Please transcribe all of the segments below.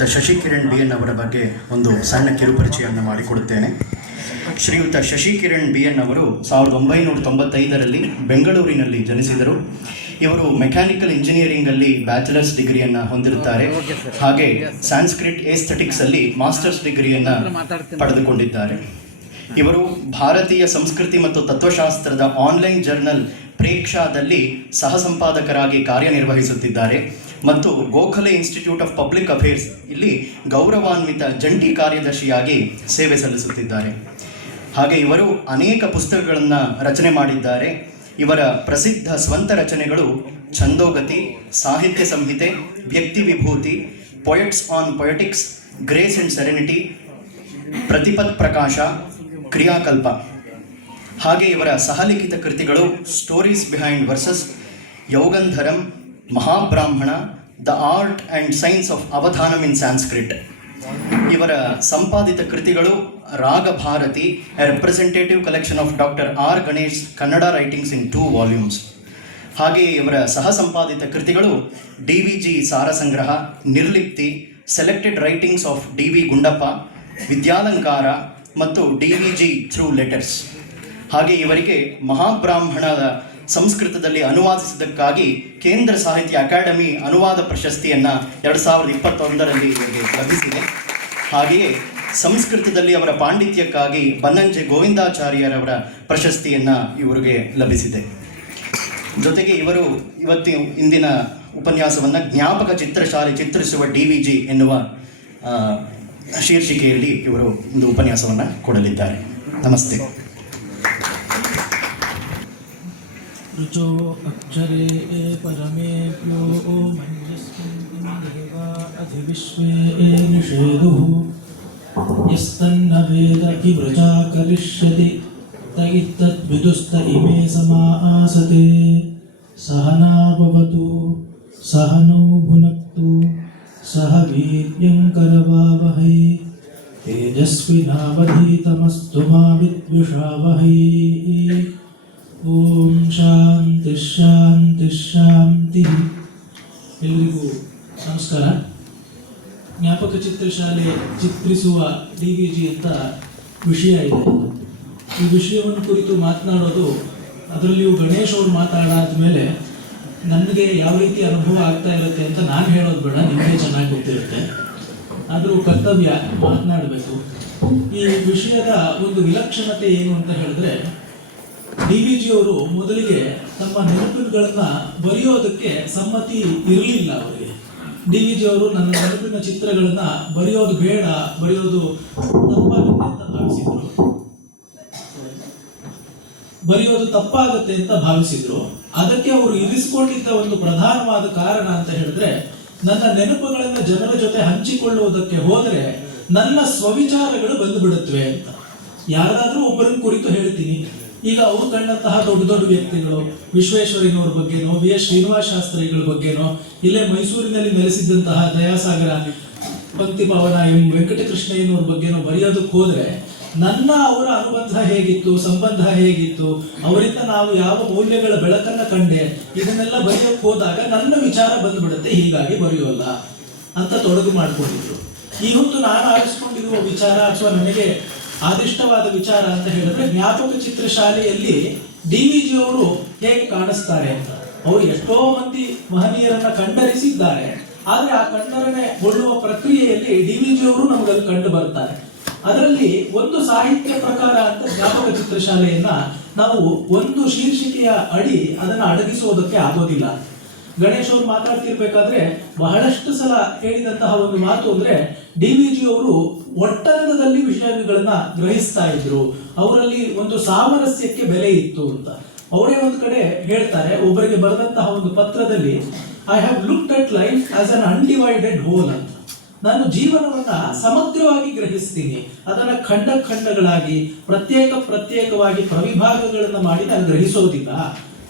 ಶ್ರೀಯುತ Shashikiran B N ಅವರ ಬಗ್ಗೆ ಒಂದು ಸಣ್ಣ ಕಿರುಪರಿಚಯವನ್ನು ಮಾಡಿಕೊಡುತ್ತೇನೆ. ಶ್ರೀಯುತ ಶಶಿಕಿರಣ್ ಬಿ ಎನ್ ಅವರು 1995ರಲ್ಲಿ ಬೆಂಗಳೂರಿನಲ್ಲಿ ಜನಿಸಿದರು. ಇವರು ಮೆಕ್ಯಾನಿಕಲ್ ಇಂಜಿನಿಯರಿಂಗಲ್ಲಿ ಬ್ಯಾಚಲರ್ಸ್ ಡಿಗ್ರಿಯನ್ನು ಹೊಂದಿರುತ್ತಾರೆ. ಹಾಗೆ ಸಾಂಸ್ಕ್ರಿಟ್ ಏಸ್ಥೆಟಿಕ್ಸಲ್ಲಿ ಮಾಸ್ಟರ್ಸ್ ಡಿಗ್ರಿಯನ್ನು ಪಡೆದುಕೊಂಡಿದ್ದಾರೆ. ಇವರು ಭಾರತೀಯ ಸಂಸ್ಕೃತಿ ಮತ್ತು ತತ್ವಶಾಸ್ತ್ರದ ಆನ್ಲೈನ್ ಜರ್ನಲ್ ಪ್ರೇಕ್ಷಾದಲ್ಲಿ ಸಹ ಸಂಪಾದಕರಾಗಿ ಕಾರ್ಯನಿರ್ವಹಿಸುತ್ತಿದ್ದಾರೆ ಮತ್ತು Gokhale institute of public affairs ಇಲ್ಲಿ ಗೌರವಾನ್ವಿತ ಜಂಟಿ ಕಾರ್ಯದರ್ಶಿಯಾಗಿ ಸೇವೆ ಸಲ್ಲಿಸುತ್ತಿದ್ದಾರೆ. ಹಾಗೆ ಇವರು ಅನೇಕ ಪುಸ್ತಕಗಳನ್ನು ರಚನೆ ಮಾಡಿದ್ದಾರೆ. ಇವರ ಪ್ರಸಿದ್ಧ ಸ್ವಂತ ರಚನೆಗಳು ಛಂದೋಗತಿ, ಸಾಹಿತ್ಯ Samhite, Vyakti Vibhuti, poets on poetics, grace and serenity, Pratipat Prakasha, Kriyakalpa. ಹಾಗೆ ಇವರ ಸಹಲಿಖಿತ ಕೃತಿಗಳು stories behind verses, Yaugandharam, Mahabrahmana, the art and science of Avadhanam in Sanskrit. ಇವರ ಸಂಪಾದಿತ ಕೃತಿಗಳು Ragabharati, a representative collection of doctor R Ganesh Kannada writings in 2 volumes. ಹಾಗೆಯೇ ಇವರ ಸಹ ಸಂಪಾದಿತ ಕೃತಿಗಳು DVG Sarasangraha, Nirlipti, selected writings of DV Gundappa, Vidyalankara ಮತ್ತು DVG ಥ್ರೂ ಲೆಟರ್ಸ್. ಹಾಗೆ ಇವರಿಗೆ ಮಹಾಬ್ರಾಹ್ಮಣದ ಸಂಸ್ಕೃತದಲ್ಲಿ ಅನುವಾದಿಸಿದ್ದಕ್ಕಾಗಿ ಕೇಂದ್ರ ಸಾಹಿತ್ಯ ಅಕಾಡೆಮಿ ಅನುವಾದ ಪ್ರಶಸ್ತಿಯನ್ನು 2021ರಲ್ಲಿ ಇವರಿಗೆ ಲಭಿಸಿದೆ. ಹಾಗೆಯೇ ಸಂಸ್ಕೃತದಲ್ಲಿ ಅವರ ಪಾಂಡಿತ್ಯಕ್ಕಾಗಿ ಬನ್ನಂಜೆ ಗೋವಿಂದಾಚಾರ್ಯರವರ ಪ್ರಶಸ್ತಿಯನ್ನು ಇವರಿಗೆ ಲಭಿಸಿದೆ. ಜೊತೆಗೆ ಇವರು ಇಂದಿನ ಉಪನ್ಯಾಸವನ್ನು ಜ್ಞಾಪಕ ಚಿತ್ರಶಾಲೆ ಚಿತ್ರಿಸುವ DVG ಎನ್ನುವ ಶೀರ್ಷಿಕೆಯಲ್ಲಿ ಇವರು ಒಂದು ಉಪನ್ಯಾಸವನ್ನು ಕೊಡಲಿದ್ದಾರೆ. ನಮಸ್ತೆ. ರುಚೋ ಅಕ್ಷರೇ ಪರಮೇಭ್ಯೋ ಮಂಜಸ್ಮಿನ್ದೇವ ಅಧಿವಿಶ್ವೇ ನಿಷೇಧು ಯಸ್ತನ್ನ ವೇದ ಕಿವೃಚಾ ಕರಿಷ್ಯತಿ ತಗಿತ್ತದ್ವಿದುಸ್ತ ಇಮೇ ಸಮಾಸತೆ. ಸಹನಾ ಭವತು ಸಹನೌ ಭುನಕ್ತು ಸಹ ವೀರ್ಯಂ ಕರವಾವಹೈ ತೇಜಸ್ವಿನಾವಧೀತಮಸ್ತು ಮಾ ವಿದ್ವಿಷಾವಹೈ. ಓಂ ಶಾಂತಿ ಶಾಂತಿ ಶಾಂತಿ. ಎಲ್ಲರಿಗೂ ನಮಸ್ಕಾರ. ಜ್ಞಾಪಕ ಚಿತ್ರಶಾಲೆ ಚಿತ್ರಿಸುವ DVG ಅಂತ ವಿಷಯ ಇದೆ. ಈ ವಿಷಯವನ್ನು ಕುರಿತು ಮಾತನಾಡೋದು, ಅದರಲ್ಲಿಯೂ ಗಣೇಶ್ ಅವರು ಮಾತಾಡಾದ ಮೇಲೆ ನನಗೆ ಯಾವ ರೀತಿ ಅನುಭವ ಆಗ್ತಾ ಇರುತ್ತೆ ಅಂತ ನಾನು ಹೇಳೋದು ಬೇಡ, ನಿಮಗೆ ಚೆನ್ನಾಗಿ ಗೊತ್ತಿರುತ್ತೆ. ಆದರೂ ಕರ್ತವ್ಯ ಮಾತನಾಡಬೇಕು. ಈ ವಿಷಯದ ಒಂದು ವಿಲಕ್ಷಣತೆ ಏನು ಅಂತ ಹೇಳಿದ್ರೆ, DVG ಅವರು ಮೊದಲಿಗೆ ತಮ್ಮ ನೆನಪುಗಳನ್ನ ಬರೆಯೋದಕ್ಕೆ ಸಮ್ಮತಿ ಇರಲಿಲ್ಲ ಅವರಿಗೆ. DVG ಅವರು ನನ್ನ ನೆನಪಿನ ಚಿತ್ರಗಳನ್ನ ಬರೆಯೋದು ಬೇಡ, ಬರೆಯೋದು ತಪ್ಪಾಗುತ್ತೆ ಅಂತ ಭಾವಿಸಿದ್ರು. ಅದಕ್ಕೆ ಅವರು ಇರಿಸಿಕೊಂಡಿದ್ದ ಒಂದು ಪ್ರಧಾನವಾದ ಕಾರಣ ಅಂತ ಹೇಳಿದ್ರೆ, ನನ್ನ ನೆನಪುಗಳನ್ನ ಜನರ ಜೊತೆ ಹಂಚಿಕೊಳ್ಳುವುದಕ್ಕೆ ಹೋದ್ರೆ ನನ್ನ ಸ್ವವಿಚಾರಗಳು ಬಂದುಬಿಡುತ್ತವೆ ಅಂತ. ಯಾರಾದ್ರೂ ಒಬ್ಬರನ್ನ ಕುರಿತು ಹೇಳ್ತೀನಿ, ಈಗ ಅವ್ರು ಕಂಡಂತಹ ದೊಡ್ಡ ದೊಡ್ಡ ವ್ಯಕ್ತಿಗಳು, ವಿಶ್ವೇಶ್ವರಯ್ಯನವ್ರ ಬಗ್ಗೆನೋ, VS ಶ್ರೀನಿವಾಸ ಶಾಸ್ತ್ರಿಗಳ ಬಗ್ಗೆನೋ, ಇಲ್ಲೇ ಮೈಸೂರಿನಲ್ಲಿ ನೆಲೆಸಿದ್ದಂತಹ ದಯಾಸಾಗರ ಪಂಕ್ತಿಭಾವನ ವೆಂಕಟಕೃಷ್ಣಯ್ಯನವ್ರ ಬಗ್ಗೆನೋ ಬರೆಯೋದಕ್ಕೆ ಹೋದ್ರೆ ನನ್ನ ಅವರ ಅನುಬಂಧ ಹೇಗಿತ್ತು, ಸಂಬಂಧ ಹೇಗಿತ್ತು, ಅವರಿಂದ ನಾವು ಯಾವ ಮೌಲ್ಯಗಳ ಬೆಳಕನ್ನ ಕಂಡೆ, ಇದನ್ನೆಲ್ಲ ಬರೆಯೋಕೆ ಹೋದಾಗ ನನ್ನ ವಿಚಾರ ಬಂದ್ಬಿಡುತ್ತೆ, ಹೀಗಾಗಿ ಬರೆಯೋಲ್ಲ ಅಂತ ತೊಡಗು ಮಾಡ್ಕೊಂಡಿದ್ರು. ಈ ಹೊತ್ತು ನಾನು ಆರಿಸಿಕೊಂಡಿರುವ ವಿಚಾರ ಅಥವಾ ನನಗೆ ಆದಿಷ್ಟವಾದ ವಿಚಾರ ಅಂತ ಹೇಳಿದ್ರೆ, ಜ್ಞಾಪಕ ಚಿತ್ರಶಾಲೆಯಲ್ಲಿ DVG ಅವರು ಹೇಗೆ ಕಾಣಿಸ್ತಾರೆ ಅಂತ. ಅವರು ಎಷ್ಟೋ ಮಂದಿ ಮಹನೀಯರನ್ನ ಕಂಡರಿಸಿದ್ದಾರೆ, ಆದ್ರೆ ಆ ಕಂಡರಗೊಳ್ಳುವ ಪ್ರಕ್ರಿಯೆಯಲ್ಲಿ DVG ಅವರು ನಮಗಲ್ಲಿ ಕಂಡು ಬರ್ತಾರೆ. ಅದರಲ್ಲಿ ಒಂದು ಸಾಹಿತ್ಯ ಪ್ರಕಾರ ಅಂತ ಜ್ಞಾಪಕ ಚಿತ್ರಶಾಲೆಯನ್ನ ನಾವು ಒಂದು ಶೀರ್ಷಿಕೆಯ ಅಡಿ ಅದನ್ನ ಅಡಗಿಸುವುದಕ್ಕೆ ಆಗೋದಿಲ್ಲ. ಗಣೇಶ್ ಅವರು ಮಾತಾಡ್ತಿರ್ಬೇಕಾದ್ರೆ ಬಹಳಷ್ಟು ಸಲ ಹೇಳಿದಂತಹ ಒಂದು ಮಾತು ಅಂದ್ರೆ, DVG ಅವರು ಒಟ್ಟಂಗದಲ್ಲಿ ವಿಷಯಗಳನ್ನ ಗ್ರಹಿಸ್ತಾ ಇದ್ರು, ಅವರಲ್ಲಿ ಒಂದು ಸಾಮರಸ್ಯಕ್ಕೆ ಬೆಲೆ ಇತ್ತು ಅಂತ. ಅವರೇ ಒಂದು ಕಡೆ ಹೇಳ್ತಾರೆ, ಒಬ್ಬರಿಗೆ ಬರೆದಂತಹ ಒಂದು ಪತ್ರದಲ್ಲಿ, I have looked at life as an undivided whole ಅಂತ. ನಾನು ಜೀವನವನ್ನ ಸಮಗ್ರವಾಗಿ ಗ್ರಹಿಸ್ತೀನಿ, ಅದನ್ನ ಖಂಡಗಳಾಗಿ ಪ್ರತ್ಯೇಕವಾಗಿ ಪ್ರವಿಭಾಗಗಳನ್ನ ಮಾಡಿ ನಾನು ಗ್ರಹಿಸೋದಿಲ್ಲ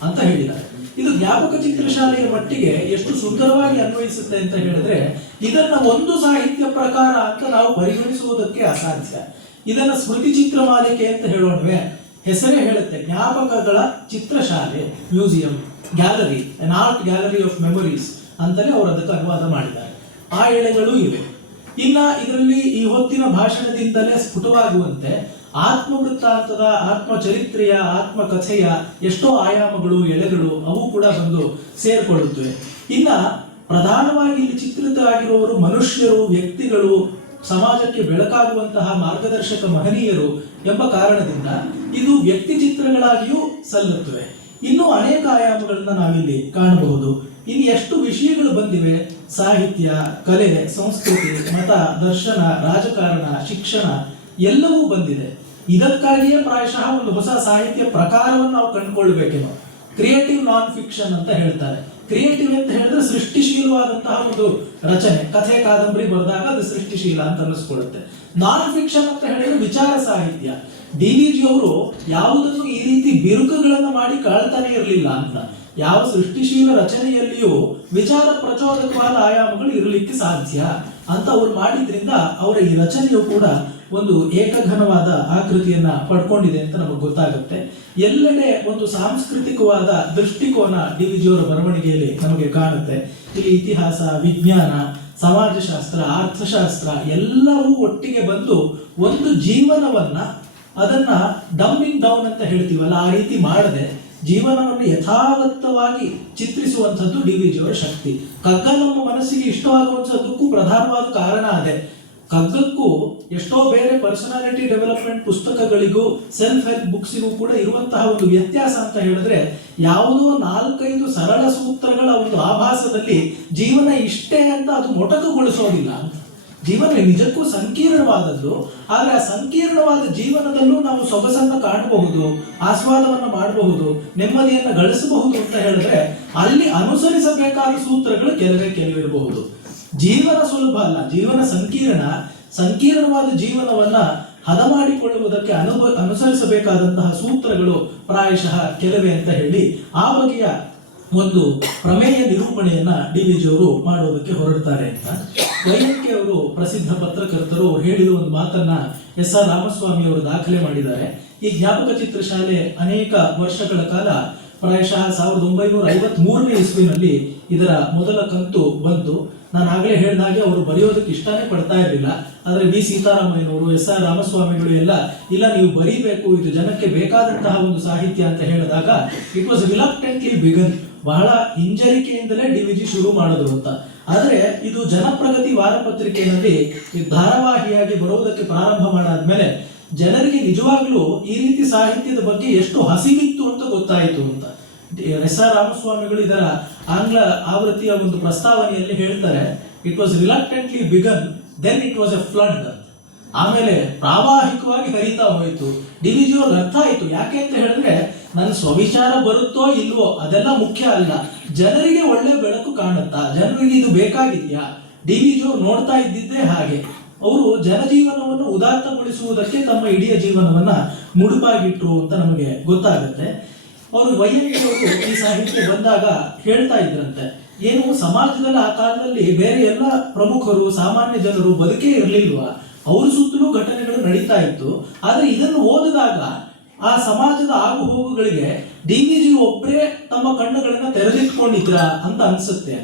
ಅಂತ ಹೇಳಿದ್ದಾರೆ. ಇದು ಜ್ಞಾಪಕ ಚಿತ್ರಶಾಲೆಯ ಮಟ್ಟಿಗೆ ಎಷ್ಟು ಸುಂದರವಾಗಿ ಅನ್ವಯಿಸುತ್ತೆ ಅಂತ ಹೇಳಿದ್ರೆ, ಇದನ್ನ ಒಂದು ಸಾಹಿತ್ಯ ಪ್ರಕಾರ ಅಂತ ನಾವು ಪರಿಗಣಿಸುವುದಕ್ಕೆ ಅಸಾಧ್ಯ. ಇದನ್ನ ಸ್ಮೃತಿ ಚಿತ್ರಮಾಲಿಕೆ ಅಂತ ಹೇಳೋಣವೆ, ಹೆಸರೇ ಹೇಳುತ್ತೆ, ಜ್ಞಾಪಕಗಳ ಚಿತ್ರಶಾಲೆ, museum, gallery, an art gallery of memories ಅಂತಲೇ ಅವರು ಅದಕ್ಕೆ ಅನುವಾದ ಮಾಡಿದ್ದಾರೆ. ಆ ಎಳೆಗಳು ಇವೆ. ಇನ್ನ ಇದರಲ್ಲಿ ಈ ಹೊತ್ತಿನ ಭಾಷಣದಿಂದಲೇ ಸ್ಫುಟವಾಗುವಂತೆ ಆತ್ಮವೃತ್ತಾಂತದ, ಆತ್ಮಚರಿತ್ರೆಯ, ಆತ್ಮಕಥೆಯ ಎಷ್ಟೋ ಆಯಾಮಗಳು, ಎಳೆಗಳು ಅವು ಕೂಡ ಬಂದು ಸೇರ್ಕೊಳ್ಳುತ್ತವೆ. ಇನ್ನ ಪ್ರಧಾನವಾಗಿ ಇಲ್ಲಿ ಚಿತ್ರಿತರಾಗಿರುವವರು ಮನುಷ್ಯರು, ವ್ಯಕ್ತಿಗಳು, ಸಮಾಜಕ್ಕೆ ಬೆಳಕಾಗುವಂತಹ ಮಾರ್ಗದರ್ಶಕ ಮಹನೀಯರು ಎಂಬ ಕಾರಣದಿಂದ ಇದು ವ್ಯಕ್ತಿ ಚಿತ್ರಗಳಾಗಿಯೂ ಸಲ್ಲುತ್ತವೆ. ಇನ್ನೂ ಅನೇಕ ಆಯಾಮಗಳನ್ನ ನಾವಿಲ್ಲಿ ಕಾಣಬಹುದು. ಇನ್ನು ಎಷ್ಟು ವಿಷಯಗಳು ಬಂದಿವೆ: ಸಾಹಿತ್ಯ, ಕಲೆ, ಸಂಸ್ಕೃತಿ, ಮತ, ದರ್ಶನ, ರಾಜಕಾರಣ, ಶಿಕ್ಷಣ ಎಲ್ಲವೂ ಬಂದಿದೆ. ಇದಕ್ಕಾಗಿಯೇ ಪ್ರಾಯಶಃ ಒಂದು ಹೊಸ ಸಾಹಿತ್ಯ ಪ್ರಕಾರವನ್ನು ನಾವು ಕಂಡುಕೊಳ್ಬೇಕೇನೋ. ಕ್ರಿಯೇಟಿವ್ ನಾನ್ ಫಿಕ್ಷನ್ ಅಂತ ಹೇಳ್ತಾರೆ. ಕ್ರಿಯೇಟಿವ್ ಅಂತ ಹೇಳಿದ್ರೆ ಸೃಷ್ಟಿಶೀಲವಾದಂತಹ ಒಂದು ರಚನೆ, ಕಥೆ ಕಾದಂಬರಿ ಬರೆದಾಗ ಅದು ಸೃಷ್ಟಿಶೀಲ ಅಂತ ಅನ್ನಿಸ್ಕೊಳ್ಳುತ್ತೆ. ನಾನ್ ಫಿಕ್ಷನ್ ಅಂತ ಹೇಳಿದ್ರೆ ವಿಚಾರ ಸಾಹಿತ್ಯ. ಡಿ.ವಿ.ಜಿ ಅವರು ಯಾವುದನ್ನು ಈ ರೀತಿ ಬಿರುಕುಗಳನ್ನು ಮಾಡಿ ಕಾಳ್ತಾನೆ ಇರಲಿಲ್ಲ ಅಂತ. ಯಾವ ಸೃಷ್ಟಿಶೀಲ ರಚನೆಯಲ್ಲಿಯೂ ವಿಚಾರ ಪ್ರಚೋದಕವಾದ ಆಯಾಮಗಳು ಇರಲಿಕ್ಕೆ ಸಾಧ್ಯ ಅಂತ ಅವ್ರು ಮಾಡಿದ್ರಿಂದ ಅವರ ಈ ರಚನೆಯು ಕೂಡ ಒಂದು ಏಕಘನವಾದ ಆಕೃತಿಯನ್ನ ಪಡ್ಕೊಂಡಿದೆ ಅಂತ ನಮಗೆ ಗೊತ್ತಾಗುತ್ತೆ. ಎಲ್ಲೆಡೆ ಒಂದು ಸಾಂಸ್ಕೃತಿಕವಾದ ದೃಷ್ಟಿಕೋನ ಡಿ.ವಿ.ಜಿ ಅವರ ಬರವಣಿಗೆಯಲ್ಲಿ ನಮಗೆ ಕಾಣುತ್ತೆ. ಇಲ್ಲಿ ಇತಿಹಾಸ, ವಿಜ್ಞಾನ, ಸಮಾಜಶಾಸ್ತ್ರ, ಅರ್ಥಶಾಸ್ತ್ರ ಎಲ್ಲವೂ ಒಟ್ಟಿಗೆ ಬಂದು ಒಂದು ಜೀವನವನ್ನ ಅದನ್ನ ಡಂಬಿಂಗ್ ಡೌನ್ ಅಂತ ಹೇಳ್ತೀವಲ್ಲ, ಆ ರೀತಿ ಮಾಡದೆ ಜೀವನವನ್ನು ಯಥಾವತ್ತವಾಗಿ ಚಿತ್ರಿಸುವಂಥದ್ದು ಡಿ.ವಿ.ಜಿ ಅವರ ಶಕ್ತಿ. ಕಗ್ಗ ನಮ್ಮ ಮನಸ್ಸಿಗೆ ಇಷ್ಟವಾಗುವಂಥದ್ದಕ್ಕೂ ಪ್ರಧಾನವಾದ ಕಾರಣ ಅದೇ. ಕಗ್ಗಕ್ಕೂ ಎಷ್ಟೋ ಬೇರೆ ಪರ್ಸನಾಲಿಟಿ ಡೆವಲಪ್ಮೆಂಟ್ ಪುಸ್ತಕಗಳಿಗೂ, ಸೆಲ್ಫ್ ಹೆಲ್ಪ್ ಬುಕ್ಸಿಗೂ ಕೂಡ ಇರುವಂತಹ ಒಂದು ವ್ಯತ್ಯಾಸ ಅಂತ ಹೇಳಿದ್ರೆ, ಯಾವುದೋ 4-5 ಸರಳ ಸೂತ್ರಗಳ ಒಂದು ಆಭಾಸದಲ್ಲಿ ಜೀವನ ಇಷ್ಟೇ ಅಂತ ಅದು ಮೊಟಕುಗೊಳಿಸೋದಿಲ್ಲ. ಜೀವನ ನಿಜಕ್ಕೂ ಸಂಕೀರ್ಣವಾದದ್ದು. ಆದ್ರೆ ಆ ಸಂಕೀರ್ಣವಾದ ಜೀವನದಲ್ಲೂ ನಾವು ಸೊಗಸನ್ನು ಕಾಣಬಹುದು, ಆಸ್ವಾದವನ್ನು ಮಾಡಬಹುದು, ನೆಮ್ಮದಿಯನ್ನು ಗಳಿಸಬಹುದು ಅಂತ ಹೇಳಿದ್ರೆ ಅಲ್ಲಿ ಅನುಸರಿಸಬೇಕಾದ ಸೂತ್ರಗಳು ಕೆಲವಿರಬಹುದು. ಜೀವನ ಸುಲಭ ಅಲ್ಲ, ಜೀವನ ಸಂಕೀರ್ಣವಾದ ಜೀವನವನ್ನ ಹದ ಮಾಡಿಕೊಳ್ಳುವುದಕ್ಕೆ ಅನುಸರಿಸಬೇಕಾದಂತಹ ಸೂತ್ರಗಳು ಪ್ರಾಯಶಃ ಕೆಲವೇ ಅಂತ ಹೇಳಿ ಆ ಬಗೆಯ ಒಂದು ಪ್ರಮೇಯ ನಿರೂಪಣೆಯನ್ನ ಡಿ.ವಿ.ಜಿ ಅವರು ಮಾಡುವುದಕ್ಕೆ ಹೊರಡ್ತಾರೆ ಅಂತ. ವೈಎನ್ಕೆ ಅವರು ಪ್ರಸಿದ್ಧ ಪತ್ರಕರ್ತರು ಹೇಳಿದ ಒಂದು ಮಾತನ್ನ ಎಸ್.ಆರ್. ರಾಮಸ್ವಾಮಿ ಅವರು ದಾಖಲೆ ಮಾಡಿದ್ದಾರೆ. ಈ ಜ್ಞಾಪಕ ಚಿತ್ರಶಾಲೆ ಅನೇಕ ವರ್ಷಗಳ ಕಾಲ, ಪ್ರಾಯಶಃ 1953ನೇ ಇಸ್ವಿನಲ್ಲಿ ಇದರ ಮೊದಲ ಕಂತು ಬಂತು. ನಾನು ಆಗಲೇ ಹೇಳಿದ ಹಾಗೆ ಅವರು ಬರೆಯೋದಕ್ಕೆ ಇಷ್ಟನೇ ಪಡ್ತಾ ಇರಲಿಲ್ಲ. ಆದರೆ ವಿ ಸೀತಾರಾಮಯ್ಯನವರು, ಎಸ್.ಆರ್. ರಾಮಸ್ವಾಮಿಗಳು ಎಲ್ಲ ಇಲ್ಲ, ನೀವು ಬರೀಬೇಕು, ಇದು ಜನಕ್ಕೆ ಬೇಕಾದಂತಹ ಒಂದು ಸಾಹಿತ್ಯ ಅಂತ ಹೇಳಿದಾಗ ಇಟ್ ವಾಸ್ ರಿಲಕ್ಟೆಂಟ್ಲಿ ಬಿಗನ್. ಬಹಳ ಹಿಂಜರಿಕೆಯಿಂದಲೇ ಡಿ.ವಿ.ಜಿ ಶುರು ಮಾಡಿದ್ರು ಅಂತ. ಆದರೆ ಇದು ಜನಪ್ರಗತಿ ವಾರಪತ್ರಿಕೆಯಲ್ಲಿ ಧಾರಾವಾಹಿಯಾಗಿ ಬರುವುದಕ್ಕೆ ಪ್ರಾರಂಭ ಮಾಡಾದ್ಮೇಲೆ ಜನರಿಗೆ ನಿಜವಾಗ್ಲೂ ಈ ರೀತಿ ಸಾಹಿತ್ಯದ ಬಗ್ಗೆ ಎಷ್ಟು ಹಸಿವಿತ್ತು ಅಂತ ಗೊತ್ತಾಯಿತು ಅಂತ. ಎಸ್.ಆರ್. ರಾಮಸ್ವಾಮಿಗಳು ಇದರ ಆಂಗ್ಲ ಆವೃತ್ತಿಯ ಒಂದು ಪ್ರಸ್ತಾವನೆಯಲ್ಲಿ ಹೇಳ್ತಾರೆ, it was reluctantly began, then it was a flood. ಆಮೇಲೆ ಪ್ರಾವಾಹಿಕವಾಗಿ ಹರಿತಾ ಹೋಯಿತು. ಡಿ.ವಿ.ಜಿ ಅವ್ರಿಗೆ ಅರ್ಥ ಆಯ್ತು. ಯಾಕೆ ಅಂತ ಹೇಳಿದ್ರೆ, ನನ್ನ ಸ್ವವಿಚಾರ ಬರುತ್ತೋ ಇಲ್ವೋ ಅದೆಲ್ಲ ಮುಖ್ಯ ಅಲ್ಲ, ಜನರಿಗೆ ಒಳ್ಳೆ ಬೆಳಕು ಕಾಣುತ್ತಾ, ಜನರಿಗೆ ಇದು ಬೇಕಾಗಿದೆಯಾ. ಡಿ.ವಿ.ಜಿ ಅವ್ರು ನೋಡ್ತಾ ಇದ್ದಿದ್ದೇ ಹಾಗೆ. ಅವರು ಜನಜೀವನವನ್ನು ಉದಾತ್ತಗೊಳಿಸುವುದಕ್ಕೆ ತಮ್ಮ ಇಡೀ ಜೀವನವನ್ನ ಮುಡುಪಾಗಿಟ್ರು ಅಂತ ನಮಗೆ ಗೊತ್ತಾಗುತ್ತೆ. ಅವರು ವೈಯಕ್ತಿಕ ಈ ಸಾಹಿತ್ಯ ಬಂದಾಗ ಹೇಳ್ತಾ ಇದ್ರಂತೆ, ಏನು ಸಮಾಜದಲ್ಲಿ ಆ ಕಾಲದಲ್ಲಿ ಬೇರೆ ಎಲ್ಲ ಪ್ರಮುಖರು, ಸಾಮಾನ್ಯ ಜನರು ಬದುಕೇ ಇರಲಿಲ್ವಾ, ಅವ್ರ ಸುತ್ತಲೂ ಘಟನೆಗಳು ನಡೀತಾ ಇತ್ತು. ಆದ್ರೆ ಇದನ್ನು ಓದಿದಾಗ ಆ ಸಮಾಜದ ಆಗು ಹೋಗುಗಳಿಗೆ ಡಿ.ವಿ.ಜಿ ಒಬ್ಬರೇ ತಮ್ಮ ಕಣ್ಣುಗಳನ್ನ ತೆರೆದಿಟ್ಕೊಂಡಿದ್ರ ಅಂತ ಅನ್ಸುತ್ತೆ.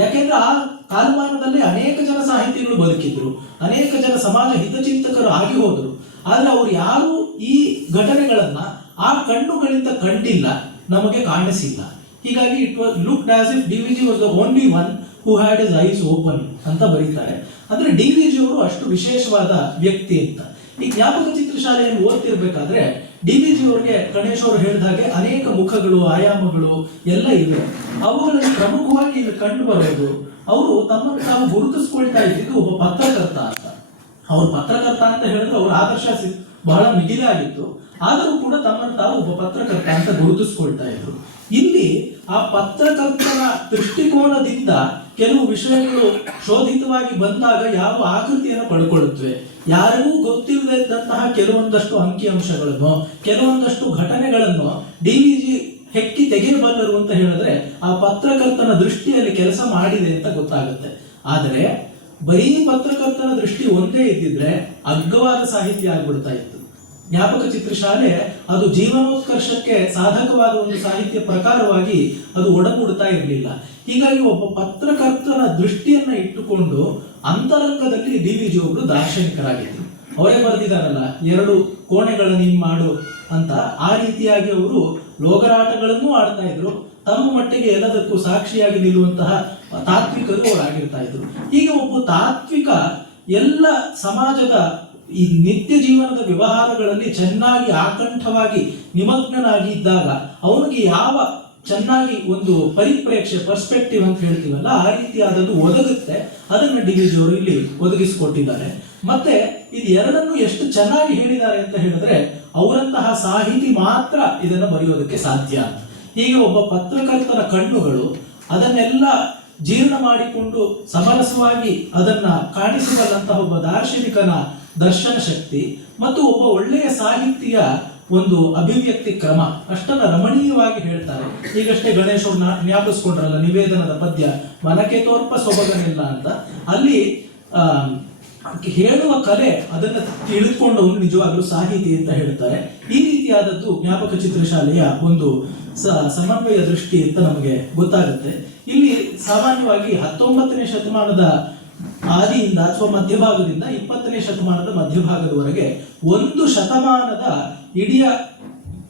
ಯಾಕೆಂದ್ರೆ ಆ ಕಾಲಮಾನದಲ್ಲಿ ಅನೇಕ ಜನ ಸಾಹಿತಿಗಳು ಬದುಕಿದ್ರು, ಅನೇಕ ಜನ ಸಮಾಜ ಹಿತಚಿಂತಕರು ಆಗಿ ಹೋದ್ರು. ಆದ್ರೆ ಅವ್ರು ಯಾರು ಈ ಘಟನೆಗಳನ್ನ ಆ ಕಣ್ಣುಗಳಿಂದ ಕಂಡಿಲ್ಲ, ನಮಗೆ ಕಾಣಿಸಿಲ್ಲ. ಹೀಗಾಗಿ it was looked as if DVG was the only one who had his eyes open ಅಂತ ಬರೀತಾರೆ. ಅಂದ್ರೆ ಡಿ.ವಿ.ಜಿ ಅವರು ಅಷ್ಟು ವಿಶೇಷವಾದ ವ್ಯಕ್ತಿ ಅಂತ. ಈ ಜ್ಞಾಪಕ ಚಿತ್ರಶಾಲೆಯನ್ನು ಓದ್ತಿರ್ಬೇಕಾದ್ರೆ ಡಿ.ವಿ.ಜಿ ಅವರಿಗೆ ಗಣೇಶ್ ಅವರು ಹೇಳಿದ ಹಾಗೆ ಅನೇಕ ಮುಖಗಳು, ಆಯಾಮಗಳು ಎಲ್ಲ ಇವೆ. ಅವುಗಳಲ್ಲಿ ಪ್ರಮುಖವಾಗಿ ಇಲ್ಲಿ ಕಂಡು ಬರೋದು, ಅವರು ತಮ್ಮನ್ನು ತಾವು ಗುರುತಿಸ್ಕೊಳ್ತಾ ಇದ್ದಿದ್ದು ಒಬ್ಬ ಪತ್ರಕರ್ತ ಅಂತ. ಅವ್ರು ಪತ್ರಕರ್ತ ಅಂತ ಹೇಳಿದ್ರೆ ಅವ್ರ ಆದರ್ಶ ಬಹಳ ಮಿಗಿಲಾಗಿತ್ತು. ಆದರೂ ಕೂಡ ತಮ್ಮನ್ನು ತಾವು ಒಬ್ಬ ಪತ್ರಕರ್ತ ಅಂತ ಗುರುತಿಸ್ಕೊಳ್ತಾ ಇದ್ರು. ಇಲ್ಲಿ ಆ ಪತ್ರಕರ್ತನ ದೃಷ್ಟಿಕೋನದಿಂದ ಕೆಲವು ವಿಷಯಗಳು ಶೋಧಿತವಾಗಿ ಬಂದಾಗ ಯಾವ ಆಕೃತಿಯನ್ನು ಪಡ್ಕೊಳ್ಳುತ್ತವೆ, ಯಾರಿಗೂ ಗೊತ್ತಿಲ್ಲದಂತಹ ಕೆಲವೊಂದಷ್ಟು ಅಂಕಿಅಂಶಗಳನ್ನು, ಕೆಲವೊಂದಷ್ಟು ಘಟನೆಗಳನ್ನು ಡಿ.ವಿ.ಜಿ ಹೆಕ್ಕಿ ತೆಗೆಯಬಲ್ಲರು ಅಂತ ಹೇಳಿದ್ರೆ ಆ ಪತ್ರಕರ್ತನ ದೃಷ್ಟಿಯಲ್ಲಿ ಕೆಲಸ ಮಾಡಿದೆ ಅಂತ ಗೊತ್ತಾಗುತ್ತೆ. ಆದರೆ ಬರೀ ಪತ್ರಕರ್ತನ ದೃಷ್ಟಿ ಒಂದೇ ಇದ್ದಿದ್ರೆ ಅಗ್ಗವಾದ ಸಾಹಿತ್ಯ ಆಗ್ಬಿಡ್ತಾ ಇತ್ತು. ಜ್ಞಾಪಕ ಚಿತ್ರಶಾಲೆ ಅದು ಜೀವನೋತ್ಕರ್ಷಕ್ಕೆ ಸಾಧಕವಾದ ಒಂದು ಸಾಹಿತ್ಯ ಪ್ರಕಾರವಾಗಿ ಅದು ಒಡಮೂಡ್ತಾ ಇರಲಿಲ್ಲ. ಹೀಗಾಗಿ ಒಬ್ಬ ಪತ್ರಕರ್ತನ ದೃಷ್ಟಿಯನ್ನ ಇಟ್ಟುಕೊಂಡು ಅಂತರಂಗದಲ್ಲಿ DVG ಅವರು ದಾರ್ಶನಿಕರಾಗಿದ್ದರು. ಅವರೇ ಬರೆದಿದ್ದಾರಲ್ಲ, 2 ಕೋಣೆಗಳನ್ನು ಮಾಡು ಅಂತ. ಆ ರೀತಿಯಾಗಿ ಅವರು ಲೋಗರಾಟಗಳನ್ನು ಆಡ್ತಾ ಇದ್ರು. ತಮ್ಮ ಮಟ್ಟಿಗೆ ಎಲ್ಲದಕ್ಕೂ ಸಾಕ್ಷಿಯಾಗಿ ನಿಲ್ಲುವಂತಹ ತಾತ್ವಿಕರು ಅವರಾಗಿರ್ತಾ ಇದ್ರು. ಹೀಗೆ ಒಬ್ಬ ತಾತ್ವಿಕ ಎಲ್ಲ ಸಮಾಜದ ಈ ನಿತ್ಯ ಜೀವನದ ವ್ಯವಹಾರಗಳಲ್ಲಿ ಚೆನ್ನಾಗಿ ಆಕಂಠವಾಗಿ ನಿಮಗ್ನನಾಗಿ ಇದ್ದಾಗ ಅವನಿಗೆ ಯಾವ ಚೆನ್ನಾಗಿ ಒಂದು ಪರಿಪ್ರೇಕ್ಷೆ, ಪರ್ಸ್ಪೆಕ್ಟಿವ್ ಅಂತ ಹೇಳ್ತೀವಲ್ಲ, ಆ ರೀತಿಯಾದದ್ದು ಒದಗುತ್ತೆ. ಅದನ್ನು DVG ಅವರು ಇಲ್ಲಿ ಒದಗಿಸಿಕೊಟ್ಟಿದ್ದಾರೆ. ಮತ್ತೆ ಇದು ಎರಡನ್ನು ಎಷ್ಟು ಚೆನ್ನಾಗಿ ಹೇಳಿದ್ದಾರೆ ಅಂತ ಹೇಳಿದ್ರೆ, ಅವರಂತಹ ಸಾಹಿತಿ ಮಾತ್ರ ಇದನ್ನು ಬರೆಯೋದಕ್ಕೆ ಸಾಧ್ಯ. ಹೀಗೆ ಒಬ್ಬ ಪತ್ರಕರ್ತನ ಕಣ್ಣುಗಳು ಅದನ್ನೆಲ್ಲ ಜೀರ್ಣ ಮಾಡಿಕೊಂಡು ಸಮರಸವಾಗಿ ಅದನ್ನ ಕಾಣಿಸಬಲ್ಲಂತಹ ಒಬ್ಬ ದಾರ್ಶನಿಕನ ದರ್ಶನ ಶಕ್ತಿ ಮತ್ತು ಒಬ್ಬ ಒಳ್ಳೆಯ ಸಾಹಿತ್ಯ ಒಂದು ಅಭಿವ್ಯಕ್ತಿ ಕ್ರಮ ಅಷ್ಟನ್ನ ರಮಣೀಯವಾಗಿ ಹೇಳ್ತಾರೆ. ಈಗಷ್ಟೇ ಗಣೇಶ್ ಅವ್ರನ್ನ ಜ್ಞಾಪಿಸ್ಕೊಂಡ್ರಲ್ಲ, ನಿವೇದನದ ಪದ್ಯ ಮನಕ್ಕೆ ತೋರ್ಪ ಸೊಬಗನಿಲ್ಲ ಅಂತ. ಅಲ್ಲಿ ಹೇಳುವ ಕಲೆ ಅದನ್ನು ತಿಳಿದುಕೊಂಡವನು ನಿಜವಾಗ್ಲೂ ಸಾಹಿತಿ ಅಂತ ಹೇಳ್ತಾರೆ. ಈ ರೀತಿಯಾದದ್ದು ಜ್ಞಾಪಕ ಚಿತ್ರಶಾಲೆಯ ಒಂದು ಸಮನ್ವಯ ದೃಷ್ಟಿ ಅಂತ ನಮಗೆ ಗೊತ್ತಾಗುತ್ತೆ. ಇಲ್ಲಿ ಸಾಮಾನ್ಯವಾಗಿ 19ನೇ ಶತಮಾನದ ಆದಿಯಿಂದ ಅಥವಾ ಮಧ್ಯಭಾಗದಿಂದ 20ನೇ ಶತಮಾನದ ಮಧ್ಯಭಾಗದವರೆಗೆ 1 ಶತಮಾನದ ಇಡೀ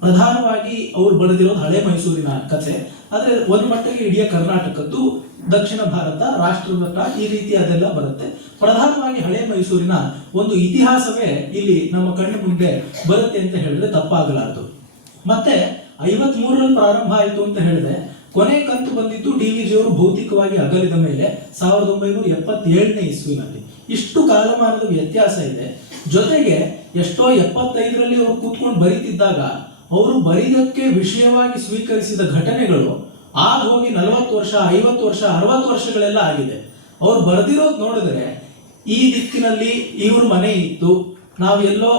ಪ್ರಧಾನವಾಗಿ ಅವರು ಬರೆದಿರೋದು ಹಳೆ ಮೈಸೂರಿನ ಕಥೆ. ಆದ್ರೆ ಒಂದು ಮಟ್ಟಿಗೆ ಇಡೀ ಕರ್ನಾಟಕದ್ದು, ದಕ್ಷಿಣ ಭಾರತ, ರಾಷ್ಟ್ರಮಟ್ಟ ಈ ರೀತಿಯಾದೆಲ್ಲ ಬರುತ್ತೆ. ಪ್ರಧಾನವಾಗಿ ಹಳೆ ಮೈಸೂರಿನ ಒಂದು ಇತಿಹಾಸವೇ ಇಲ್ಲಿ ನಮ್ಮ ಕಣ್ಣ ಮುಂದೆ ಬರುತ್ತೆ ಅಂತ ಹೇಳಿದ್ರೆ ತಪ್ಪಾಗಲಾರದು. ಮತ್ತೆ 53ರಲ್ಲಿ ಪ್ರಾರಂಭ ಆಯಿತು ಅಂತ ಹೇಳಿದೆ. ಕೊನೆ ಕಂತು ಬಂದಿದ್ದು DVG ಅವರು ಭೌತಿಕವಾಗಿ ಅಗಲಿದ ಮೇಲೆ 1977ನೇ ಇಸ್ವಿನಲ್ಲಿ. ಇಷ್ಟು ಕಾಲಮಾನದ ವ್ಯತ್ಯಾಸ ಇದೆ. ಜೊತೆಗೆ ಎಷ್ಟೋ 75ರಲ್ಲಿ ಅವರು ಕೂತ್ಕೊಂಡು ಬರೀತಿದ್ದಾಗ ಅವರು ಬರೀದಕ್ಕೆ ವಿಷಯವಾಗಿ ಸ್ವೀಕರಿಸಿದ ಘಟನೆಗಳು ಆಗ ಹೋಗಿ 40 ವರ್ಷ, 50 ವರ್ಷ, 60 ವರ್ಷಗಳೆಲ್ಲ ಆಗಿದೆ. ಅವ್ರು ಬರೆದಿರೋದು ನೋಡಿದ್ರೆ, ಈ ದಿಕ್ಕಿನಲ್ಲಿ ಇವ್ರ ಮನೆ ಇತ್ತು, ನಾವೆಲ್ಲೋ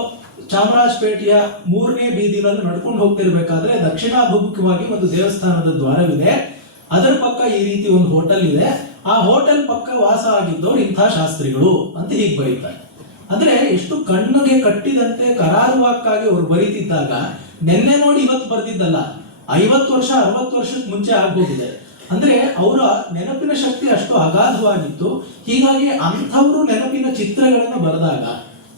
ಚಾಮರಾಜಪೇಟೆಯ 3ನೇ ಬೀದಿನಲ್ಲಿ ನಡ್ಕೊಂಡು ಹೋಗ್ತಿರ್ಬೇಕಾದ್ರೆ ದಕ್ಷಿಣಾಭಿಮುಖವಾಗಿ ಒಂದು ದೇವಸ್ಥಾನದ ದ್ವಾರವಿದೆ, ಅದರ ಪಕ್ಕ ಈ ರೀತಿ ಒಂದು ಹೋಟೆಲ್ ಇದೆ, ಆ ಹೋಟೆಲ್ ಪಕ್ಕ ವಾಸ ಆಗಿದ್ದವ್ರು ಇಂಥ ಶಾಸ್ತ್ರಿಗಳು ಅಂತ ಹೀಗೆ ಬರೀತಾರೆ. ಅಂದ್ರೆ ಎಷ್ಟು ಕಣ್ಣಿಗೆ ಕಟ್ಟಿದಂತೆ ಕರಾರುವಾಕ್ಕಾಗಿ ಅವ್ರು ಬರೀತಿದ್ದಾಗ, ನೆನ್ನೆ ನೋಡಿ ಇವತ್ತು ಬರ್ದಿದ್ದಲ್ಲ, 50 ವರ್ಷ 60 ವರ್ಷಕ್ಕೆ ಮುಂಚೆ ಆಗೋಗಿದೆ. ಅಂದ್ರೆ ಅವರ ನೆನಪಿನ ಶಕ್ತಿ ಅಷ್ಟು ಅಗಾಧವಾಗಿತ್ತು. ಹೀಗಾಗಿ ಅಂಥವರು ನೆನಪಿನ ಚಿತ್ರಗಳನ್ನ ಬರೆದಾಗ,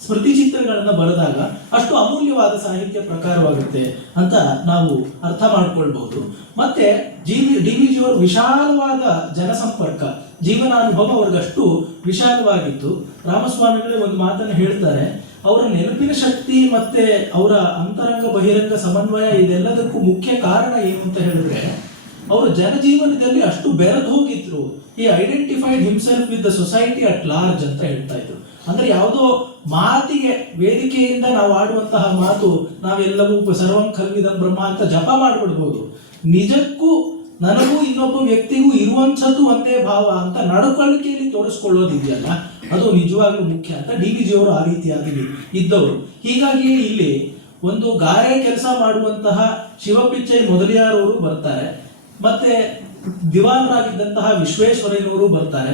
ಸ್ಮೃತಿ ಚಿತ್ರಗಳನ್ನ ಬರೆದಾಗ ಅಷ್ಟು ಅಮೂಲ್ಯವಾದ ಸಾಹಿತ್ಯ ಪ್ರಕಾರವಾಗುತ್ತೆ ಅಂತ ನಾವು ಅರ್ಥ ಮಾಡ್ಕೊಳ್ಬಹುದು. ಮತ್ತೆ DVG ಅವರು ವಿಶಾಲವಾದ ಜನಸಂಪರ್ಕ, ಜೀವನಾನುಭವ ಅವ್ರಿಗಷ್ಟು ವಿಶಾಲವಾಗಿತ್ತು. ರಾಮಸ್ವಾಮಿಗಳೇ ಒಂದು ಮಾತನ್ನು ಹೇಳ್ತಾರೆ, ಅವರ ನೆನಪಿನ ಶಕ್ತಿ ಮತ್ತೆ ಅವರ ಅಂತರಂಗ ಬಹಿರಂಗ ಸಮನ್ವಯ ಇದೆಲ್ಲದಕ್ಕೂ ಮುಖ್ಯ ಕಾರಣ ಏನು ಅಂತ ಹೇಳಿದ್ರೆ, ಅವರು ಜನಜೀವನದಲ್ಲಿ ಅಷ್ಟು ಬೆರೆದು ಹೋಗಿದ್ರು. ಈ identified himself with the society at large ಅಂತ ಹೇಳ್ತಾ ಇದ್ರು. ಅಂದ್ರೆ ಯಾವುದೋ ಮಾತಿಗೆ ವೇದಿಕೆಯಿಂದ ನಾವು ಆಡುವಂತಹ ಮಾತು, ನಾವೆಲ್ಲವೂ ಸರ್ವಂ ಖಲ್ವಿದಂ ಬ್ರಹ್ಮ ಅಂತ ಜಪ ಮಾಡ್ಬಿಡ್ಬೋದು. ನಿಜಕ್ಕೂ ನನಗೂ ಇನ್ನೊಬ್ಬ ವ್ಯಕ್ತಿಗೂ ಇರುವಂಥದ್ದು ಒಂದೇ ಭಾವ ಅಂತ ನಡವಳಿಕೆಯಲ್ಲಿ ತೋರಿಸ್ಕೊಳ್ಳೋದಿದೆಯಲ್ಲ, ಅದು ನಿಜವಾಗ್ಲೂ ಮುಖ್ಯ ಅಂತ DVG ಅವರು ಆ ರೀತಿಯಾಗಿ ಇದ್ದವರು. ಹೀಗಾಗಿ ಇಲ್ಲಿ ಒಂದು ಗಾರೆ ಕೆಲಸ ಮಾಡುವಂತಹ ಶಿವಪಿಚ್ಚೈ ಮೊದಲಿಯಾರವರು ಬರ್ತಾರೆ, ಮತ್ತೆ ದಿವಾನರಾಗಿದ್ದಂತಹ ವಿಶ್ವೇಶ್ವರಯ್ಯನವರು ಬರ್ತಾರೆ.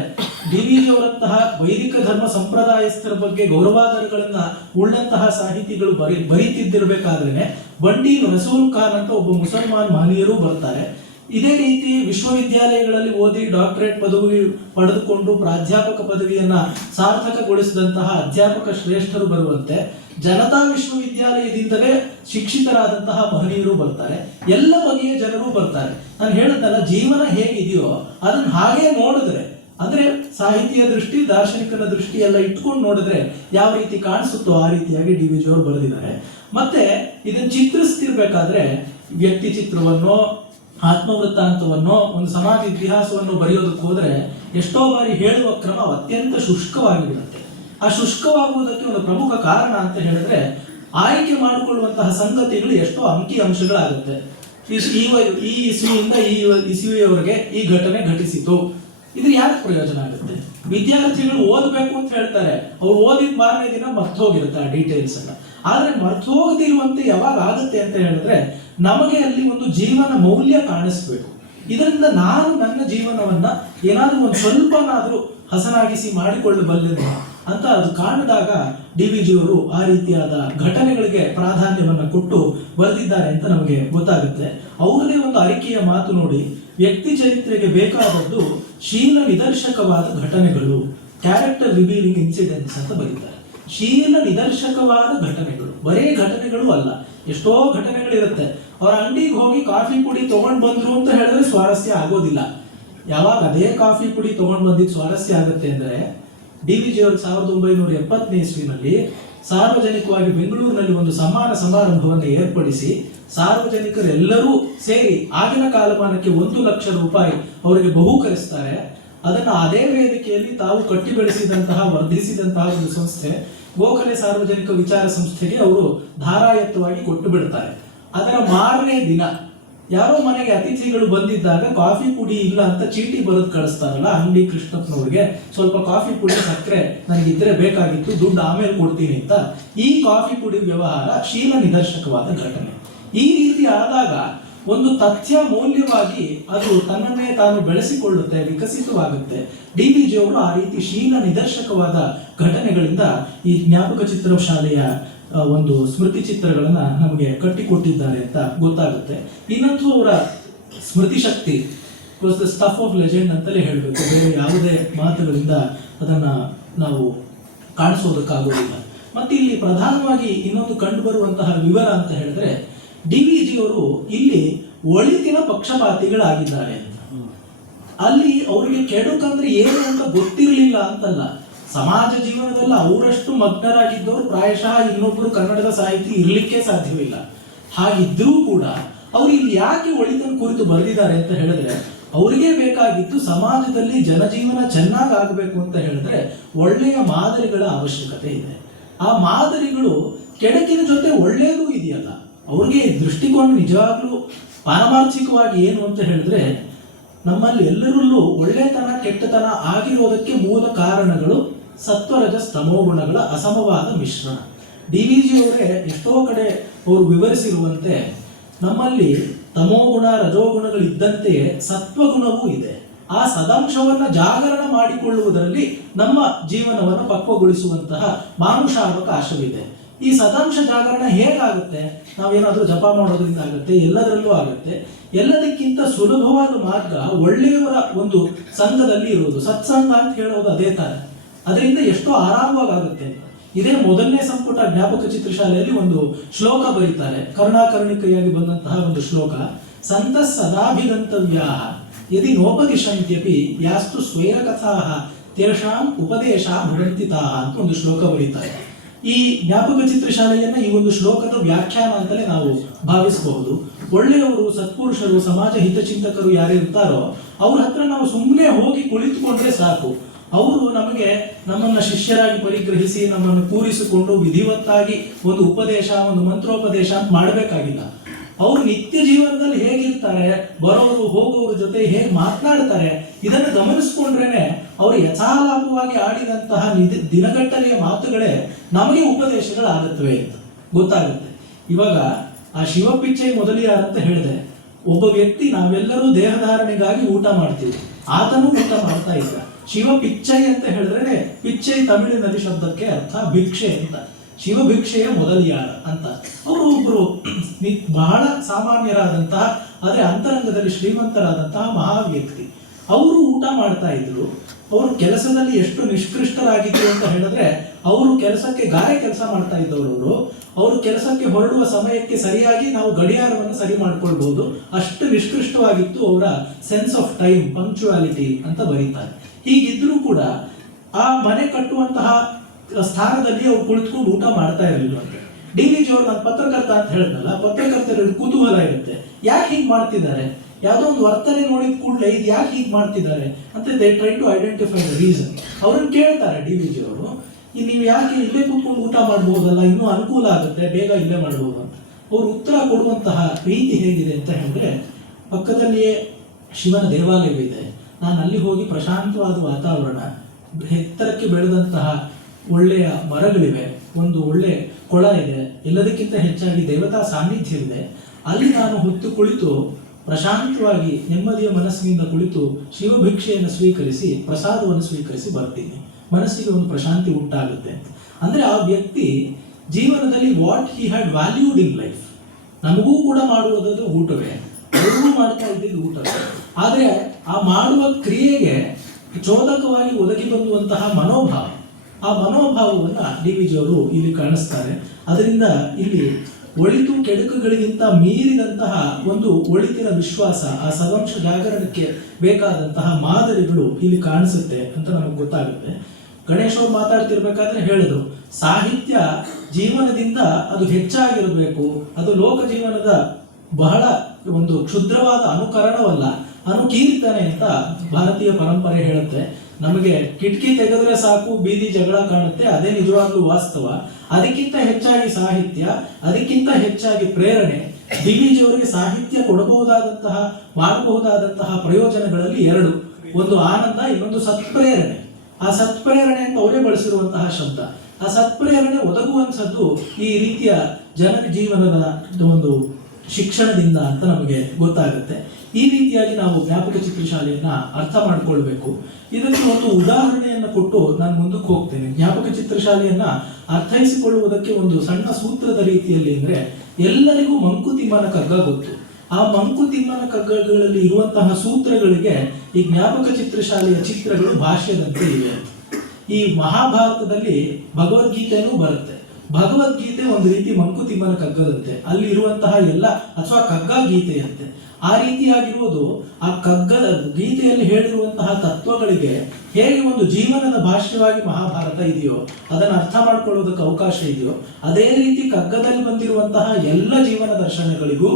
DVG ಅವರಂತಹ ವೈದಿಕ ಧರ್ಮ ಸಂಪ್ರದಾಯಸ್ಥರ ಬಗ್ಗೆ ಗೌರವಾದರಗಳನ್ನ ಉಳ್ಳಂತಹ ಸಾಹಿತಿಗಳು ಬರೀತಿದ್ದಿರ್ಬೇಕಾದ್ರೇನೆ ಬಂಡಿ ರಸೂಲ್ ಖಾನ್ ಅಂತ ಒಬ್ಬ ಮುಸಲ್ಮಾನ್ ಮಹನೀಯರು ಬರ್ತಾರೆ. ಇದೇ ರೀತಿ ವಿಶ್ವವಿದ್ಯಾಲಯಗಳಲ್ಲಿ ಓದಿ ಡಾಕ್ಟರೇಟ್ ಪದವಿ ಪಡೆದುಕೊಂಡು ಪ್ರಾಧ್ಯಾಪಕ ಪದವಿಯನ್ನ ಸಾರ್ಥಕಗೊಳಿಸಿದಂತಹ ಅಧ್ಯಾಪಕ ಶ್ರೇಷ್ಠರು ಬರುವಂತೆ ಜನತಾ ವಿಶ್ವವಿದ್ಯಾಲಯದಿಂದಲೇ ಶಿಕ್ಷಿತರಾದಂತಹ ಮಹನೀಯರು ಬರ್ತಾರೆ. ಎಲ್ಲ ಬಗೆಯ ಜನರು ಬರ್ತಾರೆ. ನಾನು ಹೇಳಿದ್ದಲ್ಲ, ಜೀವನ ಹೇಗಿದೆಯೋ ಅದನ್ನ ಹಾಗೆ ನೋಡಿದ್ರೆ, ಅಂದ್ರೆ ಸಾಹಿತ್ಯ ದೃಷ್ಟಿ, ದಾರ್ಶನಿಕನ ದೃಷ್ಟಿ ಎಲ್ಲ ಇಟ್ಕೊಂಡು ನೋಡಿದ್ರೆ ಯಾವ ರೀತಿ ಕಾಣಿಸುತ್ತೋ ಆ ರೀತಿಯಾಗಿ DVG ಅವರು ಬರೆದಿದ್ದಾರೆ. ಮತ್ತೆ ಇದನ್ನ ಚಿತ್ರಿಸ್ತಿರ್ಬೇಕಾದ್ರೆ ವ್ಯಕ್ತಿ ಚಿತ್ರವನ್ನೋ ಆತ್ಮವೃತ್ತಾಂತವನ್ನೋ ಒಂದು ಸಮಾಜ ಇತಿಹಾಸವನ್ನು ಬರೆಯೋದಕ್ಕೆ ಹೋದ್ರೆ ಎಷ್ಟೋ ಬಾರಿ ಹೇಳುವ ಕ್ರಮ ಅತ್ಯಂತ ಶುಷ್ಕವಾಗಿರುತ್ತೆ. ಆ ಶುಷ್ಕವಾಗುವುದಕ್ಕೆ ಒಂದು ಪ್ರಮುಖ ಕಾರಣ ಅಂತ ಹೇಳಿದ್ರೆ, ಆಯ್ಕೆ ಮಾಡಿಕೊಳ್ಳುವಂತಹ ಸಂಗತಿಗಳು ಎಷ್ಟೋ ಅಂಕಿ ಅಂಶಗಳಾಗುತ್ತೆ. ಈ ಇಸ್ವಿಯಿಂದ ಈ ಇಸ್ವಿಯವರೆಗೆ ಈ ಘಟನೆ ಘಟಿಸಿತು, ಇದ್ರ ಯಾಕೆ ಪ್ರಯೋಜನ ಆಗುತ್ತೆ? ವಿದ್ಯಾರ್ಥಿಗಳು ಓದಬೇಕು ಅಂತ ಹೇಳ್ತಾರೆ, ಅವ್ರು ಓದಿದ ಮಾರನೇ ದಿನ ಮರ್ತು ಹೋಗಿರುತ್ತೆ ಆ ಡೀಟೇಲ್ಸ್ ಅನ್ನ. ಆದ್ರೆ ಮರ್ತು ಹೋಗದಿರುವಂತೆ ಯಾವಾಗ ಆಗುತ್ತೆ ಅಂತ ಹೇಳಿದ್ರೆ, ನಮಗೆ ಅಲ್ಲಿ ಒಂದು ಜೀವನ ಮೌಲ್ಯ ಕಾಣಿಸ್ಬೇಕು. ಇದರಿಂದ ನಾನು ನನ್ನ ಜೀವನವನ್ನ ಏನಾದ್ರೂ ಒಂದು ಸ್ವಲ್ಪನಾದ್ರೂ ಹಸನಾಗಿಸಿ ಮಾಡಿಕೊಳ್ಳಬಲ್ಲೆನು ಅಂತ ಅದು ಕಾಣಿದಾಗ DVG ಅವರು ಆ ರೀತಿಯಾದ ಘಟನೆಗಳಿಗೆ ಪ್ರಾಧಾನ್ಯವನ್ನ ಕೊಟ್ಟು ಬರೆದಿದ್ದಾರೆ ಅಂತ ನಮಗೆ ಗೊತ್ತಾಗುತ್ತೆ. ಅವರದೇ ಒಂದು ಅರಿಕೆಯ ಮಾತು ನೋಡಿ, ವ್ಯಕ್ತಿ ಚರಿತ್ರೆಗೆ ಬೇಕಾದದ್ದು ಶೀಲ ನಿದರ್ಶಕವಾದ ಘಟನೆಗಳು. ಕ್ಯಾರೆಕ್ಟರ್ ರಿವೀಲಿಂಗ್ ಇನ್ಸಿಡೆಂಟ್ಸ್ ಅಂತ ಬರೀತಾರೆ. ಶೀಲ ನಿದರ್ಶಕವಾದ ಘಟನೆಗಳು, ಬರೇ ಘಟನೆಗಳು ಅಲ್ಲ, ಎಷ್ಟೋ ಘಟನೆಗಳಿರುತ್ತೆ. ಅವ್ರ ಅಂಗಡಿಗೆ ಹೋಗಿ ಕಾಫಿ ಪುಡಿ ತಗೊಂಡ್ ಬಂದ್ರು ಅಂತ ಹೇಳಿದ್ರೆ ಸ್ವಾರಸ್ಯ ಆಗೋದಿಲ್ಲ. ಯಾವಾಗ ಅದೇ ಕಾಫಿ ಪುಡಿ ತಗೊಂಡ್ ಬಂದಿದ್ದು ಸ್ವಾರಸ್ಯ ಆಗುತ್ತೆ ಅಂದ್ರೆ, DVG ಅವರು 1970ನೇ ಇಸ್ವಿನಲ್ಲಿ ಸಾರ್ವಜನಿಕವಾಗಿ ಬೆಂಗಳೂರಿನಲ್ಲಿ ಒಂದು ಸಮಾನ ಸಮಾರಂಭವನ್ನು ಏರ್ಪಡಿಸಿ ಸಾರ್ವಜನಿಕರೆಲ್ಲರೂ ಸೇರಿ ಆಗಿನ ಕಾಲಮಾನಕ್ಕೆ 1 ಲಕ್ಷ ರೂಪಾಯಿ ಅವರಿಗೆ ಬಹುಕರಿಸ್ತಾರೆ. ಅದನ್ನ ಅದೇ ವೇದಿಕೆಯಲ್ಲಿ ತಾವು ಕಟ್ಟಿ ಬೆಳೆಸಿದಂತಹ ವರ್ಧಿಸಿದಂತಹ ಒಂದು ಸಂಸ್ಥೆ ಗೋಖಲೆ ಸಾರ್ವಜನಿಕ ವಿಚಾರ ಸಂಸ್ಥೆಗೆ ಅವರು ಧಾರಾಯತ್ವವಾಗಿ ಕೊಟ್ಟು ಬಿಡ್ತಾರೆ. ಅದರ ಮಾರನೇ ದಿನ ಯಾರೋ ಮನೆಗೆ ಅತಿಥಿಗಳು ಬಂದಿದ್ದಾಗ ಕಾಫಿ ಪುಡಿ ಇಲ್ಲ ಅಂತ ಚೀಟಿ ಬರೆದು ಕಳಿಸ್ತಾರಲ್ಲ ಅಂಗಡಿ ಕೃಷ್ಣಪ್ಪನವ್ರಿಗೆ, ಸ್ವಲ್ಪ ಕಾಫಿ ಪುಡಿ ಸಕ್ಕರೆ ನನಗಿದ್ರೆ ಬೇಕಾಗಿತ್ತು, ದುಡ್ಡು ಆಮೇಲೆ ಕೊಡ್ತೀನಿ ಅಂತ. ಈ ಕಾಫಿ ಪುಡಿ ವ್ಯವಹಾರ ಶೀಲ ನಿದರ್ಶಕವಾದ ಘಟನೆ. ಈ ರೀತಿ ಆದಾಗ ಒಂದು ತಥ್ಯ ಮೌಲ್ಯವಾಗಿ ಅದು ತನ್ನನ್ನೇ ತಾನು ಬೆಳೆಸಿಕೊಳ್ಳುತ್ತೆ, ವಿಕಸಿತವಾಗುತ್ತೆ. DVG ಅವರು ಆ ರೀತಿ ಶೀಲ ನಿದರ್ಶಕವಾದ ಘಟನೆಗಳಿಂದ ಈ ಜ್ಞಾಪಕ ಚಿತ್ರ ಶಾಲೆಯ ಒಂದು ಸ್ಮೃತಿ ಚಿತ್ರಗಳನ್ನ ನಮಗೆ ಕಟ್ಟಿಕೊಟ್ಟಿದ್ದಾರೆ ಅಂತ ಗೊತ್ತಾಗುತ್ತೆ. ಇನ್ನಂತೂ ಅವರ ಸ್ಮೃತಿ ಶಕ್ತಿ ಸ್ಟಫ್ ಆಫ್ ಲೆಜೆಂಡ್ ಅಂತಲೇ ಹೇಳಬೇಕು. ಬೇರೆ ಯಾವುದೇ ಮಾತುಗಳಿಂದ ಅದನ್ನ ನಾವು ಕಾಣಿಸೋದಕ್ಕಾಗೋದಿಲ್ಲ. ಮತ್ತೆ ಇಲ್ಲಿ ಪ್ರಧಾನವಾಗಿ ಇನ್ನೊಂದು ಕಂಡು ಬರುವಂತಹ ವಿವರ ಅಂತ ಹೇಳಿದ್ರೆ, DVG ಅವರು ಇಲ್ಲಿ ಒಳಿತಿನ ಪಕ್ಷಪಾತಿಗಳಾಗಿದ್ದಾರೆ ಅಂತ. ಅಲ್ಲಿ ಅವರಿಗೆ ಕೆಡುಕಂದ್ರೆ ಏನು ಅಂತ ಗೊತ್ತಿರಲಿಲ್ಲ ಅಂತಲ್ಲ, ಸಮಾಜ ಜೀವನದಲ್ಲಿ ಅವರಷ್ಟು ಮಗ್ನರಾಗಿದ್ದವರು ಪ್ರಾಯಶಃ ಇನ್ನೊಬ್ಬರು ಕನ್ನಡದ ಸಾಹಿತಿ ಇರಲಿಕ್ಕೆ ಸಾಧ್ಯವಿಲ್ಲ. ಹಾಗಿದ್ರೂ ಕೂಡ ಅವರು ಇಲ್ಲಿ ಯಾಕೆ ಒಳಿತನ ಕುರಿತು ಬರೆದಿದ್ದಾರೆ ಅಂತ ಹೇಳಿದ್ರೆ, ಅವರಿಗೆ ಬೇಕಾಗಿತ್ತು ಸಮಾಜದಲ್ಲಿ ಜನಜೀವನ ಚೆನ್ನಾಗಿ ಆಗಬೇಕು ಅಂತ ಹೇಳಿದ್ರೆ ಒಳ್ಳೆಯ ಮಾದರಿಗಳ ಅವಶ್ಯಕತೆ ಇದೆ. ಆ ಮಾದರಿಗಳು ಕೆಡಕಿನ ಜೊತೆ ಒಳ್ಳೆಯದು ಇದೆಯಲ್ಲ, ಅವ್ರಿಗೆ ದೃಷ್ಟಿಕೋನ ನಿಜವಾಗ್ಲೂ ಪಾರಮಾರ್ಥಿಕವಾಗಿ ಏನು ಅಂತ ಹೇಳಿದ್ರೆ, ನಮ್ಮಲ್ಲಿ ಎಲ್ಲರಲ್ಲೂ ಒಳ್ಳೆತನ ಕೆಟ್ಟತನ ಆಗಿರೋದಕ್ಕೆ ಮೂಲ ಕಾರಣಗಳು ಸತ್ವರಜ ತಮೋಗುಣಗಳ ಅಸಮವಾದ ಮಿಶ್ರಣ. DVG ಅವರೇ ಎಷ್ಟೋ ಕಡೆ ಅವರು ವಿವರಿಸಿರುವಂತೆ ನಮ್ಮಲ್ಲಿ ತಮೋಗುಣ ರಜೋಗುಣಗಳಿದ್ದಂತೆಯೇ ಸತ್ವಗುಣವೂ ಇದೆ. ಆ ಸದಾಂಶವನ್ನ ಜಾಗರಣ ಮಾಡಿಕೊಳ್ಳುವುದರಲ್ಲಿ ನಮ್ಮ ಜೀವನವನ್ನು ಪಕ್ವಗೊಳಿಸುವಂತಹ ಮಾನುಷಾವಕಾಶವಿದೆ. ಈ ಸದಾಂಶ ಜಾಗರಣ ಹೇಗಾಗುತ್ತೆ? ನಾವೇನಾದ್ರೂ ಜಪ ಮಾಡೋದ್ರಿಂದ ಆಗುತ್ತೆ, ಎಲ್ಲದರಲ್ಲೂ ಆಗುತ್ತೆ. ಎಲ್ಲದಕ್ಕಿಂತ ಸುಲಭವಾದ ಮಾರ್ಗ ಒಳ್ಳೆಯವರ ಒಂದು ಸಂಘದಲ್ಲಿ ಇರುವುದು. ಸತ್ಸಂಗ ಅಂತ ಹೇಳೋದು ಅದೇ ತರ. ಅದರಿಂದ ಎಷ್ಟೋ ಆರಾಮವಾಗುತ್ತೆ. ಇದೇ ಮೊದಲನೇ ಸಂಪುಟ ಜ್ಞಾಪಕ ಚಿತ್ರಶಾಲೆಯಲ್ಲಿ ಒಂದು ಶ್ಲೋಕ ಬರೀತಾರೆ, ಕರುಣಾಕರ್ಣಿಕೆಯಾಗಿ ಬಂದಂತಹ ಒಂದು ಶ್ಲೋಕ. ಸಂತ ಸದಾಭಿಗಂತವ್ಯಾ ಯದಿ ನೋಪದಿಶಂತ್ಯಪಿ ಯಾಸ್ತು ಸ್ವೈರಕಥಾಃ ತೇಷಾಂ ಉಪದೇಶ ಭವಂತಿತಾಃ ಅಂತ ಒಂದು ಶ್ಲೋಕ ಬರೀತಾರೆ. ಈ ಜ್ಞಾಪಕ ಚಿತ್ರಶಾಲೆಯನ್ನ ಈ ಒಂದು ಶ್ಲೋಕದ ವ್ಯಾಖ್ಯಾನ ಅಂತಲೇ ನಾವು ಭಾವಿಸಬಹುದು. ಒಳ್ಳೆಯವರು, ಸತ್ಪುರುಷರು, ಸಮಾಜ ಹಿತಚಿಂತಕರು ಯಾರಿರ್ತಾರೋ ಅವ್ರ ಹತ್ರ ನಾವು ಸುಮ್ಮನೆ ಹೋಗಿ ಕುಳಿತುಕೊಂಡ್ರೆ ಸಾಕು. ಅವರು ನಮಗೆ ನಮ್ಮನ್ನ ಶಿಷ್ಯರಾಗಿ ಪರಿಗ್ರಹಿಸಿ ನಮ್ಮನ್ನು ಕೂರಿಸಿಕೊಂಡು ವಿಧಿವತ್ತಾಗಿ ಒಂದು ಉಪದೇಶ, ಒಂದು ಮಂತ್ರೋಪದೇಶ ಅಂತ ಮಾಡಬೇಕಾಗಿಲ್ಲ. ಅವ್ರು ನಿತ್ಯ ಜೀವನದಲ್ಲಿ ಹೇಗಿರ್ತಾರೆ, ಬರೋರು ಹೋಗೋರ ಜೊತೆ ಹೇಗೆ ಮಾತನಾಡ್ತಾರೆ, ಇದನ್ನು ಗಮನಿಸ್ಕೊಂಡ್ರೇನೆ ಅವರು ಯಥಾಲಾಪವಾಗಿ ಆಡಿದಂತಹ ದಿನಗಟ್ಟಲೆಯ ಮಾತುಗಳೇ ನಮಗೆ ಉಪದೇಶಗಳಾಗುತ್ತವೆ ಅಂತ ಗೊತ್ತಾಗುತ್ತೆ. ಇವಾಗ ಆ ಶಿವಪಿಚ್ಚೈ ಮೊದಲಿಯಾರ್ ಅಂತ ಹೇಳಿದೆ, ಒಬ್ಬ ವ್ಯಕ್ತಿ, ನಾವೆಲ್ಲರೂ ದೇಹಧಾರಣೆಗಾಗಿ ಊಟ ಮಾಡ್ತೀವಿ, ಆತನೂ ಊಟ ಮಾಡ್ತಾ ಇದ್ದ. ಶಿವ ಪಿಚ್ಚೈ ಅಂತ ಹೇಳಿದ್ರೆ, ಪಿಚ್ಚೈ ತಮಿಳಿನಲ್ಲಿ ಶಬ್ದಕ್ಕೆ ಅರ್ಥ ಭಿಕ್ಷೆ ಅಂತ. ಶಿವ ಭಿಕ್ಷೆಯ ಮೊದಲಿಯಾರ ಅಂತ. ಅವರು ಒಬ್ರು ಬಹಳ ಸಾಮಾನ್ಯರಾದಂತಹ ಆದ್ರೆ ಅಂತರಂಗದಲ್ಲಿ ಶ್ರೀಮಂತರಾದಂತಹ ಮಹಾ ವ್ಯಕ್ತಿ. ಅವರು ಊಟ ಮಾಡ್ತಾ ಇದ್ರು. ಅವರು ಕೆಲಸದಲ್ಲಿ ಎಷ್ಟು ನಿಷ್ಕೃಷ್ಟರಾಗಿದ್ರು ಅಂತ ಹೇಳಿದ್ರೆ, ಅವರು ಕೆಲಸಕ್ಕೆ ಗಾರೆ ಕೆಲಸ ಮಾಡ್ತಾ ಇದ್ದವರು. ಅವರು ಕೆಲಸಕ್ಕೆ ಹೊರಡುವ ಸಮಯಕ್ಕೆ ಸರಿಯಾಗಿ ನಾವು ಗಡಿಯಾರವನ್ನು ಸರಿ ಮಾಡ್ಕೊಳ್ಬಹುದು, ಅಷ್ಟು ನಿಷ್ಕೃಷ್ಟವಾಗಿತ್ತು ಅವರ ಸೆನ್ಸ್ ಆಫ್ ಟೈಮ್, ಪಂಕ್ಚುಯಾಲಿಟಿ ಅಂತ ಬರೀತಾರೆ. ಹೀಗಿದ್ರೂ ಕೂಡ ಆ ಮನೆ ಕಟ್ಟುವಂತಹ ಸ್ಥಾನದಲ್ಲಿ ಅವ್ರು ಕುಳಿತುಕೊಂಡು ಊಟ ಮಾಡ್ತಾ ಇರಲಿಲ್ಲ. DVG ಅವರು, ನಾನು ಪತ್ರಕರ್ತ ಅಂತ ಹೇಳಿದ್ನಲ್ಲ, ಪತ್ರಕರ್ತರಿಗೆ ಕುತೂಹಲ ಇರುತ್ತೆ, ಯಾಕೆ ಹೀಗೆ ಮಾಡ್ತಿದ್ದಾರೆ, ಯಾವುದೋ ಒಂದು ವರ್ತನೆ ನೋಡಿದ ಕೂಡಲೇ ಇದು ಯಾಕೆ ಹೀಗೆ ಮಾಡ್ತಿದ್ದಾರೆ ಅಂತ they try to identify the reason. ಅವ್ರನ್ನ ಕೇಳ್ತಾರೆ DVG ಅವರು, ನೀವು ಯಾಕೆ ಇಲ್ಲೇ ಕೂತ್ಕೊಂಡು ಊಟ ಮಾಡ್ಬೋದಲ್ಲ, ಇನ್ನೂ ಅನುಕೂಲ ಆಗುತ್ತೆ, ಬೇಗ ಇಲ್ಲೇ ಮಾಡ್ಬೋದು ಅಂತ. ಅವ್ರು ಉತ್ತರ ಕೊಡುವಂತಹ ರೀತಿ ಹೇಗಿದೆ ಅಂತ ಹೇಳಿದ್ರೆ, ಪಕ್ಕದಲ್ಲಿಯೇ ಶಿವನ ದೇವಾಲಯವಿದೆ, ನಾನು ಅಲ್ಲಿ ಹೋಗಿ ಪ್ರಶಾಂತವಾದ ವಾತಾವರಣ, ಎತ್ತರಕ್ಕೆ ಬೆಳೆದಂತಹ ಒಳ್ಳೆಯ ಮರಗಳಿವೆ, ಒಂದು ಒಳ್ಳೆ ಕೊಳ ಇದೆ, ಎಲ್ಲದಕ್ಕಿಂತ ಹೆಚ್ಚಾಗಿ ದೇವತಾ ಸಾನ್ನಿಧ್ಯವಿದೆ. ಅಲ್ಲಿ ನಾನು ಹೊತ್ತು ಕುಳಿತು ಪ್ರಶಾಂತವಾಗಿ ನೆಮ್ಮದಿಯ ಮನಸ್ಸಿನಿಂದ ಕುಳಿತು ಶಿವಭಿಕ್ಷೆಯನ್ನು ಸ್ವೀಕರಿಸಿ ಪ್ರಸಾದವನ್ನು ಸ್ವೀಕರಿಸಿ ಬರ್ತೀನಿ, ಮನಸ್ಸಿಗೆ ಒಂದು ಪ್ರಶಾಂತಿ ಉಂಟಾಗುತ್ತೆ. ಅಂದ್ರೆ ಆ ವ್ಯಕ್ತಿ ಜೀವನದಲ್ಲಿ what he had valued in life, ನಮಗೂ ಕೂಡ ಮಾಡುವುದಾದ್ರೂ ಊಟವೇ, ಅವ್ರಿಗೂ ಮಾಡ್ತಾ ಇದ್ದಿದ್ದು ಊಟವೇ, ಆದ್ರೆ ಆ ಮಾಡುವ ಕ್ರಿಯೆಗೆ ಚೋದಕವಾಗಿ ಒದಗಿ ಬಂದುವಂತಹ ಮನೋಭಾವ, ಆ ಮನೋಭಾವವನ್ನು DVG ಅವರು ಇಲ್ಲಿ ಕಾಣಿಸ್ತಾರೆ. ಅದರಿಂದ ಇಲ್ಲಿ ಒಳಿತು ಕೆಡುಕುಗಳಿಗಿಂತ ಮೀರಿದಂತಹ ಒಂದು ಒಳಿತಿನ ವಿಶ್ವಾಸ, ಆ ಸದಂಶ ಜಾಗರಣಕ್ಕೆ ಬೇಕಾದಂತಹ ಮಾದರಿಗಳು ಇಲ್ಲಿ ಕಾಣಿಸುತ್ತೆ ಅಂತ ನಮಗೆ ಗೊತ್ತಾಗುತ್ತೆ. ಗಣೇಶ್ ಅವರು ಮಾತಾಡ್ತಿರ್ಬೇಕಾದ್ರೆ ಹೇಳಿದ್ರು, ಸಾಹಿತ್ಯ ಜೀವನದಿಂದ ಅದು ಹೆಚ್ಚಾಗಿರಬೇಕು, ಅದು ಲೋಕ ಜೀವನದ ಬಹಳ ಒಂದು ಕ್ಷುದ್ರವಾದ ಅನುಕರಣವಲ್ಲ, ಅನುಕೀರ್ತನೆ ಅಂತ ಭಾರತೀಯ ಪರಂಪರೆ ಹೇಳುತ್ತೆ. ನಮಗೆ ಕಿಟಕಿ ತೆಗೆದ್ರೆ ಸಾಕು ಬೀದಿ ಜಗಳ ಕಾಣುತ್ತೆ, ಅದೇ ನಿಜವಾಗ್ಲೂ ವಾಸ್ತವ. ಅದಕ್ಕಿಂತ ಹೆಚ್ಚಾಗಿ ಸಾಹಿತ್ಯ, ಅದಕ್ಕಿಂತ ಹೆಚ್ಚಾಗಿ ಪ್ರೇರಣೆ. DVG ಅವರಿಗೆ ಸಾಹಿತ್ಯ ಕೊಡಬಹುದಾದಂತಹ ಮಾಡಬಹುದಾದಂತಹ ಪ್ರಯೋಜನಗಳಲ್ಲಿ ಎರಡು, ಒಂದು ಆನಂದ, ಇನ್ನೊಂದು ಸತ್ಪ್ರೇರಣೆ. ಆ ಸತ್ಪ್ರೇರಣೆ ಅಂತ ಅವರೇ ಬಳಸಿರುವಂತಹ ಶಬ್ದ. ಆ ಸತ್ಪ್ರೇರಣೆ ಒದಗುವಂಥದ್ದು ಈ ರೀತಿಯ ಜನಜೀವನದ ಒಂದು ಶಿಕ್ಷಣದಿಂದ ಅಂತ ನಮಗೆ ಗೊತ್ತಾಗುತ್ತೆ. ಈ ರೀತಿಯಾಗಿ ನಾವು ಜ್ಞಾಪಕ ಚಿತ್ರಶಾಲೆಯನ್ನ ಅರ್ಥ ಮಾಡಿಕೊಳ್ಬೇಕು. ಇದಕ್ಕೆ ಒಂದು ಉದಾಹರಣೆಯನ್ನು ಕೊಟ್ಟು ನಾನು ಮುಂದಕ್ಕೆ ಹೋಗ್ತೇನೆ. ಜ್ಞಾಪಕ ಚಿತ್ರಶಾಲೆಯನ್ನ ಅರ್ಥೈಸಿಕೊಳ್ಳುವುದಕ್ಕೆ ಒಂದು ಸಣ್ಣ ಸೂತ್ರದ ರೀತಿಯಲ್ಲಿ ಅಂದ್ರೆ, ಎಲ್ಲರಿಗೂ ಮಂಕುತಿಮ್ಮನ ಕಗ್ಗ ಗೊತ್ತು. ಆ ಮಂಕುತಿಮ್ಮನ ಕಗ್ಗಗಳಲ್ಲಿ ಇರುವಂತಹ ಸೂತ್ರಗಳಿಗೆ ಈ ಜ್ಞಾಪಕ ಚಿತ್ರಶಾಲೆಯ ಚಿತ್ರಗಳು ಭಾಷ್ಯದಂತೆ ಇವೆ. ಈ ಮಹಾಭಾರತದಲ್ಲಿ ಭಗವದ್ಗೀತೆನೂ ಬರುತ್ತೆ. ಭಗವದ್ಗೀತೆ ಒಂದು ರೀತಿ ಮಂಕುತಿಮ್ಮನ ಕಗ್ಗದಂತೆ, ಅಲ್ಲಿ ಇರುವಂತಹ ಎಲ್ಲ, ಅಥವಾ ಕಗ್ಗ ಗೀತೆಯಂತೆ. ಆ ರೀತಿಯಾಗಿರುವುದು ಆ ಕಗ್ಗದ ಗೀತೆಯಲ್ಲಿ ಹೇಳಿರುವಂತಹ ತತ್ವಗಳಿಗೆ ಹೇಗೆ ಒಂದು ಜೀವನದ ಭಾಷ್ಯವಾಗಿ ಮಹಾಭಾರತ ಇದೆಯೋ, ಅದನ್ನು ಅರ್ಥ ಮಾಡ್ಕೊಳ್ಳೋದಕ್ಕೆ ಅವಕಾಶ ಇದೆಯೋ, ಅದೇ ರೀತಿ ಕಗ್ಗದಲ್ಲಿ ಬಂದಿರುವಂತಹ ಎಲ್ಲ ಜೀವನ ದರ್ಶನಗಳಿಗೂ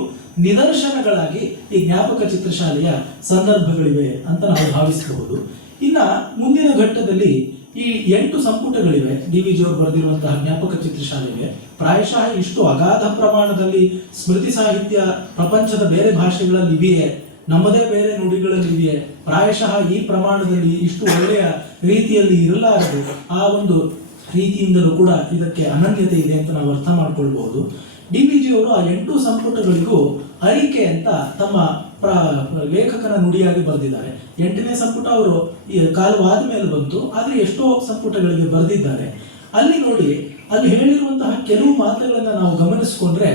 ನಿದರ್ಶನಗಳಾಗಿ ಈ ಜ್ಞಾಪಕ ಚಿತ್ರಶಾಲೆಯ ಸಂದರ್ಭಗಳಿವೆ ಅಂತ ನಾವು ಭಾವಿಸಬಹುದು. ಇನ್ನ ಮುಂದಿನ ಘಟ್ಟದಲ್ಲಿ ಈ 8 ಸಂಪುಟಗಳಿವೆ DVG ಅವರು ಬರೆದಿರುವಂತಹ ಜ್ಞಾಪಕ ಚಿತ್ರಶಾಲೆಗೆ. ಪ್ರಾಯಶಃ ಇಷ್ಟು ಅಗಾಧ ಪ್ರಮಾಣದಲ್ಲಿ ಸ್ಮೃತಿ ಸಾಹಿತ್ಯ ಪ್ರಪಂಚದ ಬೇರೆ ಭಾಷೆಗಳಲ್ಲಿ ಇವೆಯೇ, ನಮ್ಮದೇ ಬೇರೆ ನುಡಿಗಳಲ್ಲಿ ಇವೆಯೇ, ಪ್ರಾಯಶಃ ಈ ಪ್ರಮಾಣದಲ್ಲಿ ಇಷ್ಟು ಒಳ್ಳೆಯ ರೀತಿಯಲ್ಲಿ ಇರಲಾರದು. ಆ ಒಂದು ರೀತಿಯಿಂದಲೂ ಕೂಡ ಇದಕ್ಕೆ ಅನನ್ಯತೆ ಇದೆ ಅಂತ ನಾವು ಅರ್ಥ ಮಾಡ್ಕೊಳ್ಬಹುದು. DVG ಅವರು ಆ 8 ಸಂಪುಟಗಳಿಗೂ ಅರಿಕೆ ಅಂತ ತಮ್ಮ ಲೇಖಕನ ನುಡಿಯಾಗಿ ಬರೆದಿದ್ದಾರೆ. 8ನೇ ಸಂಪುಟ ಅವರು ಈ ಕಾಲವಾದ ಮೇಲೆ ಬಂತು, ಆದ್ರೆ ಎಷ್ಟೋ ಸಂಪುಟಗಳಿಗೆ ಬರೆದಿದ್ದಾರೆ. ಅಲ್ಲಿ ನೋಡಿ, ಅಲ್ಲಿ ಹೇಳಿರುವಂತಹ ಕೆಲವು ಮಾತುಗಳನ್ನ ನಾವು ಗಮನಿಸಿಕೊಂಡ್ರೆ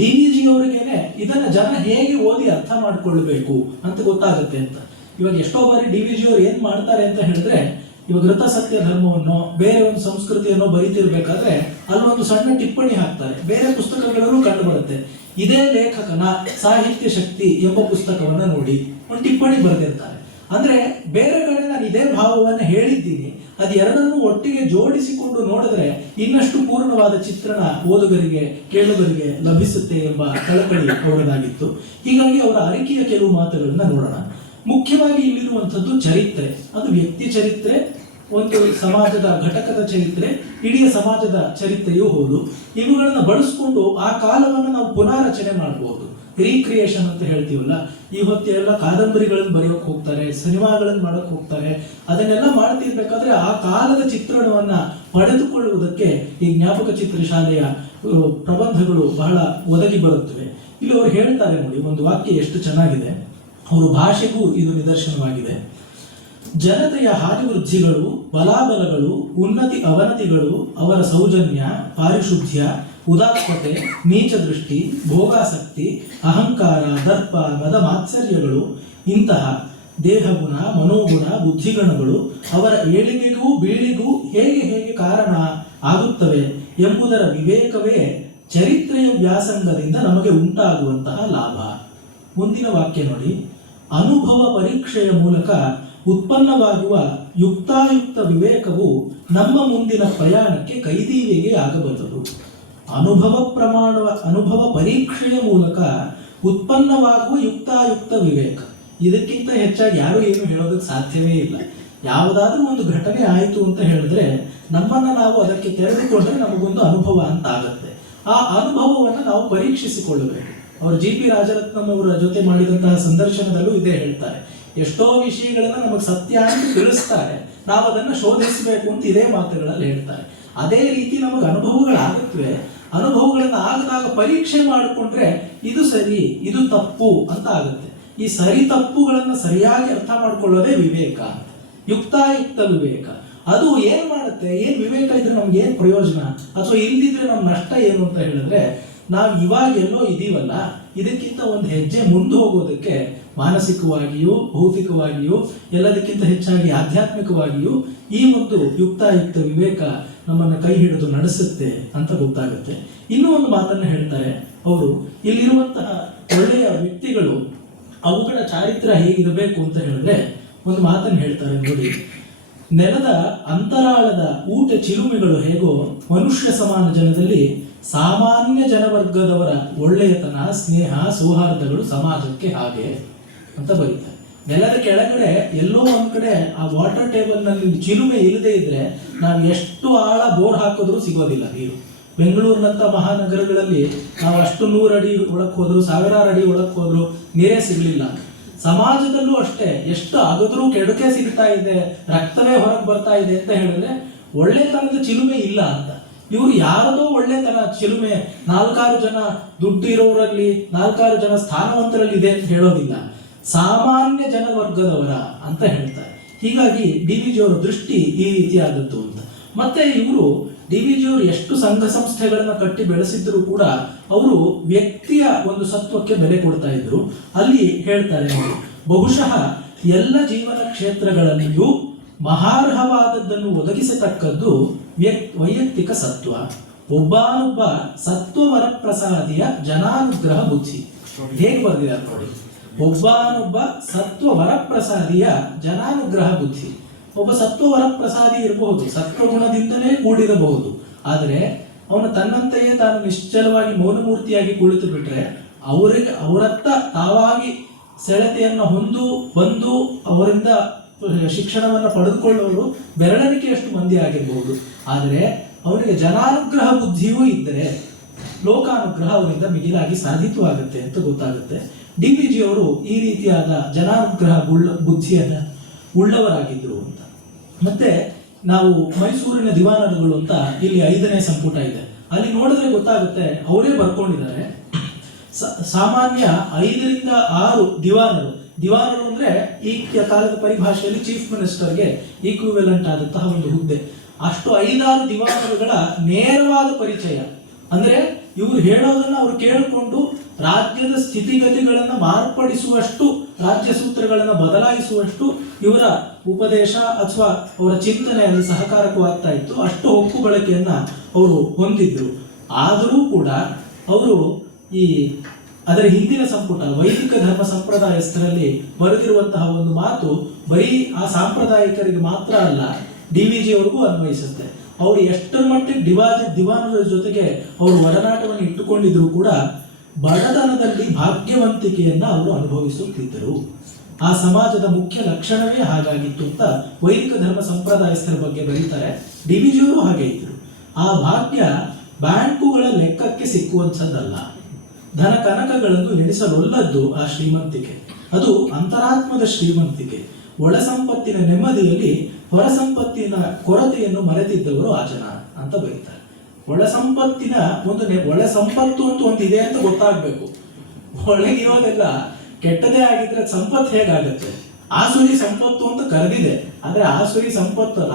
DVG ಅವರಿಗೇನೆ ಇದನ್ನ ಜನ ಹೇಗೆ ಓದಿ ಅರ್ಥ ಮಾಡ್ಕೊಳ್ಬೇಕು ಅಂತ ಗೊತ್ತಾಗುತ್ತೆ ಅಂತ. ಇವಾಗ ಎಷ್ಟೋ ಬಾರಿ DVG ಅವರು ಏನ್ ಮಾಡ್ತಾರೆ ಅಂತ ಹೇಳಿದ್ರೆ, ಇವಾಗ ಋತ ಸತ್ಯ ಧರ್ಮವನ್ನು ಬೇರೆ ಒಂದು ಸಂಸ್ಕೃತಿಯನ್ನು ಬರೀತಿರ್ಬೇಕಾದ್ರೆ ಅಲ್ಲೊಂದು ಸಣ್ಣ ಟಿಪ್ಪಣಿ ಹಾಕ್ತಾರೆ. ಬೇರೆ ಪುಸ್ತಕಗಳಲ್ಲೂ ಕಂಡು ಬರುತ್ತೆ. ಇದೇ ಲೇಖಕನ ಸಾಹಿತ್ಯ ಶಕ್ತಿ ಎಂಬ ಪುಸ್ತಕವನ್ನ ನೋಡಿ ಒಂದು ಟಿಪ್ಪಣಿ ಬರೆದಿರ್ತಾರೆ. ಅಂದ್ರೆ ಬೇರೆ ಕಡೆ ನಾನು ಇದೇ ಭಾವವನ್ನು ಹೇಳಿದ್ದೀನಿ, ಅದು ಎರಡನ್ನೂ ಒಟ್ಟಿಗೆ ಜೋಡಿಸಿಕೊಂಡು ನೋಡಿದ್ರೆ ಇನ್ನಷ್ಟು ಪೂರ್ಣವಾದ ಚಿತ್ರಣ ಓದುಗರಿಗೆ ಕೇಳುಗರಿಗೆ ಲಭಿಸುತ್ತೆ ಎಂಬ ಕಳಕಳಿ ಅವರದಾಗಿತ್ತು. ಹೀಗಾಗಿ ಅವರ ಅರಿಕೆಯ ಕೆಲವು ಮಾತುಗಳನ್ನ ನೋಡೋಣ. ಮುಖ್ಯವಾಗಿ ಇಲ್ಲಿರುವಂಥದ್ದು ಚರಿತ್ರೆ, ಅದು ವ್ಯಕ್ತಿ ಚರಿತ್ರೆ, ಒಂದು ಸಮಾಜದ ಘಟಕದ ಚರಿತ್ರೆ, ಇಡೀ ಸಮಾಜದ ಚರಿತ್ರೆಯೂ ಹೌದು. ಇವುಗಳನ್ನ ಬಳಸ್ಕೊಂಡು ಆ ಕಾಲವನ್ನು ನಾವು ಪುನಾರಚನೆ ಮಾಡಬಹುದು. ರೀಕ್ರಿಯೇಷನ್ ಅಂತ ಹೇಳ್ತೀವಲ್ಲ, ಈ ಹೊತ್ತೆಲ್ಲ ಕಾದಂಬರಿಗಳನ್ನು ಬರೆಯೋಕೆ ಹೋಗ್ತಾರೆ, ಸಿನಿಮಾಗಳನ್ನು ಮಾಡೋಕೆ ಹೋಗ್ತಾರೆ. ಅದನ್ನೆಲ್ಲ ಮಾಡ್ತಿರ್ಬೇಕಾದ್ರೆ ಆ ಕಾಲದ ಚಿತ್ರಣವನ್ನ ಪಡೆದುಕೊಳ್ಳುವುದಕ್ಕೆ ಈ ಜ್ಞಾಪಕ ಚಿತ್ರಶಾಲೆಯ ಪ್ರಬಂಧಗಳು ಬಹಳ ಒದಗಿ ಬರುತ್ತವೆ. ಇಲ್ಲಿ ಅವರು ಹೇಳ್ತಾರೆ ನೋಡಿ, ಒಂದು ವಾಕ್ಯ ಎಷ್ಟು ಚೆನ್ನಾಗಿದೆ, ಅವರು ಭಾಷೆಗೂ ಇದು ನಿದರ್ಶನವಾಗಿದೆ. ಜನತೆಯ ಹಾನಿವೃದ್ಧಿಗಳು, ಬಲಾಬಲಗಳು, ಉನ್ನತಿ ಅವನತಿಗಳು, ಅವರ ಸೌಜನ್ಯ, ಪಾರಿಶುದ್ಧ್ಯ, ಉದಾತ್ತತೆ, ನೀಚ ದೃಷ್ಟಿ, ಭೋಗಾಸಕ್ತಿ, ಅಹಂಕಾರ, ದರ್ಪ, ಮದ ಮಾತ್ಸರ್ಯಗಳು, ಇಂತಹ ದೇಹಗುಣ, ಮನೋಗುಣ, ಬುದ್ಧಿಗಣಗಳು ಅವರ ಏಳಿಗೆಗೂ ಬೀಳಿಗೂ ಹೇಗೆ ಹೇಗೆ ಕಾರಣ ಆಗುತ್ತವೆ ಎಂಬುದರ ವಿವೇಕವೇ ಚರಿತ್ರೆಯ ವ್ಯಾಸಂಗದಿಂದ ನಮಗೆ ಉಂಟಾಗುವಂತಹ ಲಾಭ. ಮುಂದಿನ ವಾಕ್ಯ ನೋಡಿ, ಅನುಭವ ಪರೀಕ್ಷೆಯ ಮೂಲಕ ಉತ್ಪನ್ನವಾಗುವ ಯುಕ್ತಾಯುಕ್ತ ವಿವೇಕವು ನಮ್ಮ ಮುಂದಿನ ಪ್ರಯಾಣಕ್ಕೆ ಕೈದೀವಿಗೆ ಆಗಬಲ್ಲದು. ಅನುಭವ ಪರೀಕ್ಷೆಯ ಮೂಲಕ ಉತ್ಪನ್ನವಾಗುವ ಯುಕ್ತಾಯುಕ್ತ ವಿವೇಕ, ಇದಕ್ಕಿಂತ ಹೆಚ್ಚಾಗಿ ಯಾರು ಏನು ಹೇಳೋದಕ್ಕೆ ಸಾಧ್ಯವೇ ಇಲ್ಲ. ಯಾವುದಾದ್ರೂ ಒಂದು ಘಟನೆ ಆಯಿತು ಅಂತ ಹೇಳಿದ್ರೆ ನಮ್ಮನ್ನ ನಾವು ಅದಕ್ಕೆ ತೆರೆದುಕೊಂಡ್ರೆ ನಮಗೊಂದು ಅನುಭವ ಅಂತ ಆಗತ್ತೆ. ಆ ಅನುಭವವನ್ನು ನಾವು ಪರೀಕ್ಷಿಸಿಕೊಳ್ಳಬೇಕು. ಅವರು GP ರಾಜರತ್ನಂ ಅವರ ಜೊತೆ ಮಾಡಿದಂತಹ ಸಂದರ್ಶನದಲ್ಲೂ ಇದೇ ಹೇಳ್ತಾರೆ. ಎಷ್ಟೋ ವಿಷಯಗಳನ್ನ ನಮಗೆ ಸತ್ಯ ಅಂತ ತಿಳಿಸ್ತಾರೆ, ನಾವು ಅದನ್ನ ಶೋಧಿಸಬೇಕು ಅಂತ ಇದೇ ಮಾತುಗಳಲ್ಲಿ ಹೇಳ್ತಾರೆ. ಅದೇ ರೀತಿ ನಮಗೆ ಅನುಭವಗಳಾಗುತ್ತವೆ. ಅನುಭವಗಳನ್ನ ಆಗದಾಗ ಪರೀಕ್ಷೆ ಮಾಡಿಕೊಂಡ್ರೆ ಇದು ಸರಿ, ಇದು ತಪ್ಪು ಅಂತ ಆಗುತ್ತೆ. ಈ ಸರಿ ತಪ್ಪುಗಳನ್ನ ಸರಿಯಾಗಿ ಅರ್ಥ ಮಾಡ್ಕೊಳ್ಳೋದೇ ವಿವೇಕ, ಯುಕ್ತಾಯುಕ್ತ ವಿವೇಕ. ಅದು ಏನ್ ಮಾಡುತ್ತೆ, ಏನ್ ವಿವೇಕ ಇದ್ರೆ ನಮ್ಗೆ ಏನ್ ಪ್ರಯೋಜನ, ಅಥವಾ ಇಲ್ದಿದ್ರೆ ನಮ್ ನಷ್ಟ ಏನು ಅಂತ ಹೇಳಿದ್ರೆ, ನಾವು ಇವಾಗ ಎಲ್ಲೋ ಇದೀವಲ್ಲ, ಇದಕ್ಕಿಂತ ಒಂದು ಹೆಜ್ಜೆ ಮುಂದೆ ಹೋಗೋದಕ್ಕೆ ಮಾನಸಿಕವಾಗಿಯೂ ಭೌತಿಕವಾಗಿಯೂ ಎಲ್ಲದಕ್ಕಿಂತ ಹೆಚ್ಚಾಗಿ ಆಧ್ಯಾತ್ಮಿಕವಾಗಿಯೂ ಈ ಒಂದು ಯುಕ್ತಾಯುಕ್ತ ವಿವೇಕ ನಮ್ಮನ್ನು ಕೈ ಹಿಡಿದು ನಡೆಸುತ್ತೆ ಅಂತ ಗೊತ್ತಾಗುತ್ತೆ. ಇನ್ನೂ ಒಂದು ಮಾತನ್ನು ಹೇಳ್ತಾರೆ ಅವರು, ಇಲ್ಲಿರುವಂತಹ ಒಳ್ಳೆಯ ವ್ಯಕ್ತಿಗಳು ಅವುಗಳ ಚಾರಿತ್ರ್ಯ ಹೇಗಿರಬೇಕು ಅಂತ ಹೇಳಿದ್ರೆ ಒಂದು ಮಾತನ್ನು ಹೇಳ್ತಾರೆ ನೋಡಿ, ನೆಲದ ಅಂತರಾಳದ ಊಟ ಚಿಲುಮೆಗಳು ಹೇಗೋ ಮನುಷ್ಯ ಸಮಾನ ಜನದಲ್ಲಿ ಸಾಮಾನ್ಯ ಜನವರ್ಗದವರ ಒಳ್ಳೆಯತನ, ಸ್ನೇಹ, ಸೌಹಾರ್ದಗಳು ಸಮಾಜಕ್ಕೆ ಹಾಗೆ ಅಂತ ಬರೀತಾರೆ. ನೆಲದ ಕೆಳಗಡೆ ಎಲ್ಲೋ ಒಂದ್ ಕಡೆ ಆ ವಾಟರ್ ಟೇಬಲ್ ನಲ್ಲಿ ಚಿಲುಮೆ ಇಲ್ಲದೆ ಇದ್ರೆ ನಾವು ಎಷ್ಟು ಆಳ ಬೋರ್ ಹಾಕಿದ್ರೂ ಸಿಗೋದಿಲ್ಲ ನೀರು. ಬೆಂಗಳೂರಿನಂತ ಮಹಾನಗರಗಳಲ್ಲಿ ನಾವು ಅಷ್ಟು 100 ಅಡಿ ಒಳಕ್ ಹೋದ್ರು, 1000 ಅಡಿ ಒಳಕ್ ಹೋದ್ರು ನೀರೇ ಸಿಗ್ಲಿಲ್ಲ. ಸಮಾಜದಲ್ಲೂ ಅಷ್ಟೇ, ಎಷ್ಟು ಅಗದ್ರೂ ಕೆಡುಕೆ ಸಿಗ್ತಾ ಇದೆ, ರಕ್ತವೇ ಹೊರಗೆ ಬರ್ತಾ ಇದೆ ಅಂತ ಹೇಳಿದ್ರೆ ಒಳ್ಳೆತನದ ಚಿಲುಮೆ ಇಲ್ಲ ಅಂತ. ಇವ್ರು ಯಾರದೋ ಒಳ್ಳೆತನ ಚಿಲುಮೆ 4-6 ಜನ ದುಡ್ಡು ಇರೋರಲ್ಲಿ, 4-6 ಜನ ಸ್ಥಾನವಂತರಲ್ಲಿ ಇದೆ ಅಂತ ಹೇಳೋದಿಲ್ಲ, ಸಾಮಾನ್ಯ ಜನವರ್ಗದವರ ಅಂತ ಹೇಳ್ತಾರೆ. ಹೀಗಾಗಿ DVG ಅವರ ದೃಷ್ಟಿ ಈ ರೀತಿಯಾದದ್ದು ಅಂತ. ಮತ್ತೆ ಇವರು DVG ಅವರು ಎಷ್ಟು ಸಂಘ ಸಂಸ್ಥೆಗಳನ್ನ ಕಟ್ಟಿ ಬೆಳೆಸಿದ್ರು ಕೂಡ ಅವರು ವ್ಯಕ್ತಿಯ ಒಂದು ಸತ್ವಕ್ಕೆ ಬೆಲೆ ಕೊಡ್ತಾ ಇದ್ರು. ಅಲ್ಲಿ ಹೇಳ್ತಾರೆ ನೋಡಿ, ಬಹುಶಃ ಎಲ್ಲ ಜೀವನ ಕ್ಷೇತ್ರಗಳಲ್ಲಿಯೂ ಮಹಾರ್ಹವಾದದ್ದನ್ನು ಒದಗಿಸತಕ್ಕದ್ದು ವೈಯಕ್ತಿಕ ಸತ್ವ. ಒಬ್ಬನೊಬ್ಬ ಸತ್ವವರ ಪ್ರಸಾದಿಯ ಜನಾನುಗ್ರಹ ಬುದ್ಧಿ. ಹೇಗೆ ಬರೆದಿದ್ದಾರೆ ನೋಡಿ, ಒಬ್ಬನೊಬ್ಬ ಸತ್ವವರ ಪ್ರಸಾದಿಯ ಜನಾನುಗ್ರಹ ಬುದ್ಧಿ. ಒಬ್ಬ ಸತ್ವವರ ಪ್ರಸಾದಿ ಇರಬಹುದು, ಸತ್ವಗುಣದಿಂದಲೇ ಕೂಡಿರಬಹುದು, ಆದರೆ ಅವನು ತನ್ನಂತೆಯೇ ತಾನು ನಿಶ್ಚಲವಾಗಿ ಮೌನಮೂರ್ತಿಯಾಗಿ ಕುಳಿತು ಬಿಟ್ರೆ ಅವರತ್ತ ತಾವಾಗಿ ಸೆಳೆತೆಯನ್ನು ಬಂದು ಅವರಿಂದ ಶಿಕ್ಷಣವನ್ನು ಪಡೆದುಕೊಳ್ಳುವವರು ಬೆರಳೆಣಿಕೆಯಷ್ಟು ಮಂದಿ ಆಗಿರಬಹುದು. ಆದರೆ ಅವನಿಗೆ ಜನಾನುಗ್ರಹ ಬುದ್ಧಿಯೂ ಇದ್ದರೆ ಲೋಕಾನುಗ್ರಹ ಅವರಿಂದ ಮಿಗಿಲಾಗಿ ಸಾಧಿತವಾಗುತ್ತೆ ಅಂತ ಗೊತ್ತಾಗುತ್ತೆ. DVG ಅವರು ಈ ರೀತಿಯಾದ ಜನಾನುಗ್ರಹ ಬುದ್ಧಿಯನ್ನ ಉಳ್ಳವರಾಗಿದ್ರು ಅಂತ. ಮತ್ತೆ ನಾವು ಮೈಸೂರಿನ ದಿವಾನರುಗಳು ಅಂತ ಇಲ್ಲಿ 5ನೇ ಸಂಪುಟ ಇದೆ, ಅಲ್ಲಿ ನೋಡಿದ್ರೆ ಗೊತ್ತಾಗುತ್ತೆ, ಅವರೇ ಬರ್ಕೊಂಡಿದ್ದಾರೆ. ಸಾಮಾನ್ಯ 5ರಿಂದ 6 ದಿವಾನರು ಅಂದ್ರೆ ಈ ಕಾಲದ ಪರಿಭಾಷೆಯಲ್ಲಿ ಚೀಫ್ ಮಿನಿಸ್ಟರ್ಗೆ ಈಕ್ವಿವೆಲೆಂಟ್ ಆದಂತಹ ಒಂದು ಹುದ್ದೆ. ಅಷ್ಟು 5-6 ದಿವಾನರುಗಳ ನೇರವಾದ ಪರಿಚಯ, ಅಂದ್ರೆ ಇವರು ಹೇಳೋದನ್ನ ಅವ್ರು ಕೇಳಿಕೊಂಡು ರಾಜ್ಯದ ಸ್ಥಿತಿಗತಿಗಳನ್ನ ಮಾರ್ಪಡಿಸುವಷ್ಟು, ರಾಜ್ಯ ಸೂತ್ರಗಳನ್ನ ಬದಲಾಯಿಸುವಷ್ಟು ಇವರ ಉಪದೇಶ ಅಥವಾ ಅವರ ಚಿಂತನೆಯಲ್ಲಿ ಸಹಕಾರಕವಾಗ್ತಾ ಇತ್ತು. ಅಷ್ಟು ಹೊಕ್ಕು ಬಳಕೆಯನ್ನ ಅವರು ಹೊಂದಿದ್ರು. ಆದರೂ ಕೂಡ ಅವರು ಅದರ ಹಿಂದಿನ ಸಂಪುಟ ವೈದಿಕ ಧರ್ಮ ಸಂಪ್ರದಾಯಸ್ಥರಲ್ಲಿ ಬರೆದಿರುವಂತಹ ಒಂದು ಮಾತು ಬರೀ ಆ ಸಾಂಪ್ರದಾಯಿಕರಿಗೆ ಮಾತ್ರ ಅಲ್ಲ, DVG ಅವ್ರಿಗೂ ಅನ್ವಯಿಸುತ್ತೆ. ಅವರು ಎಷ್ಟರ ಮಟ್ಟಿಗೆ ದಿವಾನರ ಜೊತೆಗೆ ಅವರು ಒಡನಾಟವನ್ನು ಇಟ್ಟುಕೊಂಡಿದ್ರು ಕೂಡ ಬಡತನದಲ್ಲಿ ಭಾಗ್ಯವಂತಿಕೆಯನ್ನ ಅವರು ಅನುಭವಿಸುತ್ತಿದ್ದರು. ಆ ಸಮಾಜದ ಮುಖ್ಯ ಲಕ್ಷಣವೇ ಹಾಗಾಗಿತ್ತು ಅಂತ ವೈದಿಕ ಧರ್ಮ ಸಂಪ್ರದಾಯಸ್ಥರ ಬಗ್ಗೆ ಬರೀತಾರೆ. DVG ಅವರು ಹಾಗೆ ಇದ್ರು. ಆ ಭಾಗ್ಯ ಬ್ಯಾಂಕುಗಳ ಲೆಕ್ಕಕ್ಕೆ ಸಿಕ್ಕುವಂಥದ್ದಲ್ಲ, ಧನ ಕನಕಗಳನ್ನು ಎಣಿಸಲೊಲ್ಲದ್ದು ಆ ಶ್ರೀಮಂತಿಕೆ. ಅದು ಅಂತರಾತ್ಮದ ಶ್ರೀಮಂತಿಕೆ. ಒಳ ಸಂಪತ್ತಿನ ನೆಮ್ಮದಿಯಲ್ಲಿ ಹೊರ ಸಂಪತ್ತಿನ ಕೊರತೆಯನ್ನು ಮರೆತಿದ್ದವರು ಆ ಜನ ಅಂತ ಬರೀತಾರೆ. ಒಳ ಸಂಪತ್ತಿನ ಒಳ ಸಂಪತ್ತು ಅಂತ ಒಂದಿದೆ ಅಂತ ಗೊತ್ತಾಗ್ಬೇಕು. ಒಳಗಿರೋದೆಲ್ಲ ಕೆಟ್ಟದೇ ಆಗಿದ್ರೆ ಸಂಪತ್ತು ಹೇಗಾಗತ್ತೆ? ಆಸುರಿ ಸಂಪತ್ತು ಅಂತ ಕರೆದಿದೆ, ಆದ್ರೆ ಆಸುರಿ ಸಂಪತ್ತು ಅಲ್ಲ,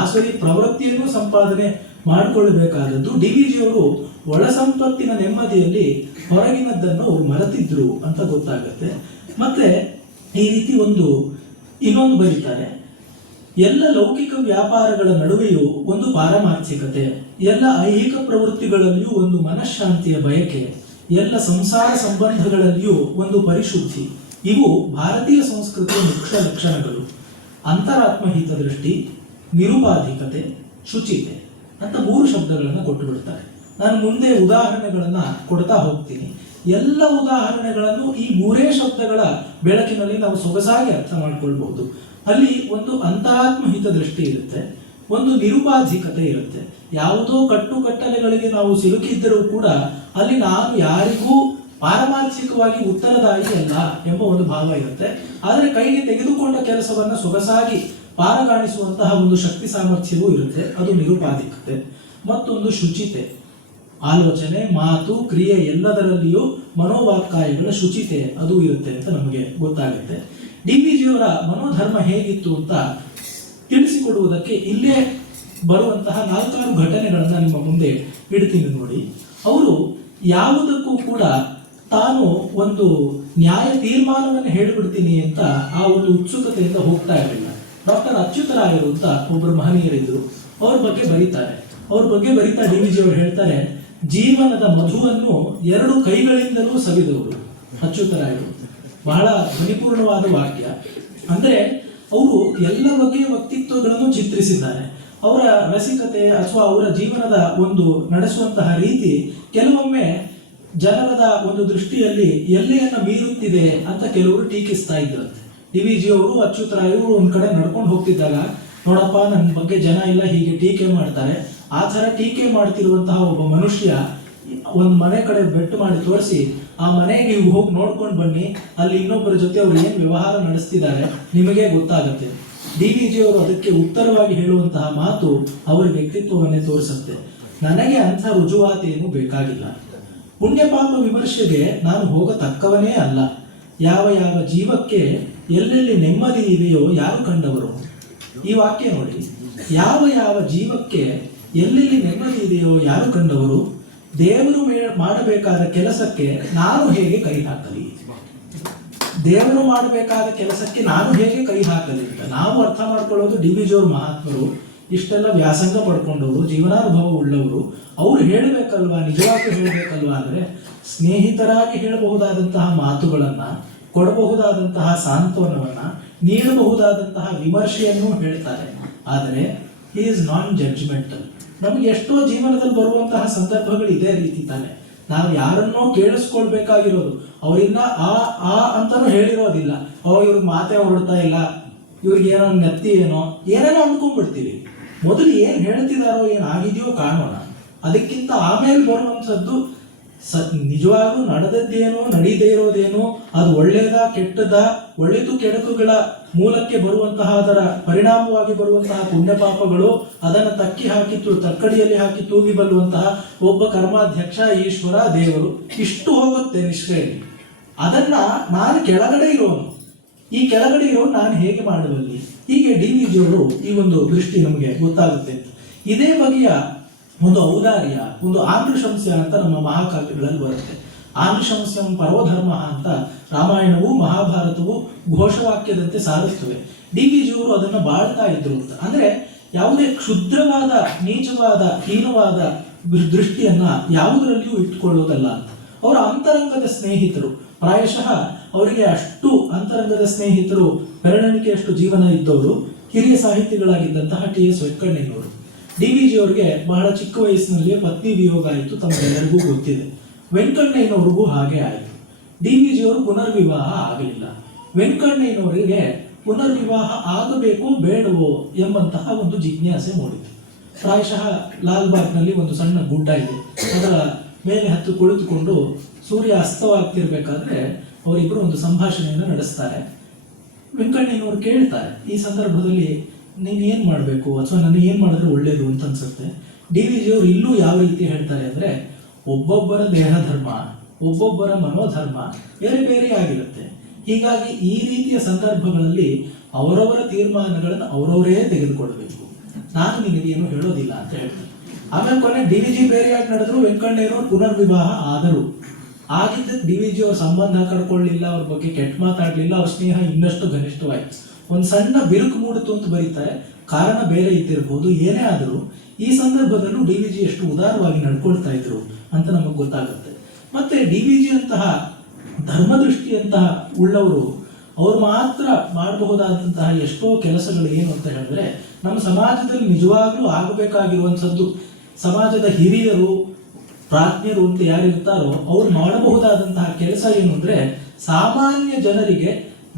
ಆಸುರಿ ಪ್ರವೃತ್ತಿಯನ್ನು ಸಂಪಾದನೆ ಮಾಡಿಕೊಳ್ಳಬೇಕಾದದ್ದು. DVG ಅವರು ಒಳ ಸಂಪತ್ತಿನ ನೆಮ್ಮದಿಯಲ್ಲಿ ಹೊರಗಿನದ್ದನ್ನು ಅವರು ಮರೆತಿದ್ರು ಅಂತ ಗೊತ್ತಾಗತ್ತೆ. ಮತ್ತೆ ಈ ರೀತಿ ಇನ್ನೊಂದು ಬರೀತಾರೆ, ಎಲ್ಲ ಲೌಕಿಕ ವ್ಯಾಪಾರಗಳ ನಡುವೆಯೂ ಒಂದು ಪಾರಮಾರ್ಥಿಕತೆ, ಎಲ್ಲ ಐಹಿಕ ಪ್ರವೃತ್ತಿಗಳಲ್ಲಿಯೂ ಒಂದು ಮನಃಶಾಂತಿಯ ಬಯಕೆ, ಎಲ್ಲ ಸಂಸಾರ ಸಂಬಂಧಗಳಲ್ಲಿಯೂ ಒಂದು ಪರಿಶುದ್ಧಿ. ಇವು ಭಾರತೀಯ ಸಂಸ್ಕೃತಿಯ ಮುಖ್ಯ ಲಕ್ಷಣಗಳು. ಅಂತರಾತ್ಮ ಹಿತದೃಷ್ಟಿ, ನಿರುಪಾಧಿಕತೆ, ಶುಚಿತೆ ಅಂತ 3 ಶಬ್ದಗಳನ್ನು ಕೊಟ್ಟು ಬಿಡ್ತಾರೆ. ನಾನು ಮುಂದೆ ಉದಾಹರಣೆಗಳನ್ನ ಕೊಡ್ತಾ ಹೋಗ್ತೀನಿ. ಎಲ್ಲ ಉದಾಹರಣೆಗಳನ್ನು ಈ 3 ಶಬ್ದಗಳ ಬೆಳಕಿನಲ್ಲಿ ನಾವು ಸೊಗಸಾಗಿ ಅರ್ಥ ಮಾಡ್ಕೊಳ್ಬಹುದು. ಅಲ್ಲಿ ಒಂದು ಅಂತರಾತ್ಮ ಹಿತದೃಷ್ಟಿ ಇರುತ್ತೆ, ಒಂದು ನಿರುಪಾಧಿಕತೆ ಇರುತ್ತೆ. ಯಾವುದೋ ಕಟ್ಟುಕಟ್ಟಲೆಗಳಿಗೆ ನಾವು ಸಿಲುಕಿದ್ದರೂ ಕೂಡ ಅಲ್ಲಿ ನಾನು ಯಾರಿಗೂ ಪಾರಮಾರ್ಥಿಕವಾಗಿ ಉತ್ತರದಾಯಿ ಅಲ್ಲ ಎಂಬ ಒಂದು ಭಾವ ಇರುತ್ತೆ. ಆದರೆ ಕೈಗೆ ತೆಗೆದುಕೊಂಡ ಕೆಲಸವನ್ನ ಸೊಗಸಾಗಿ ಪಾರಗಾಣಿಸುವಂತಹ ಒಂದು ಶಕ್ತಿ ಸಾಮರ್ಥ್ಯವೂ ಇರುತ್ತೆ, ಅದು ನಿರುಪಾಧಿಕತೆ. ಮತ್ತೊಂದು ಶುಚಿತೆ, ಆಲೋಚನೆ, ಮಾತು, ಕ್ರಿಯೆ ಎಲ್ಲದರಲ್ಲಿಯೂ ಮನೋವಾಕ್ಕಾಯಗಳ ಶುಚಿತೆ ಅದು ಇರುತ್ತೆ ಅಂತ ನಮಗೆ ಗೊತ್ತಾಗುತ್ತೆ. DVG ಅವರ ಮನೋಧರ್ಮ ಹೇಗಿತ್ತು ಅಂತ ತಿಳಿಸಿಕೊಡುವುದಕ್ಕೆ ಇಲ್ಲೇ ಬರುವಂತಹ 4-6 ಘಟನೆಗಳನ್ನ ನಿಮ್ಮ ಮುಂದೆ ಇಡ್ತೀನಿ ನೋಡಿ. ಅವರು ಯಾವುದಕ್ಕೂ ಕೂಡ ತಾನು ಒಂದು ನ್ಯಾಯ ತೀರ್ಮಾನವನ್ನು ಹೇಳಿಬಿಡ್ತೀನಿ ಅಂತ ಆ ಒಂದು ಉತ್ಸುಕತೆಯಿಂದ ಹೋಗ್ತಾ ಇರಲಿಲ್ಲ. ಡಾಕ್ಟರ್ ಅಚ್ಯುತರಾಯರು ಅಂತ ಒಬ್ಬರು ಮಹನೀಯರಿದ್ರು, ಅವ್ರ ಬಗ್ಗೆ ಬರೀತಾರೆ. ಅವ್ರ ಬಗ್ಗೆ ಬರೀತಾ ಡಿ ವಿ ಜಿ ಅವರು ಹೇಳ್ತಾರೆ, ಜೀವನದ ಮಧುವನ್ನು 2 ಕೈಗಳಿಂದಲೂ ಸವಿದವರು ಅಚ್ಯುತರಾಯರು. ಬಹಳ ಪರಿಪೂರ್ಣವಾದ ವಾಕ್ಯ. ಅಂದ್ರೆ ಅವರು ಎಲ್ಲ ಬಗೆಯ ವ್ಯಕ್ತಿತ್ವಗಳನ್ನು ಚಿತ್ರಿಸಿದ್ದಾರೆ. ಅವರ ರಸಿಕತೆ ಅಥವಾ ಅವರ ಜೀವನದ ಒಂದು ನಡೆಸುವಂತಹ ರೀತಿ ಕೆಲವೊಮ್ಮೆ ಜನರದ ಒಂದು ದೃಷ್ಟಿಯಲ್ಲಿ ಎಲ್ಲೆಯನ್ನ ಮೀರುತ್ತಿದೆ ಅಂತ ಕೆಲವರು ಟೀಕಿಸ್ತಾ ಇದ್ರಂತೆ. ಡಿ ವಿ ಜಿ ಅವರು ಅಚ್ಯುತರಾಯರು ಒಂದ್ ಕಡೆ ನಡ್ಕೊಂಡು ಹೋಗ್ತಿದ್ದಾಗ, ನೋಡಪ್ಪ ನನ್ನ ಬಗ್ಗೆ ಜನ ಎಲ್ಲ ಹೀಗೆ ಟೀಕೆ ಮಾಡ್ತಾರೆ, ಆ ಥರ ಟೀಕೆ ಮಾಡ್ತಿರುವಂತಹ ಒಬ್ಬ ಮನುಷ್ಯ ಒಂದು ಮನೆ ಕಡೆ ಬೆಟ್ಟು ಮಾಡಿ ತೋರಿಸಿ, ಆ ಮನೆಗೆ ನೀವು ಹೋಗಿ ನೋಡ್ಕೊಂಡು ಬನ್ನಿ, ಅಲ್ಲಿ ಇನ್ನೊಬ್ಬರ ಜೊತೆ ಅವ್ರು ಏನು ವ್ಯವಹಾರ ನಡೆಸ್ತಿದ್ದಾರೆ ನಿಮಗೆ ಗೊತ್ತಾಗುತ್ತೆ. ಡಿ ವಿ ಜಿ ಅವರು ಅದಕ್ಕೆ ಉತ್ತರವಾಗಿ ಹೇಳುವಂತಹ ಮಾತು ಅವರ ವ್ಯಕ್ತಿತ್ವವನ್ನೇ ತೋರಿಸುತ್ತೆ. ನನಗೆ ಅಂಥ ರುಜುವಾತೇನು ಬೇಕಾಗಿಲ್ಲ. ಪುಣ್ಯ ಪಾಪ ವಿಮರ್ಶೆಗೆ ನಾನು ಹೋಗತಕ್ಕವನೇ ಅಲ್ಲ. ಯಾವ ಯಾವ ಜೀವಕ್ಕೆ ಎಲ್ಲೆಲ್ಲಿ ನೆಮ್ಮದಿ ಇದೆಯೋ ಯಾರು ಕಂಡವರು. ಈ ವಾಕ್ಯ ನೋಡಿ, ಯಾವ ಯಾವ ಜೀವಕ್ಕೆ ಎಲ್ಲೆಲ್ಲಿ ನೆಮ್ಮದಿ ಇದೆಯೋ ಯಾರು ಕಂಡವರು. ದೇವರು ಮಾಡಬೇಕಾದ ಕೆಲಸಕ್ಕೆ ನಾನು ಹೇಗೆ ಕೈ ಹಾಕಲಿ. ದೇವರು ಮಾಡಬೇಕಾದ ಕೆಲಸಕ್ಕೆ ನಾನು ಹೇಗೆ ಕೈ ಹಾಕಲಿ ಅಂತ ನಾವು ಅರ್ಥ ಮಾಡ್ಕೊಳ್ಳೋದು. ಡಿ ವಿ ಜಿ ಅವ್ರ ಮಹಾತ್ಮರು ಇಷ್ಟೆಲ್ಲ ವ್ಯಾಸಂಗ ಪಡ್ಕೊಂಡವರು, ಜೀವನಾನುಭವ ಉಳ್ಳವರು. ಅವ್ರು ಹೇಳಬೇಕಲ್ವಾ, ನಿಜವಾಗ್ಲೂ ಹೇಳಬೇಕಲ್ವಾ ಅಂದ್ರೆ ಸ್ನೇಹಿತರಾಗಿ ಹೇಳಬಹುದಾದಂತಹ ಮಾತುಗಳನ್ನ, ಕೊಡಬಹುದಾದಂತಹ ಸಾಂತ್ವನವನ್ನ, ನೀಡಬಹುದಾದಂತಹ ವಿಮರ್ಶೆಯನ್ನು ಹೇಳ್ತಾರೆ. ಆದರೆ ಹಿ ಇಸ್ ನಾನ್ ಜಡ್ಜ್ಮೆಂಟಲ್. ನಮ್ಗೆ ಎಷ್ಟೋ ಜೀವನದಲ್ಲಿ ಬರುವಂತಹ ಸಂದರ್ಭಗಳು ಇದೇ ರೀತಿ ತಾನೆ. ನಾವು ಯಾರನ್ನೋ ಕೇಳಿಸ್ಕೊಳ್ಬೇಕಾಗಿರೋದು, ಅವರಿಂದ ಆ ಅಂತಾನು ಹೇಳಿರೋದಿಲ್ಲ. ಇವ್ರಿಗೆ ಮಾತೇ ಹೊರಡ್ತಾ ಇಲ್ಲ, ಇವ್ರಿಗೆ ಏನೋ ನೆತ್ತಿ ಏನೇನೋ ಅಂದ್ಕೊಂಡ್ಬಿಡ್ತೀವಿ. ಮೊದಲು ಏನ್ ಹೇಳ್ತಿದಾರೋ, ಏನಾಗಿದೆಯೋ ಕಾಣೋಣ. ಅದಕ್ಕಿಂತ ಆಮೇಲೆ ಬರುವಂಥದ್ದು ನಿಜವಾಗ್ಲೂ ನಡೆದದ್ದೇನೋ ನಡೀದೇ ಇರೋದೇನೋ, ಅದು ಒಳ್ಳೇದ ಕೆಟ್ಟದ, ಒಳ್ಳೆದು ಕೆಡಕುಗಳ ಮೂಲಕ್ಕೆ ಬರುವಂತಹ, ಅದರ ಪರಿಣಾಮವಾಗಿ ಬರುವಂತಹ ಪುಣ್ಯ ಪಾಪಗಳು, ಅದನ್ನು ತಕ್ಕಡಿಯಲ್ಲಿ ಹಾಕಿ ತೂಗಿ ಬರುವಂತಹ ಒಬ್ಬ ಕರ್ಮಾಧ್ಯಕ್ಷ, ಈಶ್ವರ, ದೇವರು, ಇಷ್ಟು ಹೋಗುತ್ತೆ ನಿಷ್ಠೆಯಲ್ಲಿ. ಅದನ್ನ ನಾನು ಕೆಳಗಡೆ ಇರೋನು, ಈ ಕೆಳಗಡೆ ಇರೋನು ನಾನು ಹೇಗೆ ಮಾಡಬಲ್ಲಿ. ಹೀಗೆ ಡಿ ವಿ ಜಿ ಅವರು ಈ ಒಂದು ದೃಷ್ಟಿ ನಮಗೆ ಗೊತ್ತಾಗುತ್ತೆ. ಇದೇ ಬಗೆಯ ಒಂದು ಔದಾರ್ಯ, ಒಂದು ಆನುಶಂಸ್ಯ ಅಂತ ನಮ್ಮ ಮಹಾಕಾವ್ಯಗಳಲ್ಲಿ ಬರುತ್ತೆ. ಆನುಶಂಸ್ಯಂ ಪರೋಧರ್ಮ ಅಂತ ರಾಮಾಯಣವು ಮಹಾಭಾರತವು ಘೋಷವಾಕ್ಯದಂತೆ ಸಾರುತ್ತವೆ. ಡಿ ವಿ ಜಿ ಅವರು ಅದನ್ನು ಬಾಳ್ತಾ ಇದ್ರು ಅಂತ. ಅಂದ್ರೆ ಯಾವುದೇ ಕ್ಷುದ್ರವಾದ, ನೀಚವಾದ, ಹೀನವಾದ ದೃಷ್ಟಿಯನ್ನ ಯಾವುದರಲ್ಲಿಯೂ ಇಟ್ಕೊಳ್ಳೋದಲ್ಲ ಅಂತ. ಅವರ ಅಂತರಂಗದ ಸ್ನೇಹಿತರು, ಪ್ರಾಯಶಃ ಅವರಿಗೆ ಅಷ್ಟು ಅಂತರಂಗದ ಸ್ನೇಹಿತರು ಬೆರಳೆಣಿಕೆಯಷ್ಟು ಜೀವನ ಇದ್ದವರು ಹಿರಿಯ ಸಾಹಿತಿಗಳಾಗಿದ್ದಂತಹ ಟಿ ಎಸ್ ವೆಂಕಣ್ಣಯ್ಯನವರು. ಡಿ ವಿ ಜಿ ಅವರಿಗೆ ಬಹಳ ಚಿಕ್ಕ ವಯಸ್ಸಿನಲ್ಲಿ ಪತ್ನಿ ವಿಯೋಗ ಆಯಿತು, ತಮಗೆಲ್ಲರಿಗೂ ಗೊತ್ತಿದೆ. ವೆಂಕಣ್ಣಯ್ಯನವ್ರಿಗೂ ಹಾಗೆ ಆಯಿತು. ಡಿ ವಿ ಜಿ ಅವರು ಪುನರ್ವಿವಾಹ ಆಗಲಿಲ್ಲ. ವೆಂಕಣ್ಣಯ್ಯನವರಿಗೆ ಪುನರ್ವಿವಾಹ ಆಗಬೇಕು ಬೇಡವೋ ಎಂಬಂತಹ ಒಂದು ಜಿಜ್ಞಾಸೆ ಮೂಡಿತು. ಪ್ರಾಯಶಃ ಲಾಲ್ಬಾಗ್ನಲ್ಲಿ ಒಂದು ಸಣ್ಣ ಗುಡ್ಡ ಇದೆ, ಅದರ ಮೇಲೆ ಹತ್ತು ಕುಳಿತುಕೊಂಡು ಸೂರ್ಯ ಅಸ್ತವಾಗ್ತಿರ್ಬೇಕಾದ್ರೆ ಅವರಿಬ್ಬರು ಒಂದು ಸಂಭಾಷಣೆಯನ್ನು ನಡೆಸ್ತಾರೆ. ವೆಂಕಣ್ಣಯ್ಯನವರು ಕೇಳ್ತಾರೆ, ಈ ಸಂದರ್ಭದಲ್ಲಿ ನೀನು ಏನು ಮಾಡಬೇಕು ಅಥವಾ ನನಗೆ ಏನು ಮಾಡಿದ್ರೆ ಒಳ್ಳೇದು ಅಂತ ಅನ್ಸುತ್ತೆ. ಡಿ ವಿ ಜಿ ಅವರು ಇಲ್ಲೂ ಯಾವ ರೀತಿ ಹೇಳ್ತಾರೆ ಅಂದರೆ, ಒಬ್ಬೊಬ್ಬರ ದೇಹ ಧರ್ಮ, ಒಬ್ಬೊಬ್ಬರ ಮನೋಧರ್ಮ ಬೇರೆ ಬೇರೆ ಆಗಿರುತ್ತೆ. ಹೀಗಾಗಿ ಈ ರೀತಿಯ ಸಂದರ್ಭಗಳಲ್ಲಿ ಅವರವರ ತೀರ್ಮಾನಗಳನ್ನು ಅವರವರೇ ತೆಗೆದುಕೊಳ್ಬೇಕು, ನಾನು ನಿನಗೇನು ಹೇಳೋದಿಲ್ಲ ಅಂತ ಹೇಳ್ತೀನಿ. ಆಮೇಲೆ ಕೊನೆ ಡಿ ವಿ ಜಿ ಬೇರೆಯಾಗಿ ನಡೆದ್ರು, ವೆಂಕಣ್ಣಯ್ಯನವರು ಪುನರ್ವಿವಾಹ ಆದರು. ಆಗಿದ್ದಕ್ಕೆ ಡಿ ವಿ ಜಿ ಅವ್ರ ಸಂಬಂಧ ಕಳ್ಕೊಳ್ಳಿಲ್ಲ, ಅವ್ರ ಬಗ್ಗೆ ಕೆಟ್ಟ ಮಾತಾಡಲಿಲ್ಲ, ಅವ್ರ ಸ್ನೇಹ ಇನ್ನಷ್ಟು ಘನಿಷ್ಠವಾಯಿತು. ಒಂದು ಸಣ್ಣ ಬಿರುಕು ಮೂಡಿತು ಅಂತ ಬರೀತಾರೆ, ಕಾರಣ ಬೇರೆ ಇದ್ದಿರಬಹುದು. ಏನೇ ಆದರೂ ಈ ಸಂದರ್ಭದಲ್ಲೂ ಡಿ ವಿ ಜಿ ಎಷ್ಟು ಉದಾರವಾಗಿ ನಡ್ಕೊಳ್ತಾ ಇದ್ರು ಅಂತ ನಮಗೆ ಗೊತ್ತಾಗುತ್ತೆ. ಮತ್ತೆ ಡಿ ವಿ ಜಿ ಅಂತಹ ಧರ್ಮದೃಷ್ಟಿಯಂತಹ ಉಳ್ಳವರು ಅವ್ರು ಮಾತ್ರ ಮಾಡಬಹುದಾದಂತಹ ಎಷ್ಟೋ ಕೆಲಸಗಳು ಏನು ಅಂತ ಹೇಳಿದ್ರೆ, ನಮ್ಮ ಸಮಾಜದಲ್ಲಿ ನಿಜವಾಗ್ಲೂ ಆಗಬೇಕಾಗಿರುವಂಥದ್ದು, ಸಮಾಜದ ಹಿರಿಯರು ಪ್ರಾಜ್ಞರು ಅಂತ ಯಾರಿರ್ತಾರೋ ಅವ್ರು ಮಾಡಬಹುದಾದಂತಹ ಕೆಲಸ ಏನು ಅಂದ್ರೆ, ಸಾಮಾನ್ಯ ಜನರಿಗೆ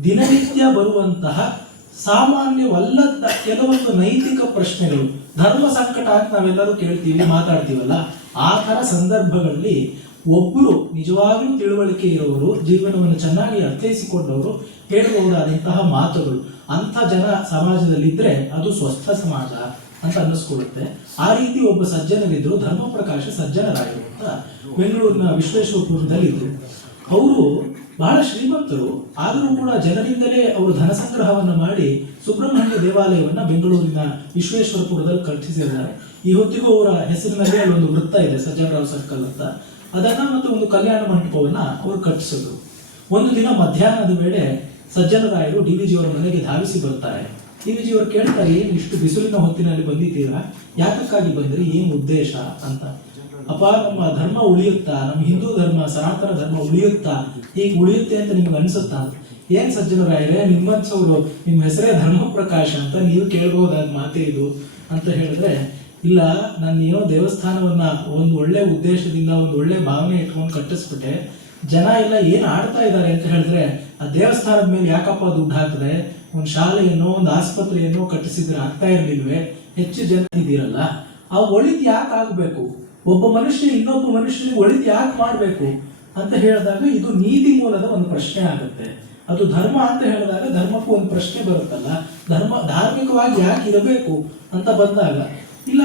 ದಿನನಿತ್ಯ ಬರುವಂತಹ ಸಾಮಾನ್ಯವಲ್ಲದ ಕೆಲವೊಂದು ನೈತಿಕ ಪ್ರಶ್ನೆಗಳು, ಧರ್ಮ ಸಂಕಟ ಅಂತ ನಾವೆಲ್ಲರೂ ಕೇಳ್ತೀವಿ, ಮಾತಾಡ್ತೀವಲ್ಲ, ಆ ಥರ ಸಂದರ್ಭಗಳಲ್ಲಿ ಒಬ್ಬರು ನಿಜವಾಗ್ಲೂ ತಿಳುವಳಿಕೆ ಇರೋರು, ಜೀವನವನ್ನು ಚೆನ್ನಾಗಿ ಅರ್ಥೈಸಿಕೊಂಡವರು ಹೇಳಬಹುದಾದಂತಹ ಮಾತುಗಳು, ಅಂಥ ಜನ ಸಮಾಜದಲ್ಲಿದ್ದರೆ ಅದು ಸ್ವಸ್ಥ ಸಮಾಜ ಅಂತ ಅನ್ನಿಸ್ಕೊಳ್ಳುತ್ತೆ. ಆ ರೀತಿ ಒಬ್ಬ ಸಜ್ಜನರಿದ್ರು, ಧರ್ಮಪ್ರಕಾಶ ಸಜ್ಜನರಾಯರು ಅಂತ ಬೆಂಗಳೂರಿನ ವಿಶ್ವೇಶ್ವರಪುರದಲ್ಲಿ ಇದ್ರು. ಅವರು ಬಹಳ ಶ್ರೀಮಂತರು, ಆದರೂ ಕೂಡ ಜನರಿಂದಲೇ ಅವರು ಧನ ಸಂಗ್ರಹವನ್ನು ಮಾಡಿ ಸುಬ್ರಹ್ಮಣ್ಯ ದೇವಾಲಯವನ್ನ ಬೆಂಗಳೂರಿನ ವಿಶ್ವೇಶ್ವರಪುರದಲ್ಲಿ ಕಟ್ಟಿಸಿದ್ದಾರೆ. ಈ ಹೊತ್ತಿಗೂ ಅವರ ಹೆಸರಿನಲ್ಲಿ ಅಲ್ಲೊಂದು ವೃತ್ತ ಇದೆ, ಸಜ್ಜನರಾವ್ ಸರ್ಕಲ್ ಅಂತ. ಅದನ್ನ ಮತ್ತು ಒಂದು ಕಲ್ಯಾಣ ಮಂಟಪವನ್ನ ಅವರು ಕಟ್ಟಿಸಿದ್ರು. ಒಂದು ದಿನ ಮಧ್ಯಾಹ್ನದ ವೇಳೆ ಸಜ್ಜನರಾಯರು ಡಿ ವಿ ಜಿ ಅವರ ಮನೆಗೆ ಧಾವಿಸಿ ಬರ್ತಾರೆ. ಡಿ ವಿ ಜಿ ಅವರು ಕೇಳ್ತಾರೆ, ಏನು ಇಷ್ಟು ಬಿಸಿಲಿನ ಹೊತ್ತಿನಲ್ಲಿ ಬಂದಿದ್ದೀರಾ, ಯಾತಕ್ಕಾಗಿ ಬಂದ್ರಿ, ಏನು ಉದ್ದೇಶ ಅಂತ. ಅಪ್ಪ, ನಮ್ಮ ಧರ್ಮ ಉಳಿಯುತ್ತಾ, ನಮ್ಮ ಹಿಂದೂ ಧರ್ಮ ಸನಾತನ ಧರ್ಮ ಉಳಿಯುತ್ತಾ, ಹೀಗೆ ಉಳಿಯುತ್ತೆ ಅಂತ ನಿಮ್ಗೆ ಅನ್ಸುತ್ತಾ? ಏನ್ ಸಜ್ಜನರಾಯರೇ, ನಿಮ್ಮನ್ಸವರು, ನಿಮ್ಮ ಹೆಸರೇ ಧರ್ಮಪ್ರಕಾಶ ಅಂತ, ನೀವು ಕೇಳಬಹುದಾದ ಮಾತೇ ಇದು ಅಂತ ಹೇಳಿದ್ರೆ, ಇಲ್ಲ, ನಾನು ಏನೋ ದೇವಸ್ಥಾನವನ್ನ ಒಂದು ಒಳ್ಳೆ ಉದ್ದೇಶದಿಂದ ಒಂದು ಒಳ್ಳೆ ಭಾವನೆ ಇಟ್ಕೊಂಡು ಕಟ್ಟಿಸ್ಬಿಟ್ಟೆ, ಜನ ಎಲ್ಲ ಏನ್ ಆಡ್ತಾ ಇದ್ದಾರೆ ಅಂತ ಹೇಳಿದ್ರೆ ಆ ದೇವಸ್ಥಾನದ ಮೇಲೆ ಯಾಕಪ್ಪ ದುಡ್ಡು ಹಾಕಿದ್ರೆ, ಒಂದು ಶಾಲೆಯನ್ನು ಒಂದು ಆಸ್ಪತ್ರೆಯನ್ನು ಕಟ್ಟಿಸಿದ್ರೆ ಆಗ್ತಾ ಇರ್ಲಿಲ್ವೇ, ಹೆಚ್ಚು ಜನ ಇದ್ದೀರಲ್ಲ, ಆ ಒಳಿತು ಯಾಕೆ ಆಗ್ಬೇಕು, ಒಬ್ಬ ಮನುಷ್ಯ ಇನ್ನೊಬ್ಬ ಮನುಷ್ಯನಿಗೆ ಒಳಿತು ಯಾಕೆ ಮಾಡ್ಬೇಕು ಅಂತ ಹೇಳಿದಾಗ ಇದು ನೀತಿ ಮೂಲದ ಒಂದು ಪ್ರಶ್ನೆ ಆಗುತ್ತೆ. ಅದು ಧರ್ಮ ಅಂತ ಹೇಳಿದಾಗ ಧರ್ಮಕ್ಕೂ ಒಂದು ಪ್ರಶ್ನೆ ಬರುತ್ತಲ್ಲ, ಧಾರ್ಮಿಕವಾಗಿ ಯಾಕೆ ಇರಬೇಕು ಅಂತ ಬಂದಾಗ, ಇಲ್ಲ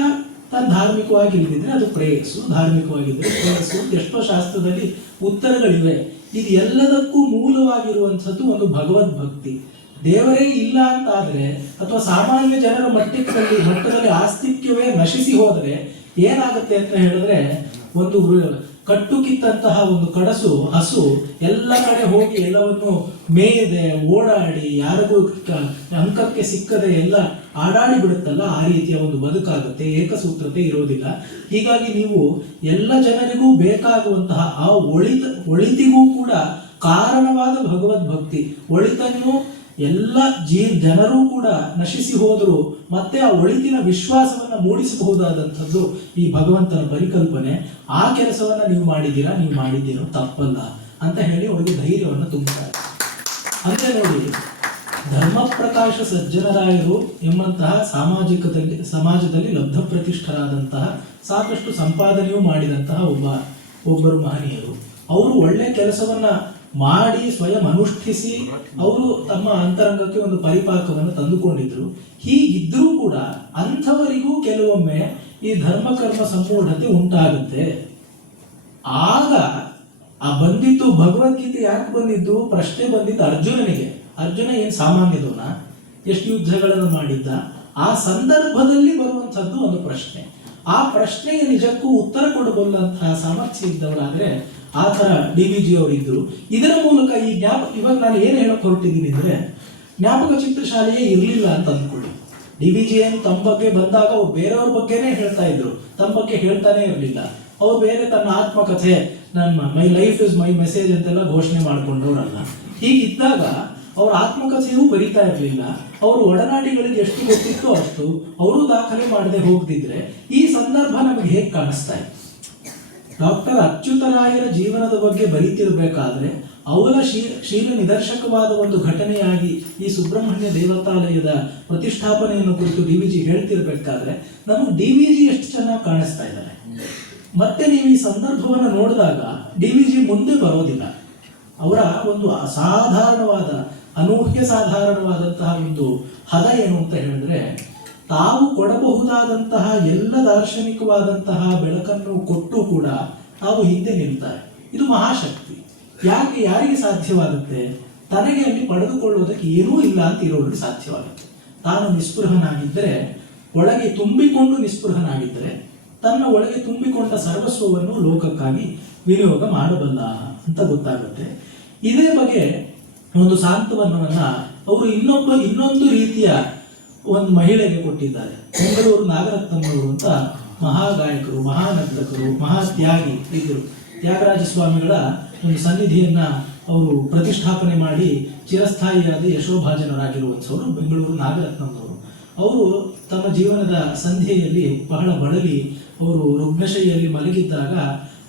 ತಾನು ಧಾರ್ಮಿಕವಾಗಿ ಇಲ್ದಿದ್ರೆ ಅದು ಪ್ರೇಯಸ್ಸು, ಧಾರ್ಮಿಕವಾಗಿದ್ರೆ ಪ್ರೇಯಸ್ಸು, ಎಷ್ಟೋ ಶಾಸ್ತ್ರದಲ್ಲಿ ಉತ್ತರಗಳಿವೆ. ಇದು ಎಲ್ಲದಕ್ಕೂ ಮೂಲವಾಗಿರುವಂಥದ್ದು ಒಂದು ಭಗವದ್ಭಕ್ತಿ. ದೇವರೇ ಇಲ್ಲ ಅಂತ ಆದ್ರೆ, ಅಥವಾ ಸಾಮಾನ್ಯ ಜನರ ಮಟ್ಟದಲ್ಲಿ ಆಸ್ತಿಕ್ಯವೇ ನಶಿಸಿ ಹೋದರೆ ಏನಾಗುತ್ತೆ ಅಂತ ಹೇಳಿದ್ರೆ, ಒಂದು ಕಟ್ಟು ಕಿತ್ತಂತಹ ಒಂದು ಕಡಸು ಹಸು ಎಲ್ಲ ಕಡೆ ಹೋಗಿ ಎಲ್ಲವನ್ನು ಮೇಯದೆ ಓಡಾಡಿ ಯಾರಿಗೂ ಅಂಕಕ್ಕೆ ಸಿಕ್ಕದೆ ಎಲ್ಲ ಆಡಾಡಿ ಬಿಡುತ್ತಲ್ಲ, ಆ ರೀತಿಯ ಒಂದು ಬದುಕಾಗುತ್ತೆ, ಏಕಸೂತ್ರತೆ ಇರೋದಿಲ್ಲ. ಹೀಗಾಗಿ ನೀವು ಎಲ್ಲ ಜನರಿಗೂ ಬೇಕಾಗುವಂತಹ ಆ ಒಳಿತಿಗೂ ಕೂಡ ಕಾರಣವಾದ ಭಗವದ್ಭಕ್ತಿ, ಒಳಿತನ್ನು ಎಲ್ಲ ಜನರೂ ಕೂಡ ನಶಿಸಿ ಹೋದರೂ ಮತ್ತೆ ಆ ಒಳಿತಿನ ವಿಶ್ವಾಸವನ್ನ ಮೂಡಿಸಬಹುದಾದಂಥದ್ದು ಈ ಭಗವಂತನ ಪರಿಕಲ್ಪನೆ. ಆ ಕೆಲಸವನ್ನ ನೀವು ಮಾಡಿದ್ದೀರೋ ತಪ್ಪಲ್ಲ ಅಂತ ಹೇಳಿ ಅವರಿಗೆ ಧೈರ್ಯವನ್ನು ತುಂಬುತ್ತಾರೆ. ಅಂದ್ರೆ ನೋಡಿ, ಧರ್ಮಪ್ರಕಾಶ ಸಜ್ಜನರಾಯರು ಎಂಬಂತಹ ಸಮಾಜದಲ್ಲಿ ಲಬ್ಧ ಪ್ರತಿಷ್ಠರಾದಂತಹ, ಸಾಕಷ್ಟು ಸಂಪಾದನೆಯೂ ಮಾಡಿದಂತಹ ಒಬ್ಬರು ಮಹನೀಯರು. ಅವರು ಒಳ್ಳೆ ಕೆಲಸವನ್ನ ಮಾಡಿ ಸ್ವಯಂ ಅನುಷ್ಠಿಸಿ ಅವರು ತಮ್ಮ ಅಂತರಂಗಕ್ಕೆ ಒಂದು ಪರಿಪಾಕವನ್ನು ತಂದುಕೊಂಡಿದ್ರು. ಹೀಗಿದ್ರೂ ಕೂಡ ಅಂಥವರಿಗೂ ಕೆಲವೊಮ್ಮೆ ಈ ಧರ್ಮಕರ್ಮ ಸಂಮೂಢತೆ ಉಂಟಾಗುತ್ತೆ. ಆಗ ಬಂದಿದ್ದು ಭಗವದ್ಗೀತೆ ಯಾಕೆ ಬಂದಿದ್ದು, ಪ್ರಶ್ನೆ ಬಂದಿದ್ದು ಅರ್ಜುನನಿಗೆ. ಅರ್ಜುನ ಏನ್ ಸಾಮಾನ್ಯದವನ, ಎಷ್ಟು ಯುದ್ಧಗಳನ್ನು ಮಾಡಿದ್ದ, ಆ ಸಂದರ್ಭದಲ್ಲಿ ಬರುವಂತಹದ್ದು ಒಂದು ಪ್ರಶ್ನೆ. ಆ ಪ್ರಶ್ನೆಗೆ ನಿಜಕ್ಕೂ ಉತ್ತರ ಕೊಡಬಲ್ಲಂತಹ ಸಾಮರ್ಥ್ಯ ಇದ್ದವರಾದ್ರೆ ಆ ತರ ಡಿ ವಿ ಜಿ ಅವರಿದ್ರು. ಇದರ ಮೂಲಕ ಈ ಇವಾಗ ನಾನು ಏನು ಹೇಳಕ್ ಹೊರಟಿದ್ದೀನಿ ಅಂದ್ರೆ, ಜ್ಞಾಪಕ ಚಿತ್ರಶಾಲೆಯೇ ಇರಲಿಲ್ಲ ಅಂತ ಅಂದ್ಕೊಳ್ಳಿ. ಡಿ ವಿ ಜಿ ಏನು ತಮ್ಮ ಬಗ್ಗೆ ಬಂದಾಗ ಅವ್ರು ಬೇರೆಯವ್ರ ಬಗ್ಗೆನೇ ಹೇಳ್ತಾ ಇದ್ರು, ತಮ್ಮ ಬಗ್ಗೆ ಹೇಳ್ತಾನೆ ಇರಲಿಲ್ಲ. ಅವ್ರು ಬೇರೆ ತನ್ನ ಆತ್ಮಕಥೆ, my life is my message ಅಂತೆಲ್ಲ ಘೋಷಣೆ ಮಾಡ್ಕೊಂಡವ್ರಲ್ಲ. ಹೀಗಿದ್ದಾಗ ಅವ್ರ ಆತ್ಮಕಥೆಯೂ ಬರೀತಾ ಇರಲಿಲ್ಲ. ಅವರು ಒಡನಾಡಿಗಳಿಗೆ ಎಷ್ಟು ಗೊತ್ತಿತ್ತೋ ಅಷ್ಟು ಅವರು ದಾಖಲೆ ಮಾಡದೆ ಹೋಗ್ದಿದ್ರೆ ಈ ಸಂದರ್ಭ ನಮಗೆ ಹೇಗೆ ಕಾಣಿಸ್ತಾ ಇದೆ. ಡಾಕ್ಟರ್ ಅಚ್ಯುತರಾಯರ ಜೀವನದ ಬಗ್ಗೆ ಬರೀತಿರ್ಬೇಕಾದ್ರೆ ಅವರ ಶೀಲ ನಿದರ್ಶಕವಾದ ಒಂದು ಘಟನೆಯಾಗಿ ಈ ಸುಬ್ರಹ್ಮಣ್ಯ ದೇವತಾಲಯದ ಪ್ರತಿಷ್ಠಾಪನೆಯನ್ನು ಕುರಿತು ಡಿ ವಿ ಜಿ ಹೇಳ್ತಿರ್ಬೇಕಾದ್ರೆ ನಮಗೆ ಡಿ ವಿ ಜಿ ಎಷ್ಟು ಚೆನ್ನಾಗಿ ಕಾಣಿಸ್ತಾ ಇದ್ದಾರೆ. ಮತ್ತೆ ನೀವು ಈ ಸಂದರ್ಭವನ್ನು ನೋಡಿದಾಗ ಡಿ ವಿ ಜಿ ಮುಂದೆ ಬರೋದಿಲ್ಲ. ಅವರ ಒಂದು ಅಸಾಧಾರಣವಾದ, ಅನೂಹ್ಯ ಸಾಧಾರಣವಾದಂತಹ ಒಂದು ಹದ ಏನು ಅಂತ ಹೇಳಿದ್ರೆ, ತಾವು ಕೊಡಬಹುದಾದಂತಹ ಎಲ್ಲ ದಾರ್ಶನಿಕವಾದಂತಹ ಬೆಳಕನ್ನು ಕೊಟ್ಟು ಕೂಡ ತಾವು ಹಿಂದೆ ನಿಲ್ತಾರೆ. ಇದು ಮಹಾಶಕ್ತಿ. ಯಾರಿಗೆ ಸಾಧ್ಯವಾಗುತ್ತೆ? ತನಗೆ ಅಲ್ಲಿ ಪಡೆದುಕೊಳ್ಳುವುದಕ್ಕೆ ಏನೂ ಇಲ್ಲ ಅಂತ ಇರೋರಿಗೆ ಸಾಧ್ಯವಾಗುತ್ತೆ. ತಾನು ನಿಸ್ಪೃಹನಾಗಿದ್ದರೆ, ಒಳಗೆ ತುಂಬಿಕೊಂಡು ನಿಸ್ಪೃಹನಾಗಿದ್ದರೆ, ತನ್ನ ಒಳಗೆ ತುಂಬಿಕೊಂಡ ಸರ್ವಸ್ವವನ್ನು ಲೋಕಕ್ಕಾಗಿ ವಿನಿಯೋಗ ಮಾಡಬಲ್ಲ ಅಂತ ಗೊತ್ತಾಗುತ್ತೆ. ಇದೇ ಬಗ್ಗೆ ಒಂದು ಸಾಂತ್ವನವನ್ನ ಅವರು ಇನ್ನೊಂದು ರೀತಿಯ ಒಂದು ಮಹಿಳೆಗೆ ಕೊಟ್ಟಿದ್ದಾರೆ. ಬೆಂಗಳೂರು ನಾಗರತ್ನಮ್ಮವರು ಅಂತ ಮಹಾಗಾಯಕರು, ಮಹಾನರ್ತಕರು, ಮಹಾತ್ಯಾಗಿ ಇದ್ದರು. ತ್ಯಾಗರಾಜ ಸ್ವಾಮಿಗಳ ಒಂದು ಸನ್ನಿಧಿಯನ್ನ ಅವರು ಪ್ರತಿಷ್ಠಾಪನೆ ಮಾಡಿ ಚಿರಸ್ಥಾಯಿಯಾದ ಯಶೋಭಾಜನರಾಗಿರುವಂಥವರು ಬೆಂಗಳೂರು ನಾಗರತ್ನಮ್ಮವರು. ಅವರು ತಮ್ಮ ಜೀವನದ ಸಂಧ್ಯೆಯಲ್ಲಿ ಬಹಳ ಬಳಲಿ ಅವರು ರುಗ್ನಶೈಯಲ್ಲಿ ಮಲಗಿದ್ದಾಗ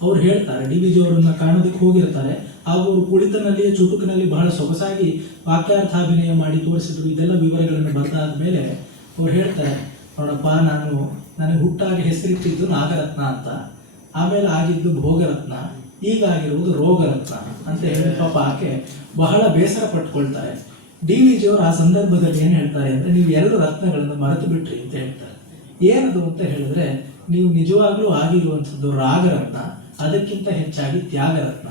ಅವ್ರು ಹೇಳ್ತಾರೆ, ಡಿ ವಿ ಜಿ ಅವರನ್ನ ಕಾಣೋದಕ್ಕೆ ಹೋಗಿರ್ತಾರೆ. ಹಾಗೂ ಅವರು ಕುಳಿತನಲ್ಲಿ ಚುಟುಕಿನಲ್ಲಿ ಬಹಳ ಸೊಗಸಾಗಿ ವಾಕ್ಯಾರ್ಥಾಭಿನಯ ಮಾಡಿ ತೋರಿಸಿದ್ರು. ಇದೆಲ್ಲ ವಿವರಗಳನ್ನು ಬರೆದಾದ ಮೇಲೆ ಅವ್ರು ಹೇಳ್ತಾರೆ, ನೋಡಪ್ಪ, ನನಗೆ ಹುಟ್ಟಾಗಿ ಹೆಸರಿಟ್ಟಿದ್ದು ನಾಗರತ್ನ ಅಂತ, ಆಮೇಲೆ ಆಗಿದ್ದು ಭೋಗರತ್ನ, ಈಗ ಆಗಿರುವುದು ರೋಗರತ್ನ ಅಂತ ಹೇಳಿ ಪಾಪ ಆಕೆ ಬಹಳ ಬೇಸರ ಪಟ್ಕೊಳ್ತಾರೆ. ಡಿ ವಿ ಜಿ ಅವರು ಆ ಸಂದರ್ಭದಲ್ಲಿ ಏನು ಹೇಳ್ತಾರೆ ಅಂದರೆ, ನೀವು 2 ರತ್ನಗಳನ್ನು ಮರೆತು ಬಿಟ್ರಿ ಅಂತ ಹೇಳ್ತಾರೆ. ಏನದು ಅಂತ ಹೇಳಿದ್ರೆ, ನೀವು ನಿಜವಾಗ್ಲೂ ಆಗಿರುವಂಥದ್ದು ರಾಗರತ್ನ, ಅದಕ್ಕಿಂತ ಹೆಚ್ಚಾಗಿ ತ್ಯಾಗರತ್ನ.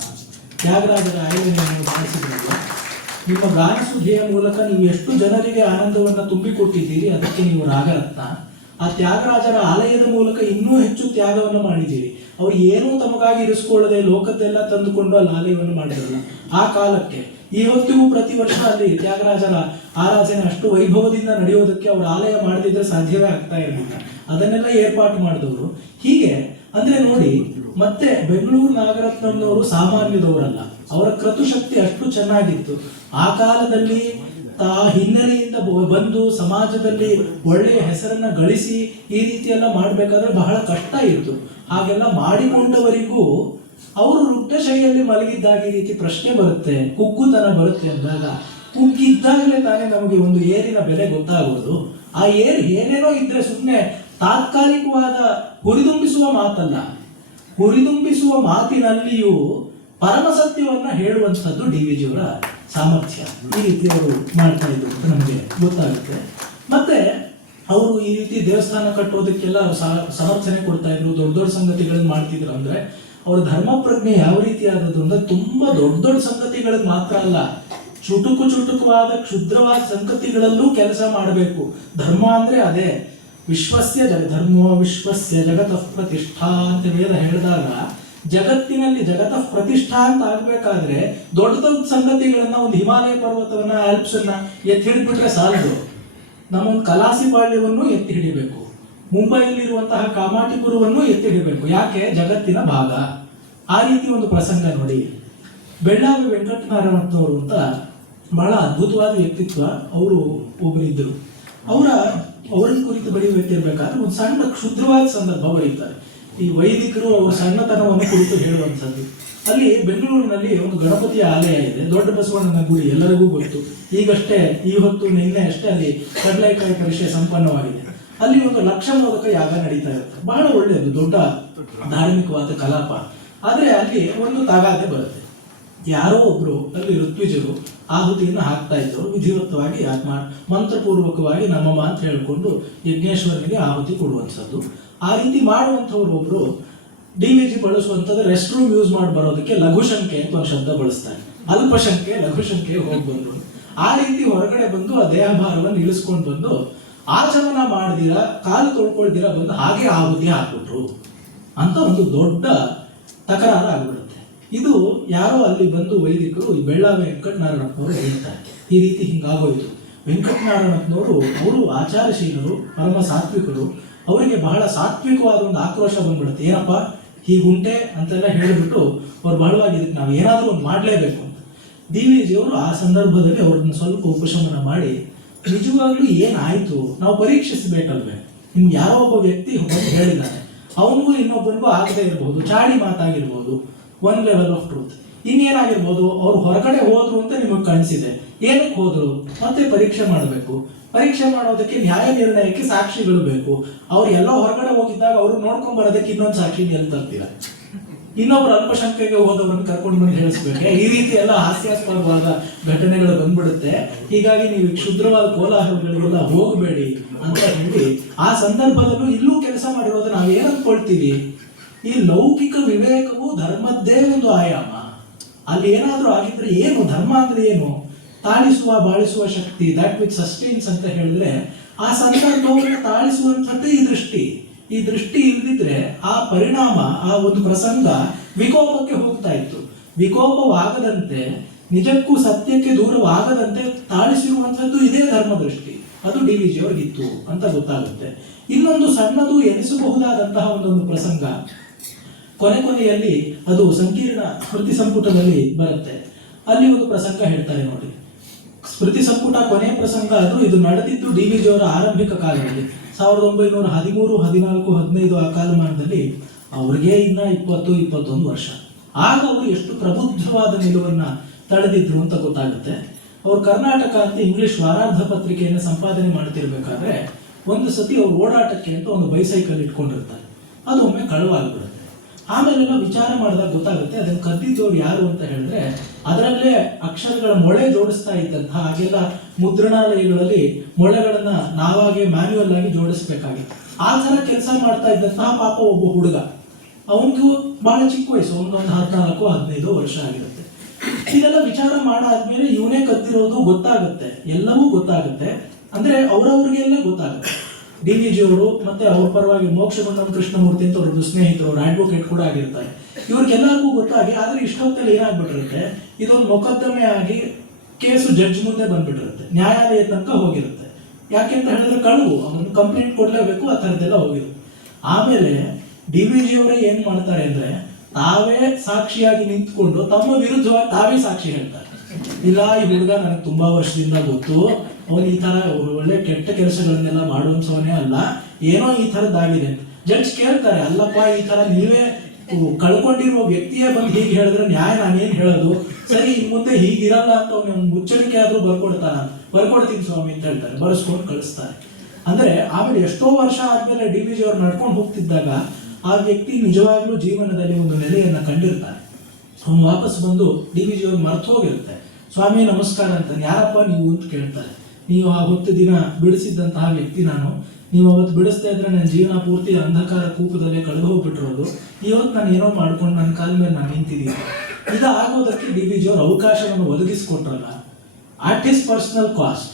ತ್ಯಾಗರಾಜರ ಆಯೋಜನೆಯನ್ನು ಮಾಡಿಸಿದ್ರಲ್ಲ, ನಿಮ್ಮ ಗಾನಸುಧಿಯ ಮೂಲಕ ನೀವು ಎಷ್ಟು ಜನರಿಗೆ ಆನಂದವನ್ನು ತುಂಬಿಕೊಟ್ಟಿದ್ದೀರಿ, ಅದಕ್ಕೆ ನೀವು ರಾಗರತ್ನ. ಆ ತ್ಯಾಗರಾಜರ ಆಲಯದ ಮೂಲಕ ಇನ್ನೂ ಹೆಚ್ಚು ತ್ಯಾಗವನ್ನು ಮಾಡಿದ್ದೀರಿ, ಅವ್ರು ಏನೂ ತಮಗಾಗಿ ಇರಿಸ್ಕೊಳ್ಳದೆ ಲೋಕದ್ದೆಲ್ಲ ತಂದುಕೊಂಡು ಅಲ್ಲಿ ಆಲಯವನ್ನು ಮಾಡಿದ್ರಲ್ಲ ಆ ಕಾಲಕ್ಕೆ ಇವತ್ತಿಗೂ ಪ್ರತಿ ವರ್ಷ ಅಲ್ಲಿ ತ್ಯಾಗರಾಜರ ಆರಾಧನೆ ಅಷ್ಟು ವೈಭವದಿಂದ ನಡೆಯೋದಕ್ಕೆ ಅವ್ರ ಆಲಯ ಮಾಡದಿದ್ರೆ ಸಾಧ್ಯವೇ ಆಗ್ತಾ ಇರಲಿಲ್ಲ. ಅದನ್ನೆಲ್ಲ ಏರ್ಪಾಟು ಮಾಡಿದವರು. ಹೀಗೆ ಅಂದ್ರೆ ನೋಡಿ, ಮತ್ತೆ ಬೆಂಗಳೂರು ನಾಗರತ್ನಂನವರು ಸಾಮಾನ್ಯದವರಲ್ಲ. ಅವರ ಕ್ರತುಶಕ್ತಿ ಅಷ್ಟು ಚೆನ್ನಾಗಿತ್ತು. ಆ ಕಾಲದಲ್ಲಿ ಹಿನ್ನೆಲೆಯಿಂದ ಬಂದು ಸಮಾಜದಲ್ಲಿ ಒಳ್ಳೆಯ ಹೆಸರನ್ನ ಗಳಿಸಿ ಈ ರೀತಿ ಎಲ್ಲ ಮಾಡ್ಬೇಕಾದ್ರೆ ಬಹಳ ಕಷ್ಟ ಇತ್ತು. ಹಾಗೆಲ್ಲ ಮಾಡಿಕೊಂಡವರಿಗೂ ಅವರು ವೃದ್ಧಶೈಲಿಯಲ್ಲಿ ಮಲಗಿದ್ದಾಗ ಈ ರೀತಿ ಪ್ರಶ್ನೆ ಬರುತ್ತೆ, ಕುಗ್ಗುತನ ಬರುತ್ತೆ ಅಂದಾಗ, ಕುಗ್ಗಿದ್ದಾಗಲೇ ತಾನೇ ನಮಗೆ ಒಂದು ಏರಿನ ಬೆಲೆ ಗೊತ್ತಾಗೋದು. ಆ ಏರು ಏನೇನೋ ಇದ್ರೆ ಸುಮ್ಮನೆ ತಾತ್ಕಾಲಿಕವಾದ ಹುರಿದುಂಬಿಸುವ ಮಾತಲ್ಲ. ಹುರಿದುಂಬಿಸುವ ಮಾತಿನಲ್ಲಿಯೂ ಪರಮ ಸತ್ಯವನ್ನ ಹೇಳುವಂಥದ್ದು DVG ಅವರ ಸಾಮರ್ಥ್ಯ. ಈ ರೀತಿ ಅವರು ಮಾಡ್ತಾ ಇದ್ರು ಅಂತ ನಮಗೆ ಗೊತ್ತಾಗುತ್ತೆ. ಮತ್ತೆ ಅವರು ಈ ರೀತಿ ದೇವಸ್ಥಾನ ಕಟ್ಟೋದಕ್ಕೆಲ್ಲ ಸಮರ್ಥನೆ ಕೊಡ್ತಾ ಇದ್ರು, ದೊಡ್ಡ ದೊಡ್ಡ ಸಂಗತಿಗಳನ್ನ ಮಾಡ್ತಿದ್ರು. ಅಂದ್ರೆ ಅವ್ರ ಧರ್ಮ ಪ್ರಜ್ಞೆ ಯಾವ ರೀತಿ ಆದದ್ದು ಅಂದ್ರೆ ತುಂಬಾ ದೊಡ್ಡ ದೊಡ್ಡ ಸಂಗತಿಗಳಿಗೆ ಮಾತ್ರ ಅಲ್ಲ, ಚುಟುಕುವಾದ ಕ್ಷುದ್ರವಾದ ಸಂಗತಿಗಳಲ್ಲೂ ಕೆಲಸ ಮಾಡಬೇಕು. ಧರ್ಮ ಅಂದ್ರೆ ಅದೇ, ವಿಶ್ವಸ್ಯ ಧರ್ಮೋ ವಿಶ್ವಸ್ಯ ಜಗತಃ ಪ್ರತಿಷ್ಠಾ ಅಂತ ವೇದ ಹೇಳಿದಾಗ, ಜಗತ್ತಿನಲ್ಲಿ ಜಗತಃ ಪ್ರತಿಷ್ಠಾ ಅಂತ ಆಗ್ಬೇಕಾದ್ರೆ ದೊಡ್ಡ ದೊಡ್ಡ ಸಂಗತಿಗಳನ್ನ, ಒಂದು ಹಿಮಾಲಯ ಪರ್ವತವನ್ನ, ಆಲ್ಪ್ಸ್ ಅನ್ನ ಎತ್ತಿ ಹಿಡಿದ್ಬಿಟ್ರೆ ಸಾಲದು. ನಮ್ಮೊಂದು ಕಲಾಸಿಪಾಳ್ಯವನ್ನು ಎತ್ತಿ ಹಿಡಿಬೇಕು, ಮುಂಬೈಯಲ್ಲಿರುವಂತಹ ಕಾಮಾಟಿಪುರವನ್ನು ಎತ್ತಿ ಹಿಡಿಬೇಕು. ಯಾಕೆ? ಜಗತ್ತಿನ ಭಾಗ. ಆ ರೀತಿ ಒಂದು ಪ್ರಸಂಗ ನೋಡಿ. ಬೆಳ್ಳಾವಿ ವೆಂಕಟನಾರಾಯಣನವರು ಅಂತ ಬಹಳ ಅದ್ಭುತವಾದ ವ್ಯಕ್ತಿತ್ವ. ಅವರು ಒಬ್ಬರಿದ್ದರು. ಅವರನ್ನು ಕುರಿತು ಬರೆಯಬೇಕಿರ್ಬೇಕಾದ್ರೆ ಒಂದು ಸಣ್ಣ ಕ್ಷುದ್ರವಾದ ಸಂದರ್ಭ ಬರೀತಾರೆ. ಈ ವೈದಿಕರು ಅವರ ಸಣ್ಣತನವನ್ನು ಕುರಿತು ಹೇಳುವಂಥದ್ದು. ಅಲ್ಲಿ ಬೆಂಗಳೂರಿನಲ್ಲಿ ಒಂದು ಗಣಪತಿಯ ಆಲಯ ಇದೆ, ದೊಡ್ಡ ಬಸವಣ್ಣನ ಗುಡಿ, ಎಲ್ಲರಿಗೂ ಗೊತ್ತು. ಈಗಷ್ಟೇ ಈ ಹೊತ್ತು ನಿನ್ನೆ ಅಷ್ಟೇ ಅಲ್ಲಿ ಕಡಲೆಕಾಯಿ ಪರೀಕ್ಷೆ ಸಂಪನ್ನವಾಗಿದೆ. ಅಲ್ಲಿ ಒಂದು ಲಕ್ಷ ಮೋದಕ ಯಾಗ ನಡೀತಾ ಇರುತ್ತೆ. ಬಹಳ ಒಳ್ಳೆಯದು, ದೊಡ್ಡ ಧಾರ್ಮಿಕವಾದ ಕಲಾಪ. ಆದ್ರೆ ಅಲ್ಲಿ ಒಂದು ತಗಾದೆ ಬರುತ್ತೆ. ಯಾರೋ ಒಬ್ರು ಅಲ್ಲಿ ಋತ್ವಿಜರು ಆಹುತಿಯನ್ನು ಹಾಕ್ತಾ ಇದ್ದವರು, ವಿಧಿವತ್ತವಾಗಿ ಮಂತ್ರಪೂರ್ವಕವಾಗಿ ನಮ್ಮಮ್ಮ ಅಂತ ಹೇಳ್ಕೊಂಡು ಯಜ್ಞೇಶ್ವರನಿಗೆ ಆಹುತಿ ಕೊಡುವಂಥದ್ದು. ಆ ರೀತಿ ಮಾಡುವಂಥವ್ರು ಒಬ್ರು DVG ಬಳಸುವಂಥದ್ದು ರೆಸ್ಟ್ ರೂಮ್ ಯೂಸ್ ಮಾಡಿ ಬರೋದಕ್ಕೆ ಲಘುಶಂಕೆ ಅಂತ ಒಂದು ಶಬ್ದ ಬಳಸ್ತಾರೆ. ಅಲ್ಪಶಂಕೆ ಲಘುಶಂಕೆ ಹೋಗಿ ಬಂದ್ರು. ಆ ರೀತಿ ಹೊರಗಡೆ ಬಂದು ಆ ದೇಹ ಭಾರವನ್ನು ಇಳಿಸ್ಕೊಂಡು ಬಂದು ಆಚಮನ ಮಾಡ್ದಿರ, ಕಾಲು ತೊಳ್ಕೊಳ್ದಿರ ಬಂದು ಹಾಗೆ ಆಹುತಿ ಹಾಕ್ಬಿಟ್ರು ಅಂತ ಒಂದು ದೊಡ್ಡ ತಕರಾರು ಆಗ್ಬಿಡುತ್ತೆ. ಇದು ಯಾರೋ ಅಲ್ಲಿ ಬಂದು ವೈದಿಕರು ಈ ಬೆಳ್ಳಾವಿ ವೆಂಕಟನಾರಾಯಣಪ್ಪನವರು ಹೇಳ್ತಾರೆ, ಈ ರೀತಿ ಹಿಂಗಾಗೋಯ್ತು. ವೆಂಕಟನಾರಾಯಣಪ್ಪನವರು ಅವರು ಆಚಾರಶೀಲರು, ಪರಮ ಸಾತ್ವಿಕರು. ಅವರಿಗೆ ಬಹಳ ಸಾತ್ವಿಕವಾದ ಒಂದು ಆಕ್ರೋಶ ಬಂದ್ಬಿಡುತ್ತೆ. ಏನಪ್ಪ ಹೀಗುಂಟೆ ಅಂತೆಲ್ಲ ಹೇಳಿಬಿಟ್ಟು ಅವ್ರು ಬಹಳವಾಗಿ ಇದಕ್ಕೆ ನಾವು ಏನಾದರೂ ಒಂದು ಮಾಡಲೇಬೇಕು ಅಂತ. DVG ಅವರು ಆ ಸಂದರ್ಭದಲ್ಲಿ ಅವ್ರನ್ನ ಸ್ವಲ್ಪ ಉಪಶಮನ ಮಾಡಿ, ನಿಜವಾಗ್ಲೂ ಏನಾಯ್ತು ನಾವು ಪರೀಕ್ಷಿಸಬೇಕಲ್ವೇ? ನಿಮ್ಗೆ ಯಾರೋ ಒಬ್ಬ ವ್ಯಕ್ತಿ ಬಂದು ಹೇಳಿದ್ದಾನೆ, ಅವನಿಗೂ ಇನ್ನೊಬ್ಬನಿಗೂ ಆಗದೆ ಇರಬಹುದು, ಚಾಡಿ ಮಾತಾಗಿರ್ಬೋದು, ಒನ್ ಲೆವೆಲ್ ಆಫ್ ಟ್ರೂತ್. ಇನ್ನೇನಾಗಿರ್ಬೋದು, ಅವ್ರು ಹೊರಗಡೆ ಹೋದ್ರು ಅಂತ ನಿಮಗೆ ಕಾಣಿಸಿದೆ, ಏನಕ್ಕೆ ಹೋದ್ರು ಮತ್ತೆ ಪರೀಕ್ಷೆ ಮಾಡಬೇಕು. ಪರೀಕ್ಷೆ ಮಾಡೋದಕ್ಕೆ ನ್ಯಾಯ ನಿರ್ಣಯಕ್ಕೆ ಸಾಕ್ಷಿಗಳು ಬೇಕು. ಅವ್ರು ಎಲ್ಲೋ ಹೊರಗಡೆ ಹೋಗಿದ್ದಾಗ ಅವ್ರು ನೋಡ್ಕೊಂಡ್ ಬರೋದಕ್ಕೆ ಇನ್ನೊಂದು ಸಾಕ್ಷಿ ಎಲ್ಲಿ ತರ್ತೀರ? ಇನ್ನೊಬ್ರು ಅಲ್ಪಸಂಖ್ಯೆಗೆ ಹೋದವ್ರನ್ನ ಕರ್ಕೊಂಡು ಬಂದು ಹೇಳಿಸ್ಬೇಕೆ? ಈ ರೀತಿ ಎಲ್ಲ ಹಾಸ್ಯಾಸ್ಪದವಾದ ಘಟನೆಗಳು ಬಂದ್ಬಿಡುತ್ತೆ. ಹೀಗಾಗಿ ನೀವು ಕ್ಷುದ್ರವಾದ ಕೋಲಾಹಲಗಳಿಗೆಲ್ಲ ಹೋಗಬೇಡಿ ಅಂತ ಹೇಳಿ ಆ ಸಂದರ್ಭದಲ್ಲೂ ಇಲ್ಲೂ ಕೆಲಸ ಮಾಡಿರೋದು ನಾವು ಏನ್ ಅನ್ಕೊಳ್ತೀವಿ, ಈ ಲೌಕಿಕ ವಿವೇಕವು ಧರ್ಮದ್ದೇ ಒಂದು ಆಯಾಮ. ಅಲ್ಲಿ ಏನಾದ್ರೂ ಆಗಿದ್ರೆ ಏನು ಧರ್ಮ ಅಂದ್ರೆ ಏನು? ತಾಳಿಸುವ ಬಾಳಿಸುವ ಶಕ್ತಿ, ದಟ್ ವಿಚ್ ಸಸ್ಟೈನ್ಸ್ ಅಂತ ಹೇಳಿದ್ರೆ ಆ ಸಂದರ್ಭವನ್ನು ತಾಳಿಸುವಂಥದ್ದೇ ಈ ದೃಷ್ಟಿ ಇಲ್ಲದಿದ್ರೆ ಆ ಪರಿಣಾಮ, ಆ ಒಂದು ಪ್ರಸಂಗ ವಿಕೋಪಕ್ಕೆ ಹೋಗ್ತಾ ಇತ್ತು. ವಿಕೋಪವಾಗದಂತೆ, ನಿಜಕ್ಕೂ ಸತ್ಯಕ್ಕೆ ದೂರವಾಗದಂತೆ ತಾಳಿಸಿರುವಂಥದ್ದು ಇದೇ ಧರ್ಮ ದೃಷ್ಟಿ. ಅದು DVG ಅವ್ರಿಗಿತ್ತು ಅಂತ ಗೊತ್ತಾಗುತ್ತೆ. ಇನ್ನೊಂದು ಸಣ್ಣದು ಎನಿಸಬಹುದಾದಂತಹ ಒಂದೊಂದು ಪ್ರಸಂಗ ಕೊನೆಯಲ್ಲಿ ಅದು ಸಂಕೀರ್ಣ ಸ್ಮೃತಿ ಸಂಪುಟದಲ್ಲಿ ಬರುತ್ತೆ. ಅಲ್ಲಿ ಒಂದು ಪ್ರಸಂಗ ಹೇಳ್ತಾರೆ ನೋಡಿ. ಸ್ಮೃತಿ ಸಂಪುಟ ಕೊನೆಯ ಪ್ರಸಂಗ ಅದು. ಇದು ನಡೆದಿದ್ದು DVG ಅವರ ಆರಂಭಿಕ ಕಾಲದಲ್ಲಿ 1913, 14, 15 ಆ ಕಾಲಮಾನದಲ್ಲಿ. ಅವ್ರಿಗೆ ಇನ್ನ 20-21 ವರ್ಷ. ಆಗ ಅವರು ಎಷ್ಟು ಪ್ರಬುದ್ಧವಾದ ನಿಲುವನ್ನ ತಳೆದಿದ್ರು ಅಂತ ಗೊತ್ತಾಗುತ್ತೆ. ಅವ್ರು ಕರ್ನಾಟಕ ಅಂತ ಇಂಗ್ಲಿಷ್ ವಾರಾರ್ಧ ಪತ್ರಿಕೆಯನ್ನು ಸಂಪಾದನೆ ಮಾಡ್ತಿರ್ಬೇಕಾದ್ರೆ ಒಂದು ಸತಿ ಅವ್ರು ಓಡಾಟಕ್ಕೆ ಅಂತ ಒಂದು ಬೈಸೈಕಲ್ ಇಟ್ಕೊಂಡಿರ್ತಾರೆ. ಅದು ಒಮ್ಮೆ ಕಳುವಾಗ್ಬಿಡುತ್ತೆ. ಆಮೇಲೆಲ್ಲ ವಿಚಾರ ಮಾಡಿದಾಗ ಗೊತ್ತಾಗುತ್ತೆ ಅದನ್ನು ಕದ್ದಿದ್ದವ್ರು ಯಾರು ಅಂತ ಹೇಳಿದ್ರೆ, ಅದರಲ್ಲೇ ಅಕ್ಷರಗಳ ಮೊಳೆ ಜೋಡಿಸ್ತಾ ಇದ್ದಂತಹ, ಹಾಗೆಲ್ಲ ಮುದ್ರಣಾಲಯಗಳಲ್ಲಿ ಮೊಳೆಗಳನ್ನ ನಾವಾಗೆ ಮ್ಯಾನ್ಯುವಲ್ ಆಗಿ ಜೋಡಿಸ್ಬೇಕಾಗಿತ್ತು. ಆ ಥರ ಕೆಲಸ ಮಾಡ್ತಾ ಇದ್ದಂತಹ ಪಾಪ ಒಬ್ಬ ಹುಡುಗ, ಅವನಿಗೂ ಬಹಳ ಚಿಕ್ಕ ವಯಸ್ಸು, ಒಂದು 14-15 ವರ್ಷ ಆಗಿರುತ್ತೆ. ಇದೆಲ್ಲ ವಿಚಾರ ಮಾಡಾದ್ಮೇಲೆ ಇವನೇ ಕದ್ದಿರೋದು ಗೊತ್ತಾಗುತ್ತೆ, ಎಲ್ಲವೂ ಗೊತ್ತಾಗುತ್ತೆ. ಅಂದ್ರೆ ಅವ್ರವ್ರಿಗೆಲ್ಲ ಗೊತ್ತಾಗುತ್ತೆ. DVG ಅವರು ಮತ್ತೆ ಅವ್ರ ಪರವಾಗಿ ಮೋಕ್ಷಗುಂಡಂ ಕೃಷ್ಣಮೂರ್ತಿ ಅಂತ ಅವ್ರದ್ದು ಸ್ನೇಹಿತರು, ಅವ್ರ ಅಡ್ವೊಕೇಟ್ ಕೂಡ ಆಗಿರ್ತಾರೆ. ಇವ್ರಿಗೆಲ್ಲರಿಗೂ ಗೊತ್ತಾಗಿ, ಆದ್ರೆ ಇಷ್ಟೊತ್ತಲ್ಲಿ ಏನಾಗ್ಬಿಟ್ಟಿರುತ್ತೆ, ಇದೊಂದು ಮೊಕದ್ದಮೆ ಆಗಿ ಕೇಸು ಜಡ್ಜ್ ಮುಂದೆ ಬಂದ್ಬಿಟ್ಟಿರುತ್ತೆ, ನ್ಯಾಯಾಲಯ ತನಕ ಹೋಗಿರುತ್ತೆ. ಯಾಕೆಂತ ಹೇಳಿದ್ರೆ ಕಳುವು, ಅವನು ಕಂಪ್ಲೇಂಟ್ ಕೊಡ್ಲೇಬೇಕು, ಆ ಥರದ್ದೆಲ್ಲ ಹೋಗಿರುತ್ತೆ. ಆಮೇಲೆ DVG ಅವರೇ ಏನ್ ಮಾಡ್ತಾರೆ ಅಂದ್ರೆ, ತಾವೇ ಸಾಕ್ಷಿಯಾಗಿ ನಿಂತ್ಕೊಂಡು ತಮ್ಮ ವಿರುದ್ಧವಾಗಿ ತಾವೇ ಸಾಕ್ಷಿ ಹೇಳ್ತಾರೆ. ಇಲ್ಲ, ಈ ಹುಡುಗ ನನಗೆ ತುಂಬಾ ವರ್ಷದಿಂದ ಗೊತ್ತು, ಅವನು ಈ ತರ ಒಳ್ಳೆ ಕೆಟ್ಟ ಕೆಲಸಗಳನ್ನೆಲ್ಲ ಮಾಡುವಂಥವನೇ ಅಲ್ಲ, ಏನೋ ಈ ಥರದ್ದಾಗಿದೆ. ಜಡ್ಜ್ ಕೇಳ್ತಾರೆ, ಅಲ್ಲಪ್ಪ ಈ ತರ ನೀವೇ ಕಳ್ಕೊಂಡಿರುವ ವ್ಯಕ್ತಿಯೇ ಬಂದು ಹೀಗೆ ಹೇಳಿದ್ರೆ ನ್ಯಾಯ ನಾನೇನ್ ಹೇಳೋದು, ಸರಿ ಇನ್ ಮುಂದೆ ಹೀಗಿರಲ್ಲ ಅಂತ ಅವನು ಮುಚ್ಚಳಿಕೆ ಆದ್ರೂ ಬರ್ಕೊಡ್ತೀನಿ ಸ್ವಾಮಿ ಅಂತ ಹೇಳ್ತಾರೆ, ಬರ್ಸ್ಕೊಂಡು ಕಳಿಸ್ತಾರೆ. ಅಂದ್ರೆ ಆಮೇಲೆ ಎಷ್ಟೋ ವರ್ಷ ಆದ್ಮೇಲೆ DVG ಅವ್ರು ನಡ್ಕೊಂಡು ಹೋಗ್ತಿದ್ದಾಗ ಆ ವ್ಯಕ್ತಿ ನಿಜವಾಗ್ಲೂ ಜೀವನದಲ್ಲಿ ಒಂದು ನೆಲೆಯನ್ನ ಕಂಡಿರ್ತಾರೆ. ಅವನು ವಾಪಸ್ ಬಂದು DVG ಅವ್ರು ಮರ್ತು ಹೋಗಿರುತ್ತೆ. ಸ್ವಾಮಿ ನಮಸ್ಕಾರ ಅಂತ, ಯಾರಪ್ಪ ನೀವು ಅಂತ ಕೇಳ್ತಾರೆ. ನೀವು ಆ ಹೊತ್ತು ದಿನ ಬಿಡಿಸಿದ್ದಂತಹ ವ್ಯಕ್ತಿ ನಾನು, ನೀವು ಅವತ್ತು ಬಿಡಿಸ್ತಾ ಇದ್ರೆ ನನ್ನ ಜೀವನ ಪೂರ್ತಿ ಅಂಧಕಾರ ಕೂಪದಲ್ಲೇ ಕಳೆದು ಹೋಗ್ಬಿಟ್ಟಿರೋದು, ಇವತ್ತು ನಾನು ಏನೋ ಮಾಡ್ಕೊಂಡು ನನ್ನ ಕಾಲ ಮೇಲೆ ನಾನು ನಿಂತಿದ್ದೀನಿ. ಇದಾಗೋದಕ್ಕೆ DVG ಅವರು ಅವಕಾಶವನ್ನು ಒದಗಿಸಿಕೊಟ್ರಲ್ಲ, ಅಟ್ ಹಿಸ್ ಪರ್ಸನಲ್ ಕಾಸ್ಟ್.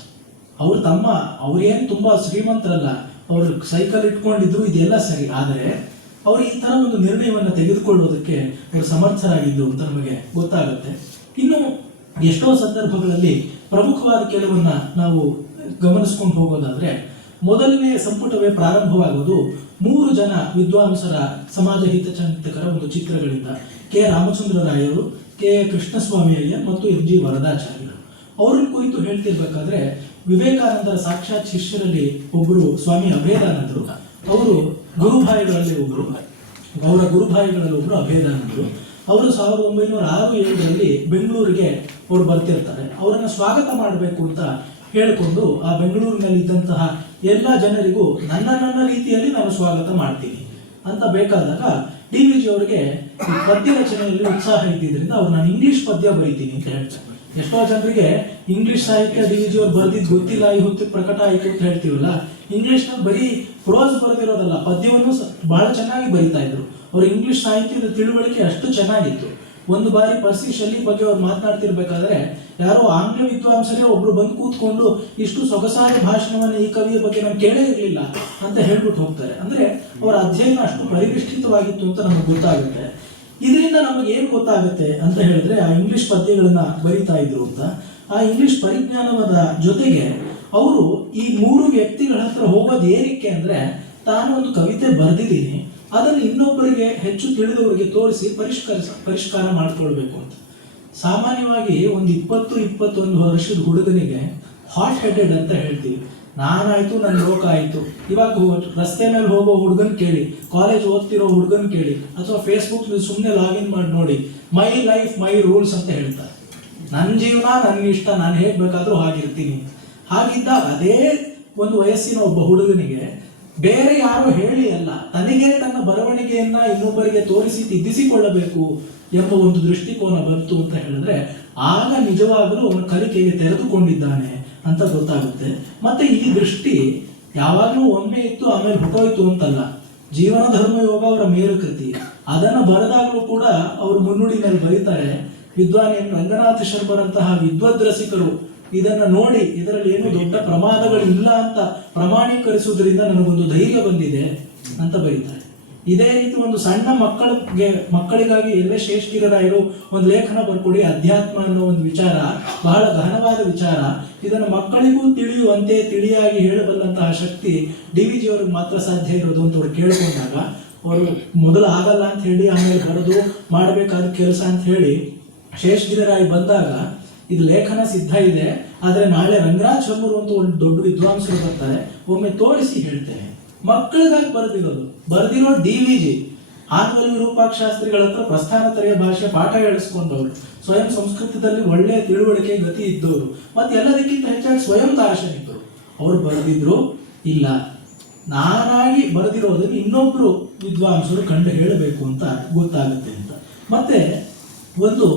ಅವ್ರೇನು ತುಂಬಾ ಶ್ರೀಮಂತರಲ್ಲ, ಅವರು ಸೈಕಲ್ ಇಟ್ಕೊಂಡಿದ್ರು, ಇದೆಲ್ಲ ಸರಿ. ಆದರೆ ಅವರು ಈ ತರ ಒಂದು ನಿರ್ಣಯವನ್ನು ತೆಗೆದುಕೊಳ್ಳೋದಕ್ಕೆ ಅವರು ಸಮರ್ಥರಾಗಿದ್ದು ಅಂತ ನಮಗೆ ಗೊತ್ತಾಗುತ್ತೆ. ಇನ್ನು ಎಷ್ಟೋ ಸಂದರ್ಭಗಳಲ್ಲಿ ಪ್ರಮುಖವಾದ ಕೆಲವನ್ನ ನಾವು ಗಮನಿಸ್ಕೊಂಡು ಹೋಗೋದಾದ್ರೆ, ಮೊದಲನೆಯ ಸಂಪುಟವೇ ಪ್ರಾರಂಭವಾಗೋದು 3 ಜನ ವಿದ್ವಾಂಸರ ಸಮಾಜ ಹಿತಚಿಂತಕರ ಒಂದು ಚಿತ್ರಗಳಿಂದ. ಕೆ ರಾಮಚಂದ್ರ ರಾಯರು, ಕೆ ಕೃಷ್ಣಸ್ವಾಮಿ ಅಯ್ಯರ್ ಮತ್ತು MG ವರದಾಚಾರ್ಯರು. ಅವ್ರನ್ನ ಕುರಿತು ಹೇಳ್ತಿರ್ಬೇಕಾದ್ರೆ, ವಿವೇಕಾನಂದರ ಸಾಕ್ಷಾತ್ ಶಿಷ್ಯರಲ್ಲಿ ಒಬ್ಬರು ಸ್ವಾಮಿ ಅಭೇದಾನಂದರು. ಅವರು ಗುರುಭಾಯಿಗಳಲ್ಲಿ ಒಬ್ಬರು, ಅವರ ಗುರುಭಾಯಿಗಳಲ್ಲಿ ಒಬ್ಬರು ಅಭೇದಾನಂದರು. ಅವರು 1906-7 ಬೆಂಗಳೂರಿಗೆ ಅವ್ರು ಬರ್ತಿರ್ತಾರೆ. ಅವರನ್ನು ಸ್ವಾಗತ ಮಾಡಬೇಕು ಅಂತ ಹೇಳಿಕೊಂಡು ಆ ಬೆಂಗಳೂರಿನಲ್ಲಿದ್ದಂತಹ ಎಲ್ಲ ಜನರಿಗೂ ನನ್ನ ರೀತಿಯಲ್ಲಿ ನಾನು ಸ್ವಾಗತ ಮಾಡ್ತೀನಿ ಅಂತ ಬೇಕಾದಾಗ DVG ಅವರಿಗೆ ಪದ್ಯ ರಚನೆಯಲ್ಲಿ ಉತ್ಸಾಹ ಇದ್ದಿದ್ರಿಂದ ಅವ್ರು ನಾನು ಇಂಗ್ಲಿಷ್ ಪದ್ಯ ಬರೀತೀನಿ ಅಂತ ಹೇಳ್ತಾರೆ. ಎಷ್ಟೋ ಜನರಿಗೆ ಇಂಗ್ಲಿಷ್ ಸಾಹಿತ್ಯ DVG ಅವ್ರು ಬರ್ದಿದ್ದು ಗೊತ್ತಿಲ್ಲ, ಈ ಹೊತ್ತಿಗೆ ಪ್ರಕಟ ಆಯಿತು ಅಂತ ಹೇಳ್ತೀವಲ್ಲ, ಇಂಗ್ಲಿಷ್ನಲ್ಲಿ ಬರೀ ಪ್ರೋಸ್ ಬರೆದಿರೋದಲ್ಲ, ಪದ್ಯವನ್ನು ಬಹಳ ಚೆನ್ನಾಗಿ ಬರೀತಾ ಇದ್ರು. ಅವ್ರ ಇಂಗ್ಲಿಷ್ ಸಾಹಿತ್ಯದ ತಿಳುವಳಿಕೆ ಅಷ್ಟು ಚೆನ್ನಾಗಿತ್ತು. ಒಂದು ಬಾರಿ ಪರ್ಸಿ ಶೆಲ್ಲಿ ಬಗ್ಗೆ ಅವ್ರು ಮಾತನಾಡ್ತಿರ್ಬೇಕಾದ್ರೆ ಯಾರೋ ಆಂಗ್ಲ ವಿದ್ವಾಂಸರೇ ಒಬ್ರು ಬಂದು ಕೂತ್ಕೊಂಡು ಇಷ್ಟು ಸೊಗಸಾದ ಭಾಷಣವನ್ನು ಈ ಕವಿಯ ಬಗ್ಗೆ ನಾನು ಕೇಳೇ ಇರಲಿಲ್ಲ ಅಂತ ಹೇಳ್ಬಿಟ್ಟು ಹೋಗ್ತಾರೆ. ಅಂದ್ರೆ ಅವರ ಅಧ್ಯಯನ ಅಷ್ಟು ಪರಿನಿಷ್ಠಿತವಾಗಿತ್ತು ಅಂತ ನಮಗೆ ಗೊತ್ತಾಗುತ್ತೆ. ಇದರಿಂದ ನಮಗೆ ಏನ್ ಗೊತ್ತಾಗುತ್ತೆ ಅಂತ ಹೇಳಿದ್ರೆ, ಆ ಇಂಗ್ಲಿಷ್ ಪದ್ಯಗಳನ್ನ ಬರೀತಾ ಇದ್ರು ಅಂತ. ಆ ಇಂಗ್ಲಿಷ್ ಪರಿಜ್ಞಾನದ ಜೊತೆಗೆ ಅವರು ಈ 3 ವ್ಯಕ್ತಿಗಳ ಹತ್ರ ಹೋಗೋದು ಏನಕ್ಕೆ ಅಂದ್ರೆ, ತಾನು ಒಂದು ಕವಿತೆ ಬರೆದಿದ್ದೀನಿ, ಅದನ್ನು ಇನ್ನೊಬ್ಬರಿಗೆ ಹೆಚ್ಚು ತಿಳಿದವರಿಗೆ ತೋರಿಸಿ ಪರಿಷ್ಕಾರ ಮಾಡ್ಕೊಳ್ಬೇಕು ಅಂತ. ಸಾಮಾನ್ಯವಾಗಿ ಒಂದು 20-21 ವರ್ಷದ ಹುಡುಗನಿಗೆ ಹಾಟ್ ಹೆಡೆಡ್ ಅಂತ ಹೇಳ್ತೀವಿ. ನಾನಾಯ್ತು, ನನ್ನ ಲೋಕ ಆಯ್ತು. ಇವಾಗ ರಸ್ತೆ ಮೇಲೆ ಹೋಗೋ ಹುಡುಗನ್ ಕೇಳಿ, ಕಾಲೇಜ್ ಓದ್ತಿರೋ ಹುಡುಗನ್ ಕೇಳಿ, ಅಥವಾ ಫೇಸ್ಬುಕ್ ಸುಮ್ಮನೆ ಲಾಗಿನ್ ಮಾಡಿ ನೋಡಿ, ಮೈ ಲೈಫ್ ಮೈ ರೂಲ್ಸ್ ಅಂತ ಹೇಳ್ತಾರೆ. ನನ್ನ ಜೀವನ ನನ್ನ ಇಷ್ಟ, ನಾನು ಹೇಗ್ ಬೇಕಾದ್ರೂ ಹಾಗಿರ್ತೀನಿ. ಹಾಗಿದ್ದಾಗ ಅದೇ ಒಂದು ವಯಸ್ಸಿನ ಒಬ್ಬ ಹುಡುಗನಿಗೆ ಬೇರೆ ಯಾರು ಹೇಳಿ ಅಲ್ಲ, ತನಗೆ ತನ್ನ ಬರವಣಿಗೆಯನ್ನ ಇನ್ನೊಬ್ಬರಿಗೆ ತೋರಿಸಿ ತಿದ್ದಿಸಿಕೊಳ್ಳಬೇಕು ಎಂಬ ಒಂದು ದೃಷ್ಟಿಕೋನ ಬಂತು ಅಂತ ಹೇಳಿದ್ರೆ, ಆಗ ನಿಜವಾಗಲೂ ಅವನು ಕಲಿಕೆಗೆ ತೆರೆದುಕೊಂಡಿದ್ದಾನೆ ಅಂತ ಗೊತ್ತಾಗುತ್ತೆ. ಮತ್ತೆ ಈ ದೃಷ್ಟಿ ಯಾವಾಗಲೂ ಒಮ್ಮೆ ಇತ್ತು ಆಮೇಲೆ ಹೊಟ್ಟೋಯ್ತು ಅಂತಲ್ಲ. ಜೀವನ ಧರ್ಮ ಯೋಗ ಅವರ ಮೇರುಕೃತಿ. ಅದನ್ನು ಬರೆದಾಗಲೂ ಕೂಡ ಅವರು ಮುನ್ನುಡಿನಲ್ಲಿ ಬರೀತಾರೆ, ವಿದ್ವಾನ್ ಎನ್ ರಂಗನಾಥ ಶರ್ಮರಂತಹ ವಿದ್ವದ್ರಸಿಕರು ಇದನ್ನ ನೋಡಿ ಇದರಲ್ಲಿ ಏನು ದೊಡ್ಡ ಪ್ರಮಾದಗಳು ಇಲ್ಲ ಅಂತ ಪ್ರಮಾಣೀಕರಿಸುವುದರಿಂದ ನನಗೊಂದು ಧೈರ್ಯ ಬಂದಿದೆ ಅಂತ ಬರೀತಾರೆ. ಇದೇ ರೀತಿ ಒಂದು ಸಣ್ಣ ಮಕ್ಕಳಿಗಾಗಿ ಎಲ್ಲೇ ಶೇಷಗಿರಿರಾಯರು ಒಂದು ಲೇಖನ ಬರ್ಕೊಡಿ, ಅಧ್ಯಾತ್ಮ ಅನ್ನೋ ಒಂದು ವಿಚಾರ ಬಹಳ ಗಹನವಾದ ವಿಚಾರ, ಇದನ್ನು ಮಕ್ಕಳಿಗೂ ತಿಳಿಯುವಂತೆ ತಿಳಿಯಾಗಿ ಹೇಳಬಲ್ಲಂತಹ ಶಕ್ತಿ DVG ಅವ್ರಿಗೆ ಮಾತ್ರ ಸಾಧ್ಯ ಇರೋದು ಅಂತ ಅವ್ರು ಕೇಳ್ಕೊಂಡಾಗ, ಅವರು ಮೊದಲು ಆಗಲ್ಲ ಅಂತ ಹೇಳಿ ಆಮೇಲೆ ಬರೋದು ಮಾಡಬೇಕಾದ ಕೆಲಸ ಅಂತ ಹೇಳಿ ಶೇಷಗಿರಿರಾಯ್ ಬಂದಾಗ, ಇದು ಲೇಖನ ಸಿದ್ಧ ಇದೆ, ಆದ್ರೆ ನಾಳೆ ರಂಗರಾಜ್ ಶರ್ಮರು ಅಂತ ಒಂದು ದೊಡ್ಡ ವಿದ್ವಾಂಸರು ಬರ್ತಾರೆ, ಒಮ್ಮೆ ತೋರಿಸಿ ಹೇಳ್ತೇನೆ. ಮಕ್ಕಳಿಗಾಗಿ ಬರೆದಿರೋ DVG ಆನ್ವಲ್ ವಿರೂಪಾಕ್ಷ ಶಾಸ್ತ್ರಿಗಳ ಹತ್ರ ಪ್ರಸ್ಥಾನತ್ರಯ ಭಾಷೆ ಪಾಠ ಹೇಳಿಸ್ಕೊಂಡವ್ರು, ಸ್ವಯಂ ಸಂಸ್ಕೃತದಲ್ಲಿ ಒಳ್ಳೆಯ ತಿಳುವಳಿಕೆ ಗತಿ ಇದ್ದವರು, ಮತ್ತೆ ಎಲ್ಲದಕ್ಕಿಂತ ಹೆಚ್ಚಾಗಿ ಸ್ವಯಂ ದಾರ್ಶನಿಕರು. ಅವ್ರು ಬರೆದಿದ್ರು, ಇಲ್ಲ ನಾನಾಗಿ ಬರೆದಿರೋದನ್ನು ಇನ್ನೊಬ್ರು ವಿದ್ವಾಂಸರು ಕಂಡು ಹೇಳಬೇಕು ಅಂತ ಗೊತ್ತಾಗುತ್ತೆ ಅಂತ. ಮತ್ತೆ ಒಂದು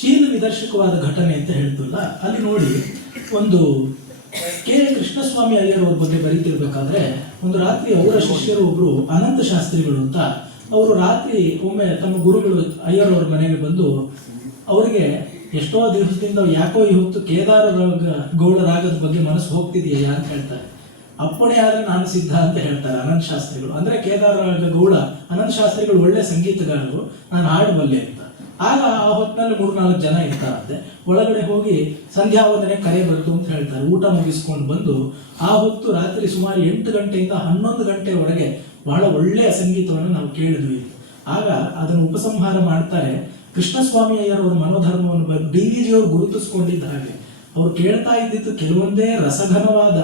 ಶೀಲ ನಿದರ್ಶಕವಾದ ಘಟನೆ ಅಂತ ಹೇಳ್ತಲ್ಲ, ಅಲ್ಲಿ ನೋಡಿ, ಒಂದು ಕೆ ಕೃಷ್ಣಸ್ವಾಮಿ ಅಯ್ಯರ್ ಅವ್ರ ಬಗ್ಗೆ ಬರೀತಿರ್ಬೇಕಾದ್ರೆ, ಒಂದು ರಾತ್ರಿ ಅವರ ಶಿಷ್ಯರು ಒಬ್ರು ಅನಂತ ಶಾಸ್ತ್ರಿಗಳು ಅಂತ, ಅವರು ರಾತ್ರಿ ಒಮ್ಮೆ ತಮ್ಮ ಗುರುಗಳು ಅಯ್ಯರ್ ಅವ್ರ ಮನೆಗೆ ಬಂದು ಅವರಿಗೆ ಎಷ್ಟೋ ದಿವಸದಿಂದ ಯಾಕೋ ಈ ಹೊತ್ತು ಕೇದಾರ ಗೌಡ ರಾಗದ ಬಗ್ಗೆ ಮನಸ್ಸು ಹೋಗ್ತಿದೆಯಾ ಅಂತ ಹೇಳ್ತಾರೆ. ಅಪ್ಪಣೆ ಆದ್ರೆ ನಾನು ಸಿದ್ಧ ಅಂತ ಹೇಳ್ತಾರೆ ಅನಂತ ಶಾಸ್ತ್ರಿಗಳು. ಅಂದ್ರೆ ಕೇದಾರ ಗೌಡ ಅನಂತ ಶಾಸ್ತ್ರಿಗಳು ಒಳ್ಳೆ ಸಂಗೀತಗಾರರು, ನಾನು ಹಾಡಬಲ್ಲೆ ಅಂತ. ಆಗ ಆ ಹೊತ್ತಿನಲ್ಲಿ 3-4 ಜನ ಇರ್ತಾರಂತೆ. ಒಳಗಡೆ ಹೋಗಿ ಸಂಧ್ಯಾ ವಂದನೆ ಕರೆ ಬಂತು ಅಂತ ಹೇಳ್ತಾರೆ. ಊಟ ಮುಗಿಸ್ಕೊಂಡು ಬಂದು ಆ ಹೊತ್ತು ರಾತ್ರಿ ಸುಮಾರು 8 ಗಂಟೆಯಿಂದ 11 ಗಂಟೆವರೆಗೆ ಬಹಳ ಒಳ್ಳೆಯ ಸಂಗೀತವನ್ನು ನಾವು ಕೇಳಿದ್ವಿ. ಆಗ ಅದನ್ನು ಉಪಸಂಹಾರ ಮಾಡ್ತಾರೆ. ಕೃಷ್ಣಸ್ವಾಮಿ ಅಯ್ಯರವರ ಮನೋಧರ್ಮವನ್ನು DVG ಅವರು ಗುರುತಿಸ್ಕೊಂಡಿದ್ದ ಹಾಗೆ ಅವ್ರು ಕೇಳ್ತಾ ಇದ್ದಿದ್ದು ಕೆಲವೊಂದೇ ರಸಘನವಾದ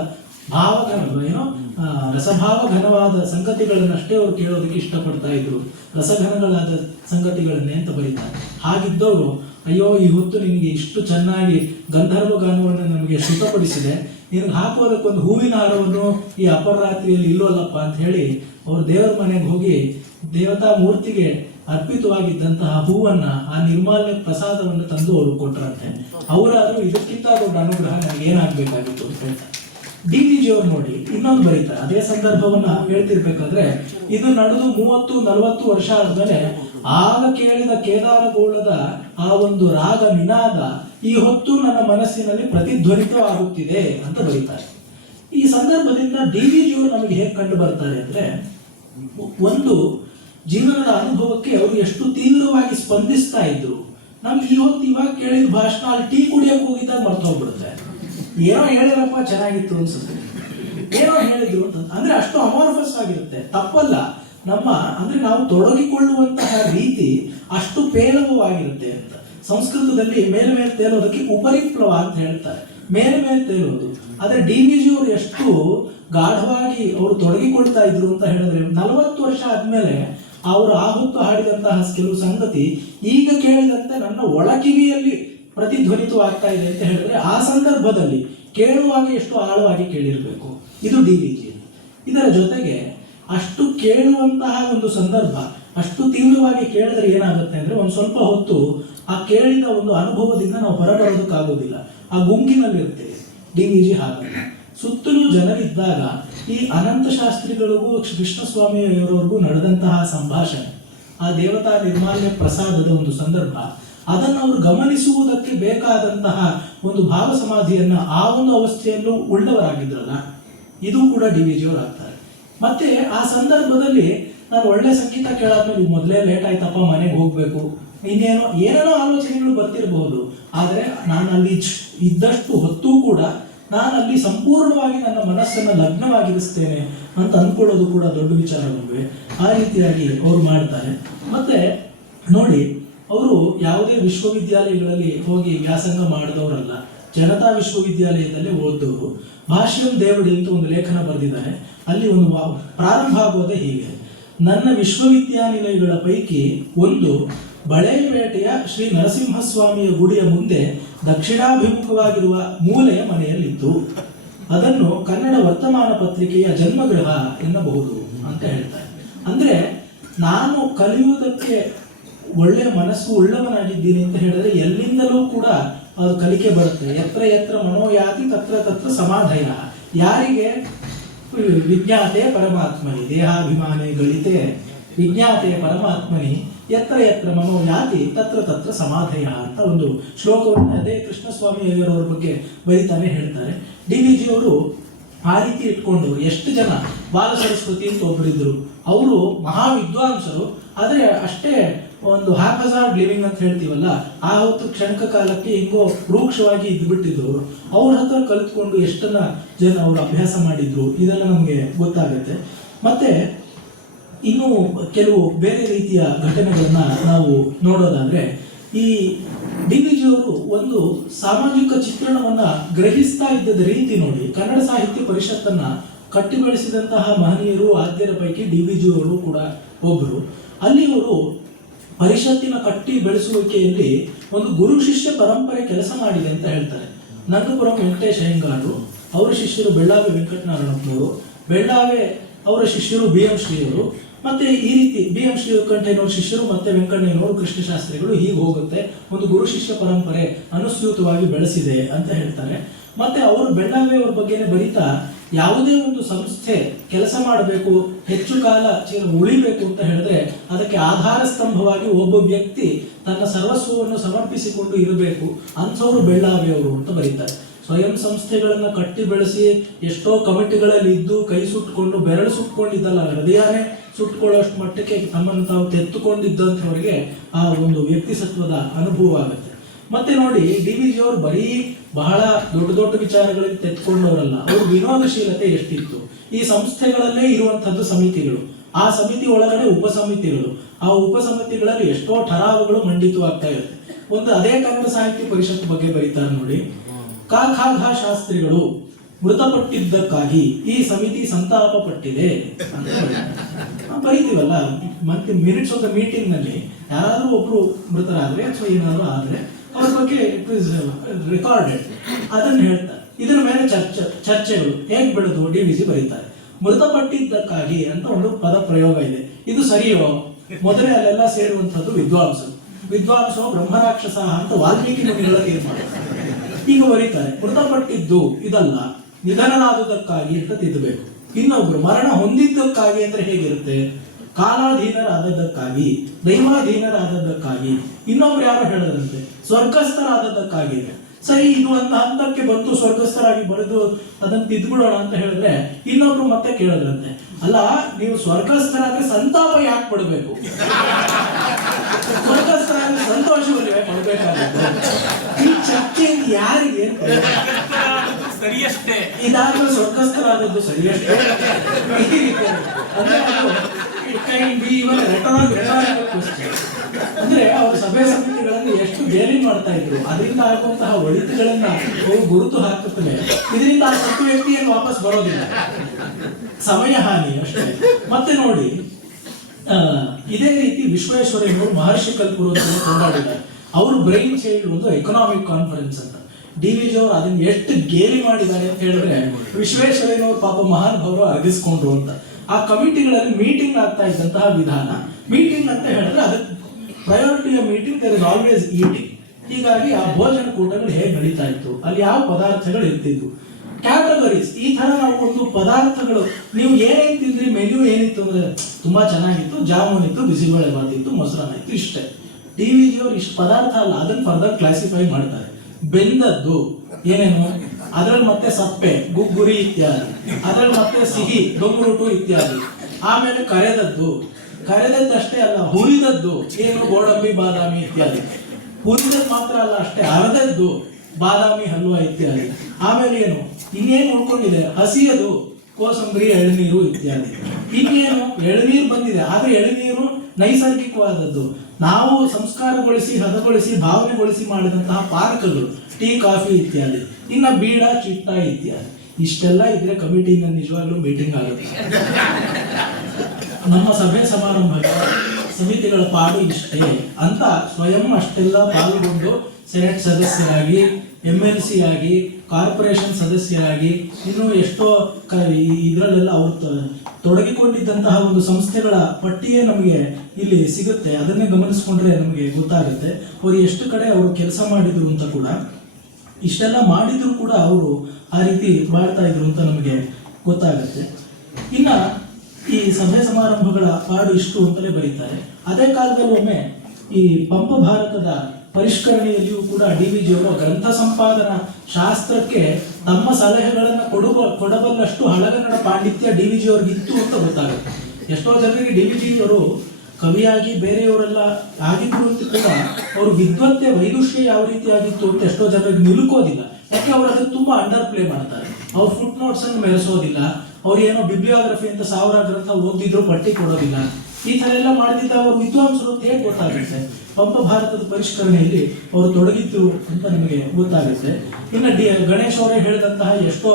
ರಸಭಾವ ಘನವಾದ ಸಂಗತಿಗಳನ್ನಷ್ಟೇ ಅವ್ರು ಕೇಳೋದಕ್ಕೆ ಇಷ್ಟಪಡ್ತಾ ಇದ್ರು. ರಸಘನಗಳಾದ ಸಂಗತಿಗಳನ್ನೇ ಅಂತ ಬರೀತಾರೆ. ಹಾಗಿದ್ದವರು ಅಯ್ಯೋ ಈ ಹೊತ್ತು ನಿನಗೆ ಇಷ್ಟು ಚೆನ್ನಾಗಿ ಗಂಧರ್ವ ಗಾನವನ್ನು ನಮಗೆ ಶ್ರುತಪಡಿಸಿದೆ, ನಿನಗೆ ಹಾಕೋದಕ್ಕೊಂದು ಹೂವಿನ ಹಾರವನ್ನು ಈ ಅಪರಾತ್ರಿಯಲ್ಲಿ ಇಲ್ಲೋಲ್ಲಪ್ಪ ಅಂತ ಹೇಳಿ ಅವ್ರು ದೇವರ ಮನೆಗೆ ಹೋಗಿ ದೇವತಾ ಮೂರ್ತಿಗೆ ಅರ್ಪಿತವಾಗಿದ್ದಂತಹ ಹೂವನ್ನ, ಆ ನಿರ್ಮಾಲ್ಯ ಪ್ರಸಾದವನ್ನು ತಂದು ಅವರು ಕೊಟ್ರಂತೆ. ಅವರಾದ್ರೂ ಇದಕ್ಕಿಂತ ದೊಡ್ಡ ಅನುಗ್ರಹ ನನಗೆ ಏನಾಗಬೇಕಾಗಿತ್ತು ಅಂತ ಹೇಳ್ತಾರೆ. DVG ಅವ್ರು ನೋಡಿ ಇನ್ನೊಂದು ಬರೀತಾರೆ. ಅದೇ ಸಂದರ್ಭವನ್ನ ಹೇಳ್ತಿರ್ಬೇಕಾದ್ರೆ ಇದು ನಡೆದು 30-40 ವರ್ಷ ಆದ್ಮೇಲೆ ಆಗ ಕೇಳಿದ ಕೇದಾರಗೌಡದ ಆ ಒಂದು ರಾಗ ನಿನಾದ ಈ ಹೊತ್ತು ನನ್ನ ಮನಸ್ಸಿನಲ್ಲಿ ಪ್ರತಿಧ್ವನಿತವಾಗುತ್ತಿದೆ ಅಂತ ಬರೀತಾರೆ. ಈ ಸಂದರ್ಭದಿಂದ DVG ಅವರು ನಮಗೆ ಹೇಗೆ ಕಂಡು ಬರ್ತಾರೆ ಅಂದ್ರೆ, ಒಂದು ಜೀವನದ ಅನುಭವಕ್ಕೆ ಅವರು ಎಷ್ಟು ತೀವ್ರವಾಗಿ ಸ್ಪಂದಿಸ್ತಾ ಇದ್ರು. ನಮ್ಗೆ ಈ ಹೊತ್ತು ಇವಾಗ ಕೇಳಿದ ಭಾಷಣ ಅಲ್ಲಿ ಟೀ ಕುಡಿಯಕ್ಕೆ ಹೋಗಿದ್ದಾಗ ಮರ್ತೋಗ್ಬಿಡುತ್ತೆ. ಏನೋ ಹೇಳಿರಪ್ಪ ಚೆನ್ನಾಗಿತ್ತು ಅನ್ಸುತ್ತೆ, ಏನೋ ಹೇಳಿದ್ರು ಅಂತ. ಅಂದ್ರೆ ಅಷ್ಟು ಅಮಾರ್ಫಸ್ ಆಗಿರುತ್ತೆ. ತಪ್ಪಲ್ಲ, ನಮ್ಮ ಅಂದ್ರೆ ನಾವು ತೊಡಗಿಕೊಳ್ಳುವಂತಹ ರೀತಿ ಅಷ್ಟು ಪೇಲವವಾಗಿರುತ್ತೆ ಅಂತ. ಸಂಸ್ಕೃತದಲ್ಲಿ ಮೇಲೆ ಮೇಲೆ ತೇಲೋದಕ್ಕೆ ಉಪರಿಪ್ಲವ ಅಂತ ಹೇಳ್ತಾರೆ, ಮೇಲೆ ಮೇಲೆ ತೇಲೋದು. ಆದ್ರೆ DVG ಅವರು ಎಷ್ಟು ಗಾಢವಾಗಿ ಅವರು ತೊಡಗಿಕೊಳ್ತಾ ಇದ್ರು ಅಂತ ಹೇಳಿದ್ರೆ 40 ವರ್ಷ ಆದ್ಮೇಲೆ ಅವರು ಆ ಹೊತ್ತು ಹಾಡಿದಂತಹ ಕೆಲವು ಸಂಗತಿ ಈಗ ಕೇಳಿದಂತೆ ನನ್ನ ಒಳಕಿವಿಯಲ್ಲಿ ಪ್ರತಿಧ್ವನಿತವಾಗ್ತಾ ಇದೆ ಅಂತ ಹೇಳಿದ್ರೆ ಆ ಸಂದರ್ಭದಲ್ಲಿ ಕೇಳುವಾಗ ಎಷ್ಟು ಆಳವಾಗಿ ಕೇಳಿರಬೇಕು. ಇದು DVG. ಇದರ ಜೊತೆಗೆ ಅಷ್ಟು ಕೇಳುವಂತಹ ಒಂದು ಸಂದರ್ಭ ಅಷ್ಟು ತೀವ್ರವಾಗಿ ಕೇಳಿದ್ರೆ ಏನಾಗುತ್ತೆ ಅಂದ್ರೆ ಒಂದ್ ಸ್ವಲ್ಪ ಹೊತ್ತು ಆ ಕೇಳಿದ ಒಂದು ಅನುಭವದಿಂದ ನಾವು ಹೊರಬರೋದಕ್ಕಾಗೋದಿಲ್ಲ, ಆ ಗುಂಗಿನಲ್ಲಿ ಇರ್ತೇವೆ. DVG ಹಾಗಲ್ಲ. ಸುತ್ತಲೂ ಜನರಿದ್ದಾಗ ಈ ಅನಂತ ಶಾಸ್ತ್ರಿಗಳಿಗೂ ಕೃಷ್ಣಸ್ವಾಮಿಯವರವರೆಗೂ ನಡೆದಂತಹ ಸಂಭಾಷಣೆ, ಆ ದೇವತಾ ನಿರ್ಮಾಲ್ಯ ಪ್ರಸಾದದ ಒಂದು ಸಂದರ್ಭ, ಅದನ್ನು ಅವರು ಗಮನಿಸುವುದಕ್ಕೆ ಬೇಕಾದಂತಹ ಒಂದು ಭಾವ ಸಮಾಧಿಯನ್ನ ಆ ಒಂದು ಅವಸ್ಥೆಯಲ್ಲೂ ಉಳ್ಳವರಾಗಿದ್ರಲ್ಲ, ಇದು ಕೂಡ DVG ಅವರು ಆಗ್ತಾರೆ. ಮತ್ತೆ ಆ ಸಂದರ್ಭದಲ್ಲಿ ನಾನು ಒಳ್ಳೆ ಸಂಗೀತ ಕೇಳಾದ್ಮೇಲೆ ಮೊದಲೇ ಲೇಟ್ ಆಯ್ತಪ್ಪ ಮನೆಗೆ ಹೋಗ್ಬೇಕು, ಏನೇನೋ ಆಲೋಚನೆಗಳು ಬರ್ತಿರಬಹುದು. ಆದ್ರೆ ನಾನು ಅಲ್ಲಿ ಇದ್ದಷ್ಟು ಹೊತ್ತು ಕೂಡ ನಾನು ಅಲ್ಲಿ ಸಂಪೂರ್ಣವಾಗಿ ನನ್ನ ಮನಸ್ಸನ್ನು ಲಗ್ನವಾಗಿರಿಸ್ತೇನೆ ಅಂತ ಅಂದ್ಕೊಳ್ಳೋದು ಕೂಡ ದೊಡ್ಡ ವಿಚಾರವಲ್ವೇ. ಆ ರೀತಿಯಾಗಿ ಅವರು ಮಾಡ್ತಾರೆ. ಮತ್ತೆ ನೋಡಿ, ಅವರು ಯಾವುದೇ ವಿಶ್ವವಿದ್ಯಾಲಯಗಳಲ್ಲಿ ಹೋಗಿ ವ್ಯಾಸಂಗ ಮಾಡಿದವರಲ್ಲ, ಜನತಾ ವಿಶ್ವವಿದ್ಯಾಲಯದಲ್ಲಿ ಓದೋರು. ಭಾಷ್ಯಂ ದೇವಡಿ ಅಂತ ಒಂದು ಲೇಖನ ಬರೆದಿದ್ದಾರೆ. ಅಲ್ಲಿ ಒಂದು ಪ್ರಾರಂಭ ಆಗೋದೇ ಹೀಗೆ: ನನ್ನ ವಿಶ್ವವಿದ್ಯಾನಿಲಯಗಳ ಪೈಕಿ ಒಂದು ಬಳೆಯಪೇಟೆಯ ಶ್ರೀ ನರಸಿಂಹಸ್ವಾಮಿಯ ಗುಡಿಯ ಮುಂದೆ ದಕ್ಷಿಣಾಭಿಮುಖವಾಗಿರುವ ಮೂಲೆಯ ಮನೆಯಲ್ಲಿತ್ತು. ಅದನ್ನು ಕನ್ನಡ ವರ್ತಮಾನ ಪತ್ರಿಕೆಯ ಜನ್ಮಗೃಹ ಎನ್ನಬಹುದು ಅಂತ ಹೇಳ್ತಾರೆ. ಅಂದ್ರೆ ನಾನು ಕಲಿಯುವುದಕ್ಕೆ ಒಳ್ಳೆ ಮನಸ್ಸು ಉಳ್ಳವನಾಗಿದ್ದೀನಿ ಅಂತ ಹೇಳಿದ್ರೆ ಎಲ್ಲಿಂದಲೂ ಕೂಡ ಅದು ಕಲಿಕೆ ಬರುತ್ತೆ. ಯತ್ರ ಯತ್ರ ಮನೋಯಾತಿ ತತ್ರ ತತ್ರ ಸಮಾಧಯ. ಯಾರಿಗೆ ವಿಜ್ಞಾತೆ ಪರಮಾತ್ಮನಿ ದೇಹಾಭಿಮಾನಿ ಗಳಿತೆ ವಿಜ್ಞಾತೆ ಪರಮಾತ್ಮನಿ ಯತ್ರ ಯತ್ರ ಮನೋಯಾತಿ ತತ್ರ ತತ್ರ ಸಮಾಧಯ ಅಂತ ಒಂದು ಶ್ಲೋಕವನ್ನು ಅದೇ ಕೃಷ್ಣಸ್ವಾಮಿ ಅಯ್ಯರವರ ಬಗ್ಗೆ ಬರೀತಾನೆ ಹೇಳ್ತಾರೆ. DVG ಅವರು ಆ ರೀತಿ ಇಟ್ಕೊಂಡವರು. ಎಷ್ಟು ಜನ, ಬಾಲ ಸರಸ್ವತಿ ಅಂತ ಒಬ್ಬರಿದ್ರು, ಅವರು ಮಹಾ ವಿದ್ವಾಂಸರು, ಆದರೆ ಅಷ್ಟೇ ಒಂದು ಹ್ಯಾಪಜಾರ್ಡ್ ಲಿವಿಂಗ್ ಅಂತ ಹೇಳ್ತೀವಲ್ಲ, ಆ ಹೊತ್ತು ಕ್ಷಣಿಕ ಕಾಲಕ್ಕೆ ಹಿಂಗೋ ರೂಕ್ಷವಾಗಿ ಇದ್ಬಿಟ್ಟಿದ್ದವರು. ಅವ್ರ ಹತ್ರ ಕಲಿತ್ಕೊಂಡು ಎಷ್ಟನ್ನ ಜನ ಅವರು ಅಭ್ಯಾಸ ಮಾಡಿದ್ರು, ಇದೆಲ್ಲ ನಮಗೆ ಗೊತ್ತಾಗುತ್ತೆ. ಮತ್ತೆ ಇನ್ನು ಕೆಲವು ಬೇರೆ ರೀತಿಯ ಘಟನೆಗಳನ್ನ ನಾವು ನೋಡೋದಾದ್ರೆ, ಈ DVG ಅವರು ಒಂದು ಸಾಮಾಜಿಕ ಚಿತ್ರಣವನ್ನ ಗ್ರಹಿಸ್ತಾ ಇದ್ದದ ರೀತಿ ನೋಡಿ, ಕನ್ನಡ ಸಾಹಿತ್ಯ ಪರಿಷತ್ತನ್ನ ಕಟ್ಟಿ ಬೆಳೆಸಿದಂತಹ ಮಹನೀಯರು ಆದ್ಯರ ಪೈಕಿ DVG ಅವರು ಕೂಡ ಒಬ್ಬರು. ಅಲ್ಲಿ ಅವರು ಪರಿಷತ್ತಿನ ಕಟ್ಟಿ ಬೆಳೆಸುವಿಕೆಯಲ್ಲಿ ಒಂದು ಗುರು ಶಿಷ್ಯ ಪರಂಪರೆ ಕೆಲಸ ಮಾಡಿದೆ ಅಂತ ಹೇಳ್ತಾರೆ. ನಂದಪುರಂ ವೆಂಕಟೇಶ್ ಅಯ್ಯಂಗಾರರು, ಅವರ ಶಿಷ್ಯರು ಬೆಳ್ಳಾವೆ ವೆಂಕಟನಾರಾಯಣಪ್ಪನವರು, ಬೆಳ್ಳಾವೆ ಅವರ ಶಿಷ್ಯರು BM ಶ್ರೀಯವರು, ಮತ್ತೆ ಈ ರೀತಿ BM ಶ್ರೀಕಂಠಯ್ಯನವರ ಶಿಷ್ಯರು ಮತ್ತೆ ವೆಂಕಣ್ಣಯ್ಯನವರು ಕೃಷ್ಣಶಾಸ್ತ್ರಿಗಳು, ಹೀಗೆ ಹೋಗುತ್ತೆ. ಒಂದು ಗುರು ಶಿಷ್ಯ ಪರಂಪರೆ ಅನುಸ್ಯೂತವಾಗಿ ಬೆಳೆಸಿದೆ ಅಂತ ಹೇಳ್ತಾರೆ. ಮತ್ತೆ ಅವರು ಬೆಳ್ಳಾವೆ ಅವರ ಬಗ್ಗೆನೇ ಬರೀತಾ, ಯಾವುದೇ ಒಂದು ಸಂಸ್ಥೆ ಕೆಲಸ ಮಾಡಬೇಕು, ಹೆಚ್ಚು ಕಾಲ ಉಳಿಬೇಕು ಅಂತ ಹೇಳಿದ್ರೆ ಅದಕ್ಕೆ ಆಧಾರ ಸ್ತಂಭವಾಗಿ ಒಬ್ಬ ವ್ಯಕ್ತಿ ತನ್ನ ಸರ್ವಸ್ವವನ್ನು ಸಮರ್ಪಿಸಿಕೊಂಡು ಇರಬೇಕು, ಅಂಥವ್ರು ಬೆಳ್ಳಾವೆ ಅವರು ಅಂತ ಬರೀತಾರೆ. ಸ್ವಯಂ ಸಂಸ್ಥೆಗಳನ್ನ ಕಟ್ಟಿ ಬೆಳೆಸಿ ಎಷ್ಟೋ ಕಮಿಟಿಗಳಲ್ಲಿ ಇದ್ದು ಕೈ ಸುಟ್ಕೊಂಡು ಬೆರಳು ಸುಟ್ಕೊಂಡಿದ್ದಲ್ಲ, ಹೃದಯನೇ ಸುಟ್ಕೊಳ್ಳೋಷ್ಟು ಮಟ್ಟಕ್ಕೆ ತಮ್ಮನ್ನು ತಾವು ತೆತ್ತುಕೊಂಡಿದ್ದಂಥವರಿಗೆ ಆ ಒಂದು ವ್ಯಕ್ತಿಸತ್ವದ ಅನುಭವ ಆಗುತ್ತೆ. ಮತ್ತೆ ನೋಡಿ, DVG ಅವರು ಬರೀ ಬಹಳ ದೊಡ್ಡ ದೊಡ್ಡ ವಿಚಾರಗಳಿಗೆ ತೆತ್ಕೊಂಡವರಲ್ಲ, ಅವರು ವಿನೋದಶೀಲತೆ ಎಷ್ಟಿತ್ತು. ಈ ಸಂಸ್ಥೆಗಳಲ್ಲೇ ಇರುವಂತಹದ್ದು ಸಮಿತಿಗಳು, ಆ ಸಮಿತಿ ಒಳಗಡೆ ಉಪಸಮಿತಿಗಳು, ಆ ಉಪಸಮಿತಿಗಳಲ್ಲಿ ಎಷ್ಟೋ ಠರಾವುಗಳು ಮಂಡಿತವಾಗ್ತಾ ಇರುತ್ತೆ. ಒಂದು ಅದೇ ಕನ್ನಡ ಸಾಹಿತ್ಯ ಪರಿಷತ್ ಬಗ್ಗೆ ಬರೀತಾರೆ ನೋಡಿ, ಖ ಶಾಸ್ತ್ರಿಗಳು ಮೃತಪಟ್ಟಿದ್ದಕ್ಕಾಗಿ ಈ ಸಮಿತಿ ಸಂತಾಪ ಪಟ್ಟಿದೆ ಅಂತ ಬರೀತೀವಲ್ಲ. ಮತ್ತೆ ಮಿನಿಟ್ಸ್ ಆಫ್ ದ ಮೀಟಿಂಗ್ ನಲ್ಲಿ ಯಾರಾದ್ರೂ ಒಬ್ರು ಮೃತರಾದ್ರೆ ಅಥವಾ ಏನಾದ್ರು ಆದ್ರೆ ಅವ್ರ ಬಗ್ಗೆ ಇಟ್ ಇಸ್ ರೆಕಾರ್ಡೆಡ್, ಅದನ್ನ ಹೇಳ್ತಾರೆ. ಇದರ ಮೇಲೆ ಚರ್ಚೆಗಳು ಹೇಗ್ ಬೆಳೆದು DVG ಬರೀತಾರೆ. ಮೃತಪಟ್ಟಿದ್ದಕ್ಕಾಗಿ ಅಂತ ಒಂದು ಪದ ಪ್ರಯೋಗ ಇದೆ, ಇದು ಸರಿಯೋ? ಮೊದಲೇ ಅಲ್ಲೆಲ್ಲ ಸೇರುವಂತದ್ದು ವಿದ್ವಾಂಸೋ ಬ್ರಹ್ಮರಾಕ್ಷಸ ಅಂತ ವಾಲ್ಮೀಕಿ ಮುನಿಗಳ ತೀರ್ಮಾನ. ಈಗ ಬರೀತಾರೆ ಮೃತಪಟ್ಟಿದ್ದು ಇದಲ್ಲ, ನಿಧನನಾದುದಕ್ಕಾಗಿ ಅಂತ ತಿದ್ದಬೇಕು. ಇನ್ನೊಬ್ರು ಮರಣ ಹೊಂದಿದ್ದಕ್ಕಾಗಿ ಅಂದ್ರೆ ಹೇಗಿರುತ್ತೆ? ಕಾಲಾಧೀನರಾದದ್ದಕ್ಕಾಗಿ, ದೈವಾಧೀನರಾದದ್ದಕ್ಕಾಗಿ. ಇನ್ನೊಬ್ರು ಯಾರು ಹೇಳಿದ್ರಂತೆ ಸ್ವರ್ಗಸ್ಥರಾದದ್ದಕ್ಕಾಗಿ. ಸರಿ, ಇದು ಒಂದು ಹಂತಕ್ಕೆ ಬಂತು, ಸ್ವರ್ಗಸ್ಥರಾಗಿ ಬರೆದು ಅದನ್ನ ತಿದ್ಬಿಡೋಣ ಅಂತ ಹೇಳಿದ್ರೆ ಇನ್ನೊಬ್ರು ಮತ್ತೆ ಕೇಳಿದ್ರಂತೆ, ಅಲ್ಲ ನೀವು ಸ್ವರ್ಗಸ್ಥರಾಗಿ ಸಂತಾಪ ಯಾಕೆ ಪಡಬೇಕು? ಸ್ವರ್ಗಸ್ಥರಾಗಿ ಸಂತೋಷವಲ್ಲವೇ ಪಡಬೇಕಾಗುತ್ತೆ? ಈ ಚರ್ಚೆಯಿಂದ ಯಾರಿಗೆ ಸರಿಯಷ್ಟೇ, ಇದಾದ್ರೂ ಸ್ವರ್ಗಸ್ಥರಾದದ್ದು ಸರಿಯಷ್ಟೇ. ಅಂದ್ರೆ ಅವರು ಸಭೆ ಸಮಿತಿಗಳನ್ನು ಎಷ್ಟು ಗೇಲಿ ಮಾಡ್ತಾ ಇದ್ರು, ಅದರಿಂದ ಆಗುವಂತಹ ಒಳಿತುಗಳನ್ನ ಅವರು ಗುರುತು ಹಾಕುತ್ತವೆ. ಇದರಿಂದ ಆ ಸತ್ತು ವ್ಯಕ್ತಿಯನ್ನು ವಾಪಸ್ ಬರೋದಿಲ್ಲ, ಸಮಯ ಹಾನಿ ಅಷ್ಟೇ. ಮತ್ತೆ ನೋಡಿ, ಇದೇ ರೀತಿ ವಿಶ್ವೇಶ್ವರಯ್ಯನವರು ಮಹರ್ಷಿ ಕಲ್ಪುರವನ್ನು ಕೊಂಡಾಡಿದ್ದಾರೆ. ಅವರು ಬ್ರೈನ್ ಚೈಲ್ಡ್ ಒಂದು ಎಕನಾಮಿಕ್ ಕಾನ್ಫರೆನ್ಸ್ ಅಂತ. DVG ಅವರು ಅದನ್ನ ಎಷ್ಟು ಗೇಲಿ ಮಾಡಿದ್ದಾರೆ ಅಂತ ಹೇಳಿದ್ರೆ, ವಿಶ್ವೇಶ್ವರಯ್ಯನವರು ಪಾಪ ಮಹಾನುಭಾವರು ಅರ್ಗಿಸ್ಕೊಂಡ್ರು ಅಂತ. ಆ ಕಮಿಟಿಗಳಲ್ಲಿ ಮೀಟಿಂಗ್ ಆಗ್ತಾ ಇದ್ದಂತಹ ವಿಧಾನ, ಮೀಟಿಂಗ್ ಅಂತ ಹೇಳಿದ್ರೆ ಅದಕ್ಕೆ ಪ್ರಯಾರಿಟಿಯ meeting, there is always eating. ಹೀಗಾಗಿ ಆ ಭೋಜನ ಕೂಟಗಳು ಹೇಗೆ ನಡೀತಾ ಇತ್ತು, ಅಲ್ಲಿ ಯಾವ ಪದಾರ್ಥಗಳು ಇರ್ತಿದ್ವು, ಕ್ಯಾಟಗರೀಸ್. ಈ ತರ ನಾವು ಒಂದು ಪದಾರ್ಥಗಳು, ನೀವು ಏನೇನ್ ತಿಂದ್ರಿ, ಮೆನ್ಯೂ ಏನಿತ್ತು ಅಂದ್ರೆ ತುಂಬಾ ಚೆನ್ನಾಗಿತ್ತು, ಜಾಮೂನ್ ಇತ್ತು, ಬಿಸಿಬೇಳೆ ಬಾತ್ ಇತ್ತು, ಮೊಸರನ್ನ ಇತ್ತು, ಇಷ್ಟೇ. DVG ಅವರು ಇಷ್ಟು ಪದಾರ್ಥ ಅಲ್ಲ, ಅದನ್ನ ಫರ್ದರ್ ಕ್ಲಾಸಿಫೈ ಮಾಡ್ತಾರೆ. ಬೆಂದದ್ದು ಏನೇನು, ಅದ್ರಲ್ಲಿ ಮತ್ತೆ ಸಪ್ಪೆ, ಗುಗ್ಗುರಿ ಇತ್ಯಾದಿ, ಅದ್ರಲ್ಲಿ ಮತ್ತೆ ಸಿಹಿ, ಡೊಂಗುರುಟು ಇತ್ಯಾದಿ. ಆಮೇಲೆ ಕರೆದದ್ದಷ್ಟೇ ಅಲ್ಲ, ಹುರಿದದ್ದು ಏನು, ಗೋಡಂಬಿ, ಬಾದಾಮಿ ಇತ್ಯಾದಿ. ಹುರಿದದ್ದು ಮಾತ್ರ ಅಲ್ಲ ಅಷ್ಟೇ, ಅರ್ದದ್ದು ಬಾದಾಮಿ ಹಲ್ವಾ ಇತ್ಯಾದಿ. ಆಮೇಲೆ ಏನು, ಇನ್ನೇನು ಉಳ್ಕೊಂಡಿದೆ, ಹಸಿಯದು ಕೋಸಂಬರಿ, ಎಳನೀರು ಇತ್ಯಾದಿ. ಇನ್ನೇನು, ಎಳನೀರು ಬಂದಿದೆ, ಆದ್ರೆ ಎಳನೀರು ನೈಸರ್ಗಿಕವಾದದ್ದು, ನಾವು ಸಂಸ್ಕಾರಗೊಳಿಸಿ, ಹದಗೊಳಿಸಿ, ಭಾವನೆಗೊಳಿಸಿ ಮಾಡಿದಂತಹ ಪಾನಕಗಳು, ಟೀ, ಕಾಫಿ ಇತ್ಯಾದಿ. ಇನ್ನ ಬೀಡ, ಚಿಟ್ಟ ಇತ್ಯಾದಿ. ಇಷ್ಟೆಲ್ಲ ಇದ್ರೆ ಕಮಿಟಿಯಿಂದ ನಿಜವಾಗ್ಲೂ ಮೀಟಿಂಗ್ ಆಗುತ್ತೆ. ನಮ್ಮ ಸಭೆ ಸಮಾರಂಭದ ಸಮಿತಿಗಳ ಪಾಡು ಇಷ್ಟೇ ಅಂತ ಸ್ವಯಂ ಅಷ್ಟೆಲ್ಲ ಪಾಲ್ಗೊಂಡು ಸೆನೆಟ್ ಸದಸ್ಯರಾಗಿ, MLC ಆಗಿ, ಕಾರ್ಪೊರೇಷನ್ ಸದಸ್ಯರಾಗಿ, ಇನ್ನು ಎಷ್ಟೋ ಇದರಲ್ಲೆಲ್ಲ ಅವರು ತೊಡಗಿಕೊಂಡಿದ್ದಂತಹ ಒಂದು ಸಂಸ್ಥೆಗಳ ಪಟ್ಟಿಯೇ ನಮಗೆ ಇಲ್ಲಿ ಸಿಗುತ್ತೆ. ಅದನ್ನೇ ಗಮನಿಸ್ಕೊಂಡ್ರೆ ನಮಗೆ ಗೊತ್ತಾಗುತ್ತೆ ಅವರು ಎಷ್ಟು ಕಡೆ ಅವರು ಕೆಲಸ ಮಾಡಿದ್ರು ಅಂತ ಕೂಡ. ಇಷ್ಟೆಲ್ಲ ಮಾಡಿದ್ರು ಕೂಡ ಅವರು ಆ ರೀತಿ ಮಾಡ್ತಾ ಇದ್ರು ಅಂತ ನಮಗೆ ಗೊತ್ತಾಗುತ್ತೆ. ಇನ್ನ ಈ ಸಭೆ ಸಮಾರಂಭಗಳ ಪಾಡು ಇಷ್ಟು ಅಂತಲೇ ಬರೀತಾರೆ. ಅದೇ ಕಾಲದಲ್ಲಿ ಒಮ್ಮೆ ಈ ಪಂಪ ಭಾರತದ ಪರಿಷ್ಕರಣೆಯಲ್ಲಿಯೂ ಕೂಡ DVG ಅವರು ಗ್ರಂಥ ಸಂಪಾದನಾ ಶಾಸ್ತ್ರಕ್ಕೆ ತಮ್ಮ ಸಲಹೆಗಳನ್ನು ಕೊಡಬಲ್ಲಷ್ಟು ಹಳಗನ್ನಡ ಪಾಂಡಿತ್ಯ DVG ಅವ್ರಿಗೆ ಇತ್ತು ಅಂತ ಗೊತ್ತಾಗುತ್ತೆ. ಎಷ್ಟೋ ಜನರಿಗೆ DVG ಅವರು ಕವಿಯಾಗಿ ಬೇರೆಯವರೆಲ್ಲ ಆಗಿದ್ರು ಅಂತ ಕೂಡ ಅವರು ವಿದ್ವತ್ತೆ, ವೈದುಷ್ಯ ಯಾವ ರೀತಿ ಆಗಿತ್ತು ಅಂತ ಎಷ್ಟೋ ಜನರಿಗೆ ನಿಲುಕೋದಿಲ್ಲ. ಯಾಕೆ ಅವರು ಅದನ್ನು ತುಂಬಾ ಅಂಡರ್ ಪ್ಲೇ ಮಾಡ್ತಾರೆ. ಅವ್ರು ಫುಟ್ ನೋಟ್ಸ್ ಅನ್ನು ಮೆರೆಸೋದಿಲ್ಲ, ಅವ್ರು ಏನೋ ಬಿಬ್ಲಿಯೋಗ್ರಫಿ ಅಂತ 1000 ಗ್ರಂಥ ಓದಿದ್ರು ಪಟ್ಟಿ ಕೊಡೋದಿಲ್ಲ. ಈ ತರ ಎಲ್ಲ ಮಾಡಿದ ಅವರು ವಿದ್ವಾಂಸರು ಅಂತ ಹೇಗೆ ಗೊತ್ತಾಗುತ್ತೆ? ಪಂಪ ಭಾರತದ ಪರಿಷ್ಕರಣೆಯಲ್ಲಿ ಅವರು ತೊಡಗಿದ್ರು ಅಂತ ನಮಗೆ ಗೊತ್ತಾಗುತ್ತೆ. ಇನ್ನು ಗಣೇಶ್ ಅವರೇ ಹೇಳಿದಂತಹ ಎಷ್ಟೋ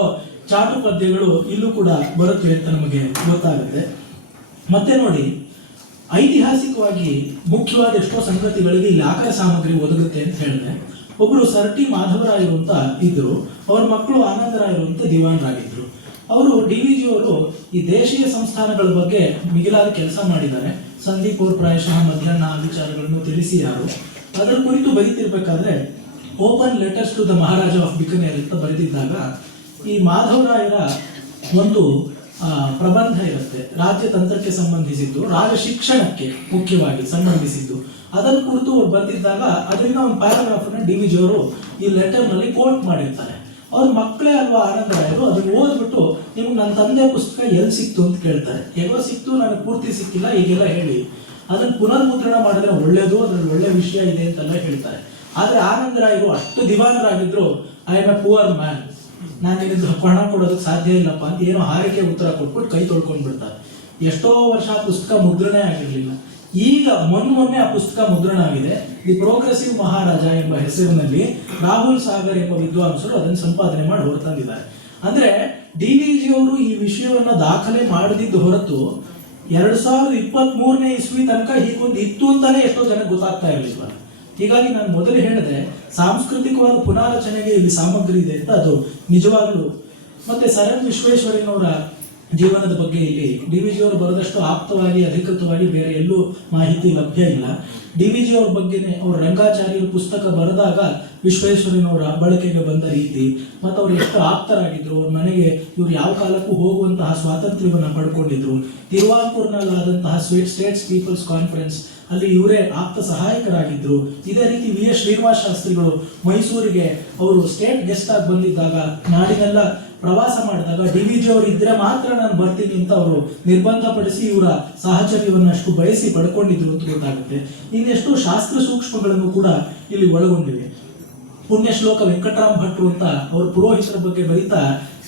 ಚಾಟು ಪದ್ಯಗಳು ಇಲ್ಲೂ ಕೂಡ ಬರುತ್ತೆ ಅಂತ ನಮಗೆ ಗೊತ್ತಾಗುತ್ತೆ. ಮತ್ತೆ ನೋಡಿ, ಐತಿಹಾಸಿಕವಾಗಿ ಮುಖ್ಯವಾದ ಎಷ್ಟೋ ಸಂಗತಿಗಳಿಗೆ ಇಲ್ಲಿ ಆಕರ ಸಾಮಗ್ರಿ ಒದಗುತ್ತೆ ಅಂತ ಹೇಳಿದ್ರೆ, ಒಬ್ರು ಸರ್ಟಿ ಮಾಧವರಾಯರು ಅಂತ ಇದ್ರು, ಅವ್ರ ಮಕ್ಕಳು ಆನಂದರಾಯರು ಅಂತ ದಿವಾನರಾಗಿದ್ರು. ಅವರು DVG ಅವರು ಈ ದೇಶೀಯ ಸಂಸ್ಥಾನಗಳ ಬಗ್ಗೆ ಮಿಗಿಲಾದ ಕೆಲಸ ಮಾಡಿದ್ದಾರೆ. ಸಂದೀಪ್ ಅವರು ಪ್ರಾಯಶಃ ಮಧ್ಯಾಹ್ನ ಆ ವಿಚಾರಗಳನ್ನು ತಿಳಿಸಿ ಯಾರು ಅದರ ಕುರಿತು ಬರೀತಿರ್ಬೇಕಾದ್ರೆ open letters to the maharaja of Bikaner ಅಂತ ಬರೆದಿದ್ದಾಗ ಈ ಮಾಧವರಾಯರ ಒಂದು ಪ್ರಬಂಧ ಇರುತ್ತೆ, ರಾಜ್ಯತಂತ್ರಕ್ಕೆ ಸಂಬಂಧಿಸಿದ್ದು, ರಾಜ ಶಿಕ್ಷಣಕ್ಕೆ ಮುಖ್ಯವಾಗಿ ಸಂಬಂಧಿಸಿದ್ದು. ಅದನ್ನು ಕುರಿತು ಅವ್ರು ಬರೆದಿದ್ದಾಗ ಅದರಿಂದ ಒಂದು ಪ್ಯಾರಾಗ್ರಾಫ್ ಅನ್ನ DVG ಅವರು ಈ ಲೆಟರ್ ನಲ್ಲಿ ಕೋಟ್ ಮಾಡಿರ್ತಾರೆ. ಅವ್ರ ಮಕ್ಕಳೇ ಅಲ್ವಾ ಆನಂದರಾಯರು. ಅದನ್ನ ಓದ್ಬಿಟ್ಟು ನಿಮ್ಗೆ ನನ್ನ ತಂದೆ ಪುಸ್ತಕ ಎಲ್ಲಿ ಸಿಕ್ತು ಅಂತ ಕೇಳ್ತಾರೆ. ಹೇಗೋ ಸಿಕ್ತು, ನನಗೆ ಪೂರ್ತಿ ಸಿಕ್ಕಿಲ್ಲ, ಹೀಗೆಲ್ಲ ಹೇಳಿ ಅದನ್ನ ಪುನರ್ಮುದ್ರಣ ಮಾಡಿದ್ರೆ ಒಳ್ಳೇದು, ಅದ್ರಲ್ಲಿ ಒಳ್ಳೆ ವಿಷಯ ಇದೆ ಅಂತೆಲ್ಲ ಹೇಳ್ತಾರೆ. ಆದ್ರೆ ಆನಂದರಾಯರು ಅಷ್ಟು ದಿವಾನರಾಗಿದ್ರು, I am a poor man, ನಾನು ಇದಕ್ಕೆ ಹಣ ಕೊಡೋದಕ್ಕೆ ಸಾಧ್ಯ ಇಲ್ಲಪ್ಪ ಅಂತ ಏನೋ ಹಾರಿಕೆ ಉತ್ತರ ಕೊಟ್ಬಿಟ್ಟು ಕೈ ತೊಳ್ಕೊಂಡ್ ಬಿಡ್ತಾರೆ. ಎಷ್ಟೋ ವರ್ಷ ಆ ಪುಸ್ತಕ ಮುದ್ರಣೆ ಆಗಿರ್ಲಿಲ್ಲ. ಈಗ ಮೊನ್ನೆ ಆ ಪುಸ್ತಕ ಮುದ್ರಣ ಆಗಿದೆ. ದಿ ಪ್ರೋಗ್ರೆಸಿವ್ ಮಹಾರಾಜ ಎಂಬ ಹೆಸರಿನಲ್ಲಿ ರಾಹುಲ್ ಸಾಗರ್ ಎಂಬ ವಿದ್ವಾಂಸರು ಅದನ್ನು ಸಂಪಾದನೆ ಮಾಡಿ ಹೊರತಂದಿದ್ದಾರೆ. ಅಂದ್ರೆ DVG ಅವರು ಈ ವಿಷಯವನ್ನ ದಾಖಲೆ ಮಾಡದಿದ್ದು ಹೊರತು 2023ನೇ ಇಸ್ವಿ ತನಕ ಹೀಗೊಂದು ಇತ್ತು ಅಂತಾನೆ ಎಷ್ಟೋ ಜನಕ್ಕೆ ಗೊತ್ತಾಗ್ತಾ ಇರಲಿಲ್ಲ. ಹೀಗಾಗಿ ನಾನು ಮೊದಲು ಹೇಳಿದೆ, ಸಾಂಸ್ಕೃತಿಕವಾದ ಪುನಾರಚನೆಗೆ ಇಲ್ಲಿ ಸಾಮಗ್ರಿ ಇದೆ ಅಂತ. ಅದು ನಿಜವಾಗ್ಲೂ. ಮತ್ತೆ ಸರ್ ಎಂ ವಿಶ್ವೇಶ್ವರಯ್ಯನವರ ಜೀವನದ ಬಗ್ಗೆ ಇಲ್ಲಿ DVG ಅವರು ಬರೆದಷ್ಟು ಆಪ್ತವಾಗಿ ಅಧಿಕೃತವಾಗಿ ಬೇರೆ ಎಲ್ಲೂ ಮಾಹಿತಿ ಲಭ್ಯ ಇಲ್ಲ. DVG ಅವ್ರ ಬಗ್ಗೆನೇ ಅವ್ರ ರಂಗಾಚಾರ್ಯರ ಪುಸ್ತಕ ಬರೆದಾಗ ವಿಶ್ವೇಶ್ವರಯ್ಯನವರ ಬಳಕೆಗೆ ಬಂದ ರೀತಿ, ಮತ್ತು ಅವ್ರು ಎಷ್ಟು ಆಪ್ತರಾಗಿದ್ರು, ಅವ್ರ ಮನೆಗೆ ಇವ್ರು ಯಾವ ಕಾಲಕ್ಕೂ ಹೋಗುವಂತಹ ಸ್ವಾತಂತ್ರ್ಯವನ್ನು ಪಡ್ಕೊಂಡಿದ್ರು, ತಿರುವಾಂಕೂರ್ನಲ್ಲಾದಂತಹ ಸ್ಟೇಟ್ಸ್ ಪೀಪಲ್ಸ್ ಕಾನ್ಫರೆನ್ಸ್ ಅಲ್ಲಿ ಇವರೇ ಆಪ್ತ ಸಹಾಯಕರಾಗಿದ್ರು. ಇದೇ ರೀತಿ VS ಶ್ರೀನಿವಾಸ ಶಾಸ್ತ್ರಿಗಳು ಮೈಸೂರಿಗೆ ಅವರು ಸ್ಟೇಟ್ ಗೆಸ್ಟ್ ಆಗಿ ಬಂದಿದ್ದಾಗ, ನಾಡಿನೆಲ್ಲ ಪ್ರವಾಸ ಮಾಡಿದಾಗ DVG ಅವರು ಇದ್ರೆ ಮಾತ್ರ ನಾನು ಬರ್ತೀನಿ ಅಂತ ಅವರು ನಿರ್ಬಂಧಪಡಿಸಿ ಇವರ ಸಾಹಚರ್ಯವನ್ನು ಅಷ್ಟು ಬಯಸಿ ಪಡ್ಕೊಂಡಿದ್ರು ಅಂತ ಗೊತ್ತಾಗುತ್ತೆ. ಇನ್ನೆಷ್ಟು ಶಾಸ್ತ್ರ ಸೂಕ್ಷ್ಮಗಳನ್ನು ಕೂಡ ಇಲ್ಲಿ ಒಳಗೊಂಡಿವೆ. ಪುಣ್ಯಶ್ಲೋಕ ವೆಂಕಟರಾಮ್ ಭಟ್ರು ಅಂತ ಅವ್ರ ಪುರೋಹಿತರ ಬಗ್ಗೆ ಬರೀತಾ,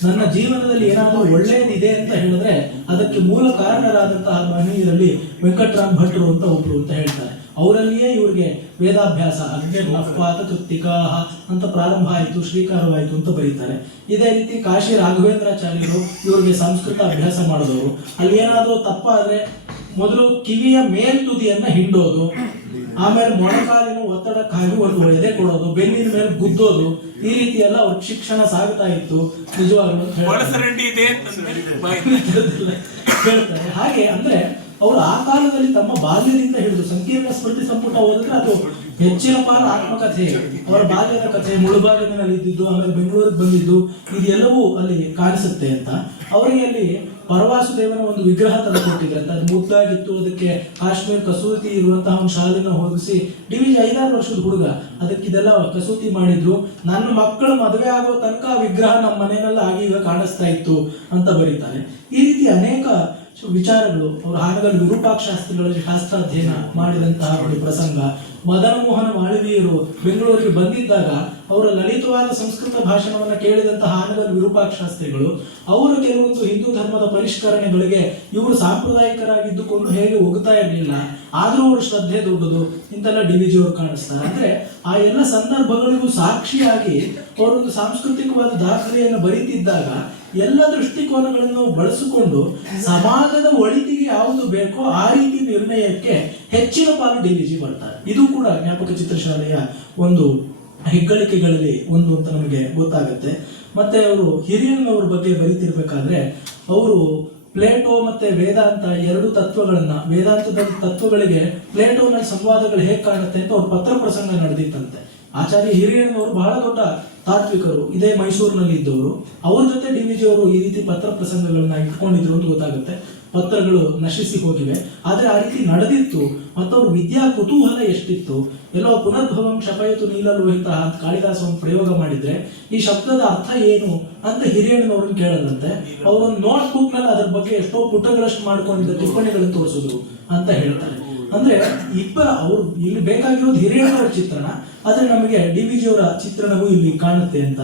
ನನ್ನ ಜೀವನದಲ್ಲಿ ಏನಾದರೂ ಒಳ್ಳೆಯದಿದೆ ಅಂತ ಹೇಳಿದ್ರೆ ಅದಕ್ಕೆ ಮೂಲ ಕಾರಣರಾದಂತಹ ಮಹನೀಯರಲ್ಲಿ ವೆಂಕಟರಾಮ್ ಭಟ್ರು ಅಂತ ಒಬ್ರು ಅಂತ ಹೇಳ್ತಾರೆ. ಅವರಲ್ಲಿಯೇ ಇವ್ರಿಗೆ ವೇದಾಭ್ಯಾಸ ಅಗ್ನಿರ್ನಫ್ಪಾತ ಕೃತ್ತಿಕಾ ಅಂತ ಪ್ರಾರಂಭ ಆಯಿತು, ಶ್ರೀಕಾರವಾಯಿತು ಅಂತ ಬರೀತಾರೆ. ಇದೇ ರೀತಿ ಕಾಶಿ ರಾಘವೇಂದ್ರಾಚಾರ್ಯರು ಇವ್ರಿಗೆ ಸಂಸ್ಕೃತ ಅಭ್ಯಾಸ ಮಾಡಿದವರು. ಅಲ್ಲಿ ಏನಾದರೂ ತಪ್ಪಾದ್ರೆ ಮೊದಲು ಕಿವಿಯ ಮೇಲ್ತುದಿಯನ್ನ ಹಿಂಡೋದು, ಆಮೇಲೆ ಮೊಣಕಾಲಿನ ಒತ್ತಡಕ್ಕಾಗಿ ಒಂದು ಎದೆ ಕೊಡೋದು, ಬೆನ್ನಿನ ಮೇಲೆ ಗುದ್ದೋದು, ಈ ರೀತಿ ಎಲ್ಲ ಅವ್ರ ಶಿಕ್ಷಣ ಸಾಗ್ತಾ ಇತ್ತು. ನಿಜವಾಗ್ಲೂ ಹೇಳ್ತಾರೆ. ಹಾಗೆ ಅಂದ್ರೆ ಅವರು ಆ ಕಾಲದಲ್ಲಿ ತಮ್ಮ ಬಾಲ್ಯದಿಂದ ಹಿಡಿದು ಸಂಕೀರ್ಣ ಸ್ಮೃತಿ ಸಂಪುಟ ಓದಿದ್ರೆ ಅದು ಹೆಚ್ಚಿನ ಪಾಲು ಆತ್ಮಕಥೆ, ಅವರ ಬಾಲ್ಯದ ಕಥೆ, ಮುಳುಬಾಗಿಲಿನಲ್ಲಿ ಇದ್ದಿದ್ದು, ಆಮೇಲೆ ಬೆಂಗಳೂರಿಗೆ ಬಂದಿದ್ದು, ಇದೆಲ್ಲವೂ ಅಲ್ಲಿ ಕಾಣಿಸುತ್ತೆ ಅಂತ. ಅವರಿಗೆ ಅಲ್ಲಿ ಪರವಾಸುದೇವನ ಒಂದು ವಿಗ್ರಹ ತಂದು ಕೊಟ್ಟಿದ್ರಂತೆ. ಅದು ಮುದ್ದಾಗಿತ್ತು. ಅದಕ್ಕೆ ಕಾಶ್ಮೀರ್ ಕಸೂತಿ ಇರುವಂತಹ ಒಂದು ಶಾಲೆನ ಹೋಗಿಸಿ DVG 5-6 ವರ್ಷದ ಹುಡುಗ ಅದಕ್ಕಿದೆಲ್ಲ ಕಸೂತಿ ಮಾಡಿದ್ರು. ನನ್ನ ಮಕ್ಕಳು ಮದುವೆ ಆಗೋ ತನಕ ಆ ವಿಗ್ರಹ ನಮ್ಮ ಮನೆಯಲ್ಲ ಆಗಿ ಈಗ ಕಾಣಿಸ್ತಾ ಇತ್ತು ಅಂತ ಬರೀತಾರೆ. ಈ ರೀತಿ ಅನೇಕ ವಿಚಾರಗಳು. ಅವರು ಹಾನಗಲ್ ವಿರೂಪಾಕ್ಷಾಸ್ತ್ರಿಗಳಲ್ಲಿ ಶಾಸ್ತ್ರಾಧ್ಯಯನ ಮಾಡಿದಂತಹ ಒಂದು ಪ್ರಸಂಗ. ಮದನ ಮೋಹನ ಮಾಳವೀಯರು ಬೆಂಗಳೂರಿಗೆ ಬಂದಿದ್ದಾಗ ಅವರ ಲಲಿತವಾದ ಸಂಸ್ಕೃತ ಭಾಷಣವನ್ನು ಕೇಳಿದಂತಹ ಹಾನಗಲ್ ವಿರೂಪಾಕ್ಷಾಸ್ತ್ರಿಗಳು ಅವರ ಕೆಲವೊಂದು ಹಿಂದೂ ಧರ್ಮದ ಪರಿಷ್ಕರಣೆಗಳಿಗೆ ಇವರು ಸಾಂಪ್ರದಾಯಿಕರಾಗಿದ್ದುಕೊಂಡು ಹೇಗೆ ಒಗ್ತಾ ಇರಲಿಲ್ಲ, ಆದ್ರೂ ಅವರು ಶ್ರದ್ಧೆ ದೊಡ್ಡದು ಇಂತೆಲ್ಲ DVG ಅವರು ಕಾಣಿಸ್ತಾರೆ. ಅಂದ್ರೆ ಆ ಎಲ್ಲ ಸಂದರ್ಭಗಳಿಗೂ ಸಾಕ್ಷಿಯಾಗಿ ಅವರೊಂದು ಸಾಂಸ್ಕೃತಿಕವಾದ ದಾಖಲೆಯನ್ನು ಬರೀತಿದ್ದಾಗ ಎಲ್ಲ ದೃಷ್ಟಿಕೋನಗಳನ್ನು ಬಳಸಿಕೊಂಡು ಸಮಾಜದ ಒಳಿತಿಗೆ ಯಾವುದು ಬೇಕೋ ಆ ರೀತಿ ನಿರ್ಣಯಕ್ಕೆ ಹೆಚ್ಚಿನ ಪಾಲು DVG ಬರ್ತಾರೆ. ಇದು ಕೂಡ ಜ್ಞಾಪಕ ಚಿತ್ರಶಾಲೆಯ ಒಂದು ಹೆಗ್ಗಳಿಕೆಗಳಲ್ಲಿ ಒಂದು ಅಂತ ನಮಗೆ ಗೊತ್ತಾಗುತ್ತೆ. ಮತ್ತೆ ಅವರು ಹಿರಿಯಣ್ಣವ್ರ ಬಗ್ಗೆ ಬರೀತಿರ್ಬೇಕಾದ್ರೆ ಅವರು ಪ್ಲೇಟೋ ಮತ್ತೆ ವೇದಾಂತ ಎರಡು ತತ್ವಗಳನ್ನ, ವೇದಾಂತದ ತತ್ವಗಳಿಗೆ ಪ್ಲೇಟೋನಲ್ಲಿ ಸಂವಾದಗಳು ಹೇಗೆ ಕಾಣುತ್ತೆ ಅಂತ ಅವ್ರ ಪತ್ರ ಪ್ರಸಂಗ ನಡೆದಿತ್ತಂತೆ. ಆಚಾರ್ಯ ಹಿರಿಯಣ್ಣವರು ಬಹಳ ದೊಡ್ಡ ತಾತ್ವಿಕರು, ಇದೇ ಮೈಸೂರಿನಲ್ಲಿ ಇದ್ದವರು. ಅವ್ರ ಜೊತೆ DVG ಅವರು ಈ ರೀತಿ ಪತ್ರ ಪ್ರಸಂಗಗಳನ್ನ ಇಟ್ಕೊಂಡಿದ್ರು ಅಂತ ಗೊತ್ತಾಗುತ್ತೆ. ಪತ್ರಗಳು ನಶಿಸಿ ಹೋಗಿವೆ, ಆದ್ರೆ ಆ ರೀತಿ ನಡೆದಿತ್ತು. ಮತ್ತವ್ರ ವಿದ್ಯಾ ಕುತೂಹಲ ಎಷ್ಟಿತ್ತು. ಎಲ್ಲೋ ಪುನರ್ಭವಂ ಶಪಯತು ನೀಲಲೋಹಿತ ಅಂತ ಕಾಳಿದಾಸ ಒಂದು ಪ್ರಯೋಗ ಮಾಡಿದ್ರೆ ಈ ಶಬ್ದದ ಅರ್ಥ ಏನು ಅಂತ ಹಿರಿಯಣ್ಣನವ್ರನ್ನ ಕೇಳದಂತೆ. ಅವರೊಂದು ನೋಟ್ ಬುಕ್ ನಲ್ಲಿ ಅದ್ರ ಬಗ್ಗೆ ಎಷ್ಟೋ ಪುಟಗಳಷ್ಟು ಮಾಡ್ಕೊಂಡಿದ್ದ ಟಿಪ್ಪಣಿಗಳನ್ನು ತೋರಿಸಿದ್ರು ಅಂತ ಹೇಳ್ತಾರೆ. ಅಂದ್ರೆ ಅವ್ರು ಇಲ್ಲಿ ಬೇಕಾಗಿರೋದು ಹಿರಿಯಣ್ಣವ್ರ ಚಿತ್ರಣ, ಆದ್ರೆ ನಮಗೆ DVG ಅವರ ಚಿತ್ರಣವೂ ಇಲ್ಲಿ ಕಾಣುತ್ತೆ ಅಂತ.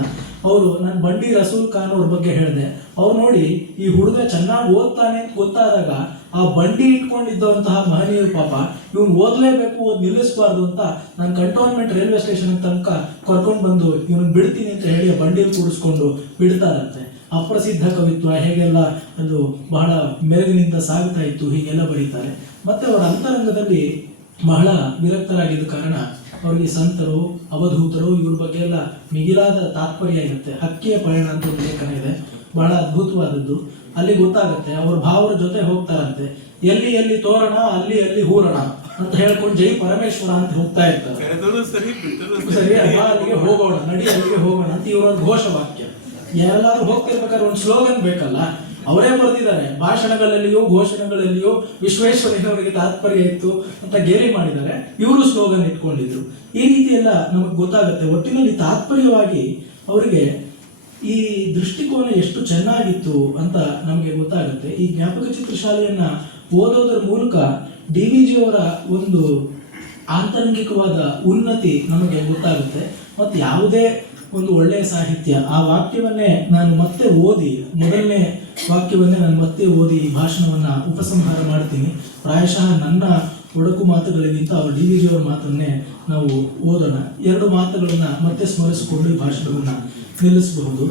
ಅವರು ನಾನು ಬಂಡಿ ರಸೂಲ್ ಖಾನ್ ಅವ್ರ ಬಗ್ಗೆ ಹೇಳಿದೆ. ಅವ್ರು ನೋಡಿ ಈ ಹುಡುಗ ಚೆನ್ನಾಗಿ ಓದ್ತಾನೆ ಅಂತ ಗೊತ್ತಾದಾಗ ಆ ಬಂಡಿ ಇಟ್ಕೊಂಡಿದ್ದಂತಹ ಮಹನೀಯರು ಪಾಪ ಇವ್ನು ಓದ್ಲೇಬೇಕು, ಓದ್ ನಿಲ್ಲಿಸಬಾರ್ದು ಅಂತ ನಾನು ಕಂಟೋನ್ಮೆಂಟ್ ರೈಲ್ವೆ ಸ್ಟೇಷನ್ ತನಕ ಕರ್ಕೊಂಡು ಬಂದು ಇವನು ಬಿಡ್ತೀನಿ ಅಂತ ಹೇಳಿ ಬಂಡಿಯಲ್ಲಿ ಕೂಡಿಸ್ಕೊಂಡು ಬಿಡ್ತಾರಂತೆ. ಅಪ್ರಸಿದ್ಧ ಕವಿತ್ವ ಹೇಗೆಲ್ಲ ಅದು ಬಹಳ ಮೆರುಗಿನಿಂದ ಸಾಗ್ತಾ ಇತ್ತು, ಹೀಗೆಲ್ಲ ಬರೀತಾರೆ. ಮತ್ತೆ ಅವರ ಅಂತರಂಗದಲ್ಲಿ ಬಹಳ ವಿರಕ್ತರಾಗಿದ್ದ ಕಾರಣ ಅವರಿಗೆ ಸಂತರು, ಅವಧೂತರು ಇವ್ರ ಬಗ್ಗೆ ಎಲ್ಲ ಮಿಗಿಲಾದ ತಾತ್ಪರ್ಯ ಇರುತ್ತೆ. ಹಕ್ಕಿಯ ಪಯಣ ಅಂತ ಒಂದು ಲೇಖನ ಇದೆ, ಬಹಳ ಅದ್ಭುತವಾದದ್ದು. ಅಲ್ಲಿ ಗೊತ್ತಾಗುತ್ತೆ ಅವ್ರ ಭಾವರ ಜೊತೆ ಹೋಗ್ತಾರಂತೆ. ಎಲ್ಲಿ ಎಲ್ಲಿ ತೋರಣ ಅಲ್ಲಿ ಅಲ್ಲಿ ಹೂರಣ ಅಂತ ಹೇಳ್ಕೊಂಡು ಜೈ ಪರಮೇಶ್ವರ ಅಂತ ಹೋಗ್ತಾ ಇರ್ತಾರೆ. ಸರಿ ಅಲ್ವಾ, ಅಲ್ಲಿಗೆ ಹೋಗೋಣ, ನಡಿ ಅಲ್ಲಿಗೆ ಹೋಗೋಣ ಅಂತ ಇವರ ಘೋಷವಾಕ್ಯ. ಎಲ್ಲಾದ್ರೂ ಹೋಗ್ತಿರ್ಬೇಕಾದ್ರೆ ಒಂದು ಸ್ಲೋಗನ್ ಬೇಕಲ್ಲ, ಅವರೇ ಬರೆದಿದ್ದಾರೆ. ಭಾಷಣಗಳಲ್ಲಿಯೋ ಘೋಷಣೆಗಳಲ್ಲಿಯೋ ವಿಶ್ವೇಶ್ವರಯ್ಯನವರಿಗೆ ತಾತ್ಪರ್ಯ ಇತ್ತು ಅಂತ ಗೇಲಿ ಮಾಡಿದ್ದಾರೆ, ಇವರು ಸ್ಲೋಗನ್ ಇಟ್ಕೊಂಡಿದ್ರು. ಈ ರೀತಿ ಎಲ್ಲ ನಮಗೆ ಗೊತ್ತಾಗುತ್ತೆ. ಒಟ್ಟಿನಲ್ಲಿ ತಾತ್ಪರ್ಯವಾಗಿ ಅವರಿಗೆ ಈ ದೃಷ್ಟಿಕೋನ ಎಷ್ಟು ಚೆನ್ನಾಗಿತ್ತು ಅಂತ ನಮಗೆ ಗೊತ್ತಾಗುತ್ತೆ. ಈ ಜ್ಞಾಪಕ ಚಿತ್ರಶಾಲೆಯನ್ನ ಓದೋದರ ಮೂಲಕ DVG ಅವರ ಒಂದು ಆಂತರಂಗಿಕವಾದ ಉನ್ನತಿ ನಮಗೆ ಗೊತ್ತಾಗುತ್ತೆ. ಮತ್ತು ಯಾವುದೇ ಒಂದು ಒಳ್ಳೆಯ ಸಾಹಿತ್ಯ, ಆ ವಾಕ್ಯವನ್ನೇ ನಾನು ಮತ್ತೆ ಓದಿ, ಮೊದಲನೇ ವಾಕ್ಯವನ್ನೇ ನಾನು ಮತ್ತೆ ಓದಿ ಈ ಭಾಷಣವನ್ನ ಉಪಸಂಹಾರ ಮಾಡ್ತೀನಿ. ಪ್ರಾಯಶಃ ನನ್ನ ಒಡಕು ಮಾತುಗಳಿಗಿಂತ ಅವರು DVG ಅವರ ಮಾತನ್ನೇ ನಾವು ಓದೋಣ. ಎರಡು ಮಾತುಗಳನ್ನ ಮತ್ತೆ ಸ್ಮರಿಸಿಕೊಂಡು ಈ ಭಾಷಣವನ್ನ ನಿಲ್ಲಿಸಬಹುದು.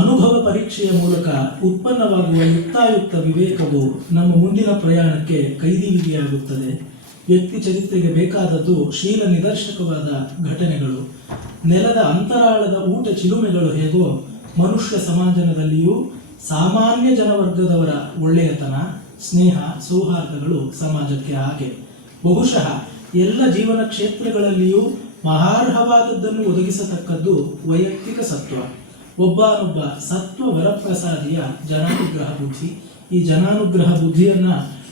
ಅನುಭವ ಪರೀಕ್ಷೆಯ ಮೂಲಕ ಉತ್ಪನ್ನವಾಗುವ ಯುಕ್ತಾಯುಕ್ತ ವಿವೇಕವು ನಮ್ಮ ಮುಂದಿನ ಪ್ರಯಾಣಕ್ಕೆ ಕೈದಿವಿಗೆಯಾಗುತ್ತದೆ. ವ್ಯಕ್ತಿ ಚರಿತ್ರೆಗೆ ಬೇಕಾದದ್ದು ಶೀಲ ನಿದರ್ಶಕವಾದ ಘಟನೆಗಳು. ನೆಲದ ಅಂತರಾಳದ ಊಟ ಚಿಲುಮೆಗಳು ಹೇಗೋ ಮನುಷ್ಯ ಸಮಾಜದಲ್ಲಿಯೂ ಸಾಮಾನ್ಯ ಜನವರ್ಗದವರ ಒಳ್ಳೆಯತನ, ಸ್ನೇಹ, ಸೌಹಾರ್ದಗಳು ಸಮಾಜಕ್ಕೆ ಹಾಗೆ. ಬಹುಶಃ ಎಲ್ಲ ಜೀವನ ಕ್ಷೇತ್ರಗಳಲ್ಲಿಯೂ ಮಹಾರ್ಹವಾದದ್ದನ್ನು ಒದಗಿಸತಕ್ಕದ್ದು ವೈಯಕ್ತಿಕ ಸತ್ವ. ಒಬ್ಬನೊಬ್ಬ ಸತ್ವ ವರಪ್ರಸಾದಿಯ ಜನಾನುಗ್ರಹ ಬುದ್ಧಿ. ಈ ಜನಾನುಗ್ರಹ ಬುದ್ಧಿಯನ್ನ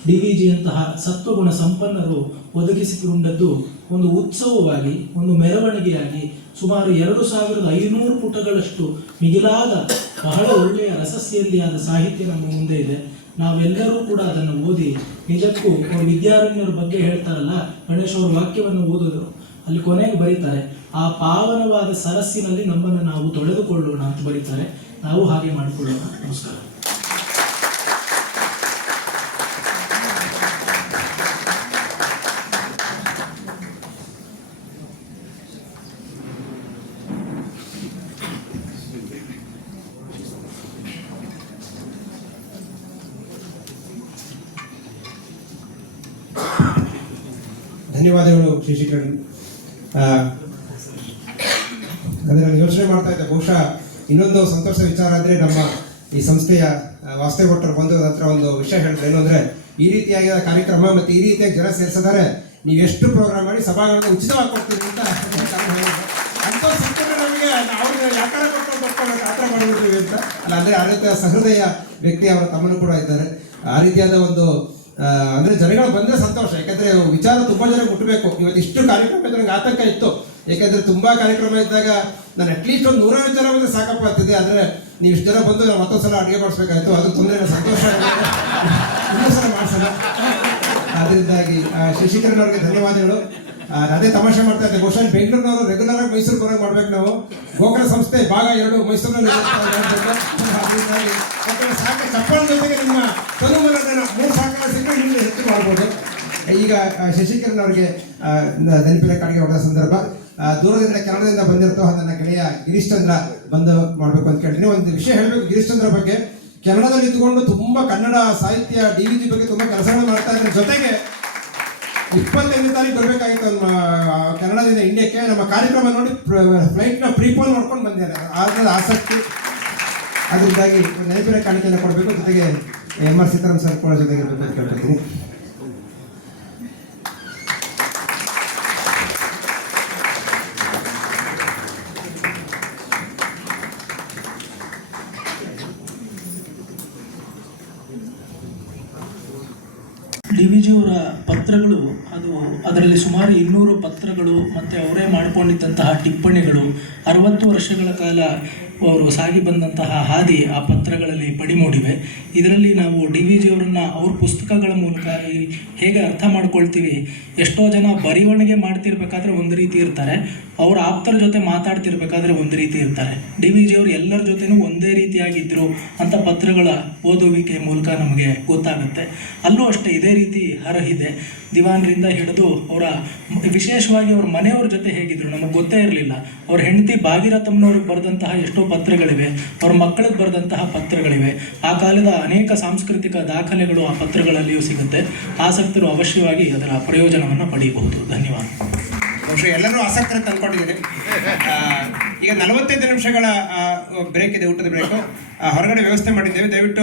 DVG ಯಂತಹ ಸತ್ವಗುಣ ಸಂಪನ್ನರು ಒದಗಿಸಿಕೊಂಡದ್ದು ಒಂದು ಉತ್ಸವವಾಗಿ, ಒಂದು ಮೆರವಣಿಗೆಯಾಗಿ ಸುಮಾರು 2500 ಪುಟಗಳಷ್ಟು ಮಿಗಿಲಾದ ಬಹಳ ಒಳ್ಳೆಯ ರಸಸ್ಯಂದಿಯಾದ ಸಾಹಿತ್ಯ ನಮ್ಮ ಮುಂದೆ ಇದೆ. ನಾವೆಲ್ಲರೂ ಕೂಡ ಅದನ್ನು ಓದಿ ನಿಜಕ್ಕೂ ಅವರು ವಿದ್ಯಾರಣ್ಯರ ಬಗ್ಗೆ ಹೇಳ್ತಾರಲ್ಲ, ಗಣೇಶ್ ಅವ್ರ ವಾಕ್ಯವನ್ನು ಓದಿದ್ರು, ಅಲ್ಲಿ ಕೊನೆಗೆ ಬರೀತಾರೆ, ಆ ಪಾವನವಾದ ಸರಸ್ಸಿನಲ್ಲಿ ನಮ್ಮನ್ನು ನಾವು ತೊಳೆದುಕೊಳ್ಳೋಣ ಅಂತ ಬರೀತಾರೆ. ನಾವು ಹಾಗೆ ಮಾಡಿಕೊಳ್ಳೋಣ. ನಮಸ್ಕಾರ. ಧನ್ಯವಾದಗಳು ಶಶಿಕರಣ್. ಅದೇ ನಾನು ಯೋಚನೆ ಮಾಡ್ತಾ ಇದ್ದೆ, ಬಹುಶಃ ಇನ್ನೊಂದು ಸಂತೋಷ ವಿಚಾರ ಅಂದರೆ ನಮ್ಮ ಈ ಸಂಸ್ಥೆಯ ವಾಸ್ತವ ಭಟ್ಟರು ಬಂದ ನಂತರ ಒಂದು ವಿಷಯ ಹೇಳಿದ್ರು. ಏನು ಅಂದರೆ, ಈ ರೀತಿಯಾಗಿ ಕಾರ್ಯಕ್ರಮ ಮತ್ತು ಈ ರೀತಿಯಾಗಿ ಜನ ಸೇರಿಸಿದರೆ ನೀವು ಎಷ್ಟು ಪ್ರೋಗ್ರಾಮ್ ಮಾಡಿ ಸಭಾಗಳನ್ನು ಉಚಿತವಾಗಿ ಕೊಡ್ತೀವಿ ಅಂತ ಅಂಥ ಸಂಸ್ಥೆ ನಮಗೆ ಅವ್ರಿಗೆ ಯಾಕಾರ ಕೊಟ್ಟು ಆ ಥರ ಮಾಡಿಬಿಡ್ತೀವಿ ಅಂತ ಅಲ್ಲ. ಅಂದರೆ ಆ ರೀತಿಯ ಸಹೃದಯ ವ್ಯಕ್ತಿ ಅವರ ತಮ್ಮನು ಕೂಡ ಇದ್ದಾರೆ. ಆ ರೀತಿಯಾದ ಒಂದು ಅಂದರೆ ಜನಗಳು ಬಂದರೆ ಸಂತೋಷ. ಯಾಕಂದರೆ ವಿಚಾರ ತುಂಬ ಜನ ಮುಟ್ಟಬೇಕು. ಇವತ್ತು ಇಷ್ಟು ಕಾರ್ಯಕ್ರಮ ಇದ್ದರೆ ನನಗೆ ಆತಂಕ ಇತ್ತು. ಯಾಕಂದರೆ ತುಂಬ ಕಾರ್ಯಕ್ರಮ ಇದ್ದಾಗ ನಾನು ಅಟ್ಲೀಸ್ಟ್ ಒಂದು 100 ಜನ ಬಂದರೆ ಸಾಕಪ್ಪ ಆಗ್ತಿದೆ. ಆದರೆ ನೀವು ಇಷ್ಟು ಜನ ಬಂದು ನಾವು ಮತ್ತೊಂದು ಸಲ ಅಡುಗೆ ಮಾಡಿಸ್ಬೇಕಾಯ್ತು. ಅದು ತೊಂದರೆ, ಸಂತೋಷ ಇನ್ನೊಂದು ಸಲ ಮಾಡಿಸೋಣ. ಅದರಿಂದಾಗಿ ಶಶಿಕರಣ್ ಅವ್ರಿಗೆ ಧನ್ಯವಾದಗಳು. ಅದೇ ತಮಾಷೆ ಮಾಡ್ತಾ ಇದ್ದೆ, ಬಹುಶಃ ಬೆಂಗಳೂರಿನವರು ರೆಗ್ಯುಲರ್ ಆಗಿ ಮೈಸೂರು ಬರೋದು ಮಾಡ್ಬೇಕು. ನಾವು ಗೋಕರ್ಣ ಸಂಸ್ಥೆ ಭಾಗ 2 ಮೈಸೂರಿನಲ್ಲಿ ಸಾಕ ಚಪ್ಪಳ ಜೊತೆಗೆ ನಿಮ್ಮ ತನುಮನದನ್ನ 3 ಸಾಕಾರ ಸಿಕ್ಕರೆ ನಿಮಗೆ ಹೆಚ್ಚು ಮಾಡ್ಬೋದು. ಈಗ ಶಶಿಕರಣ್ ಅವರಿಗೆ ನೆನಪಿನ ಕಾಣಿಕೆ ಹೊಡೆದ ಸಂದರ್ಭ, ದೂರದಿಂದ ಕೆನಡಾದಿಂದ ಬಂದಿರ್ತೋ ನನ್ನ ಗೆಳೆಯ ಗಿರೀಶ್ ಚಂದ್ರ ಬಂದು ಮಾಡಬೇಕು ಅಂತ ಕೇಳ್ತೀನಿ. ಒಂದು ವಿಷಯ ಹೇಳಬೇಕು ಗಿರೀಶ್ ಚಂದ್ರ ಬಗ್ಗೆ. ಕೆನಡಾದಲ್ಲಿ ಇದ್ದುಕೊಂಡು ತುಂಬ ಕನ್ನಡ ಸಾಹಿತ್ಯ DVG ಬಗ್ಗೆ ತುಂಬ ಕೆಲಸಗಳು ಮಾಡ್ತಾ ಇದ್ರ ಜೊತೆಗೆ 25ನೇ ತಾರೀಕು ಬರಬೇಕಾಗಿತ್ತು ನಮ್ಮ ಕೆನಡಾದಿಂದ ಇಂಡಿಯಾಕ್ಕೆ. ನಮ್ಮ ಕಾರ್ಯಕ್ರಮ ನೋಡಿ ಫ್ಲೈಟ್ನ ಪ್ರೀಪೋನ್ ಮಾಡ್ಕೊಂಡು ಬಂದಿದ್ದಾರೆ. ಆದ್ಮೇಲೆ ಆಸಕ್ತಿ, ಅದರಿಂದಾಗಿ ನೆನಪಿನ ಕಾಣಿಕೆಯನ್ನು ಕೊಡಬೇಕು. ಜೊತೆಗೆ MR ಸೀತಾರಾಮ್ ಸರ್ ಕೂಡ ಜೊತೆಗೆ ಇರಬೇಕು ಅಂತ ಕೇಳ್ಕೊತೀನಿ. DVG ಅವರ ಪತ್ರಗಳು, ಅದರಲ್ಲಿ ಸುಮಾರು 200 ಪತ್ರಗಳು ಮತ್ತು ಅವರೇ ಮಾಡಿಕೊಂಡಿದ್ದಂತಹ ಟಿಪ್ಪಣಿಗಳು, 60 ವರ್ಷಗಳ ಕಾಲ ಅವರು ಸಾಗಿ ಬಂದಂತಹ ಹಾದಿ ಆ ಪತ್ರಗಳಲ್ಲಿ ಪಡಿಮೂಡಿವೆ. ಇದರಲ್ಲಿ ನಾವು DVG ಅವರನ್ನ ಅವ್ರ ಪುಸ್ತಕಗಳ ಮೂಲಕ ಹೇಗೆ ಅರ್ಥ ಮಾಡ್ಕೊಳ್ತೀವಿ. ಎಷ್ಟೋ ಜನ ಬರವಣಿಗೆ ಮಾಡ್ತಿರ್ಬೇಕಾದ್ರೆ ಒಂದು ರೀತಿ ಇರ್ತಾರೆ, ಅವ್ರ ಆಪ್ತರ ಜೊತೆ ಮಾತಾಡ್ತಿರ್ಬೇಕಾದ್ರೆ ಒಂದು ರೀತಿ ಇರ್ತಾರೆ. DVG ಅವರು ಎಲ್ಲರ ಜೊತೆನೂ ಒಂದೇ ರೀತಿಯಾಗಿದ್ದರು ಅಂತ ಪತ್ರಗಳ ಓದುವಿಕೆ ಮೂಲಕ ನಮಗೆ ಗೊತ್ತಾಗುತ್ತೆ. ಅಲ್ಲೂ ಅಷ್ಟೇ ಇದೇ ರೀತಿ ಹರಹಿದೆ. ದಿವಾನ್ರಿಂದ ಹಿಡಿದು ಅವರ ವಿಶೇಷವಾಗಿ ಅವ್ರ ಮನೆಯವ್ರ ಜೊತೆ ಹೇಗಿದ್ರು ನಮಗೆ ಗೊತ್ತೇ ಇರಲಿಲ್ಲ. ಅವ್ರ ಹೆಂಡತಿ ಭಾಗೀರಥಮ್ಮನವ್ರಿಗೆ ಬರೆದಂತಹ ಎಷ್ಟೋ ಪತ್ರಗಳಿವೆ, ಅವ್ರ ಮಕ್ಕಳಿಗೆ ಬರೆದಂತಹ ಪತ್ರಗಳಿವೆ. ಆ ಕಾಲದ ಅನೇಕ ಸಾಂಸ್ಕೃತಿಕ ದಾಖಲೆಗಳು ಆ ಪತ್ರಗಳಲ್ಲಿಯೂ ಸಿಗುತ್ತೆ. ಆಸಕ್ತರು ಅವಶ್ಯವಾಗಿ ಅದರ ಪ್ರಯೋಜನವನ್ನು ಪಡೆಯಬಹುದು. ಧನ್ಯವಾದ. ಬಹುಶಃ ಎಲ್ಲರೂ ಆಸಕ್ತರು ತಂದ್ಕೊಂಡಿದ್ದೀನಿ. ಈಗ 45 ನಿಮಿಷಗಳ ಬ್ರೇಕ್ ಇದೆ, ಊಟದ ಬ್ರೇಕು. ಹೊರಗಡೆ ವ್ಯವಸ್ಥೆ ಮಾಡಿದ್ದೇವೆ, ದಯವಿಟ್ಟು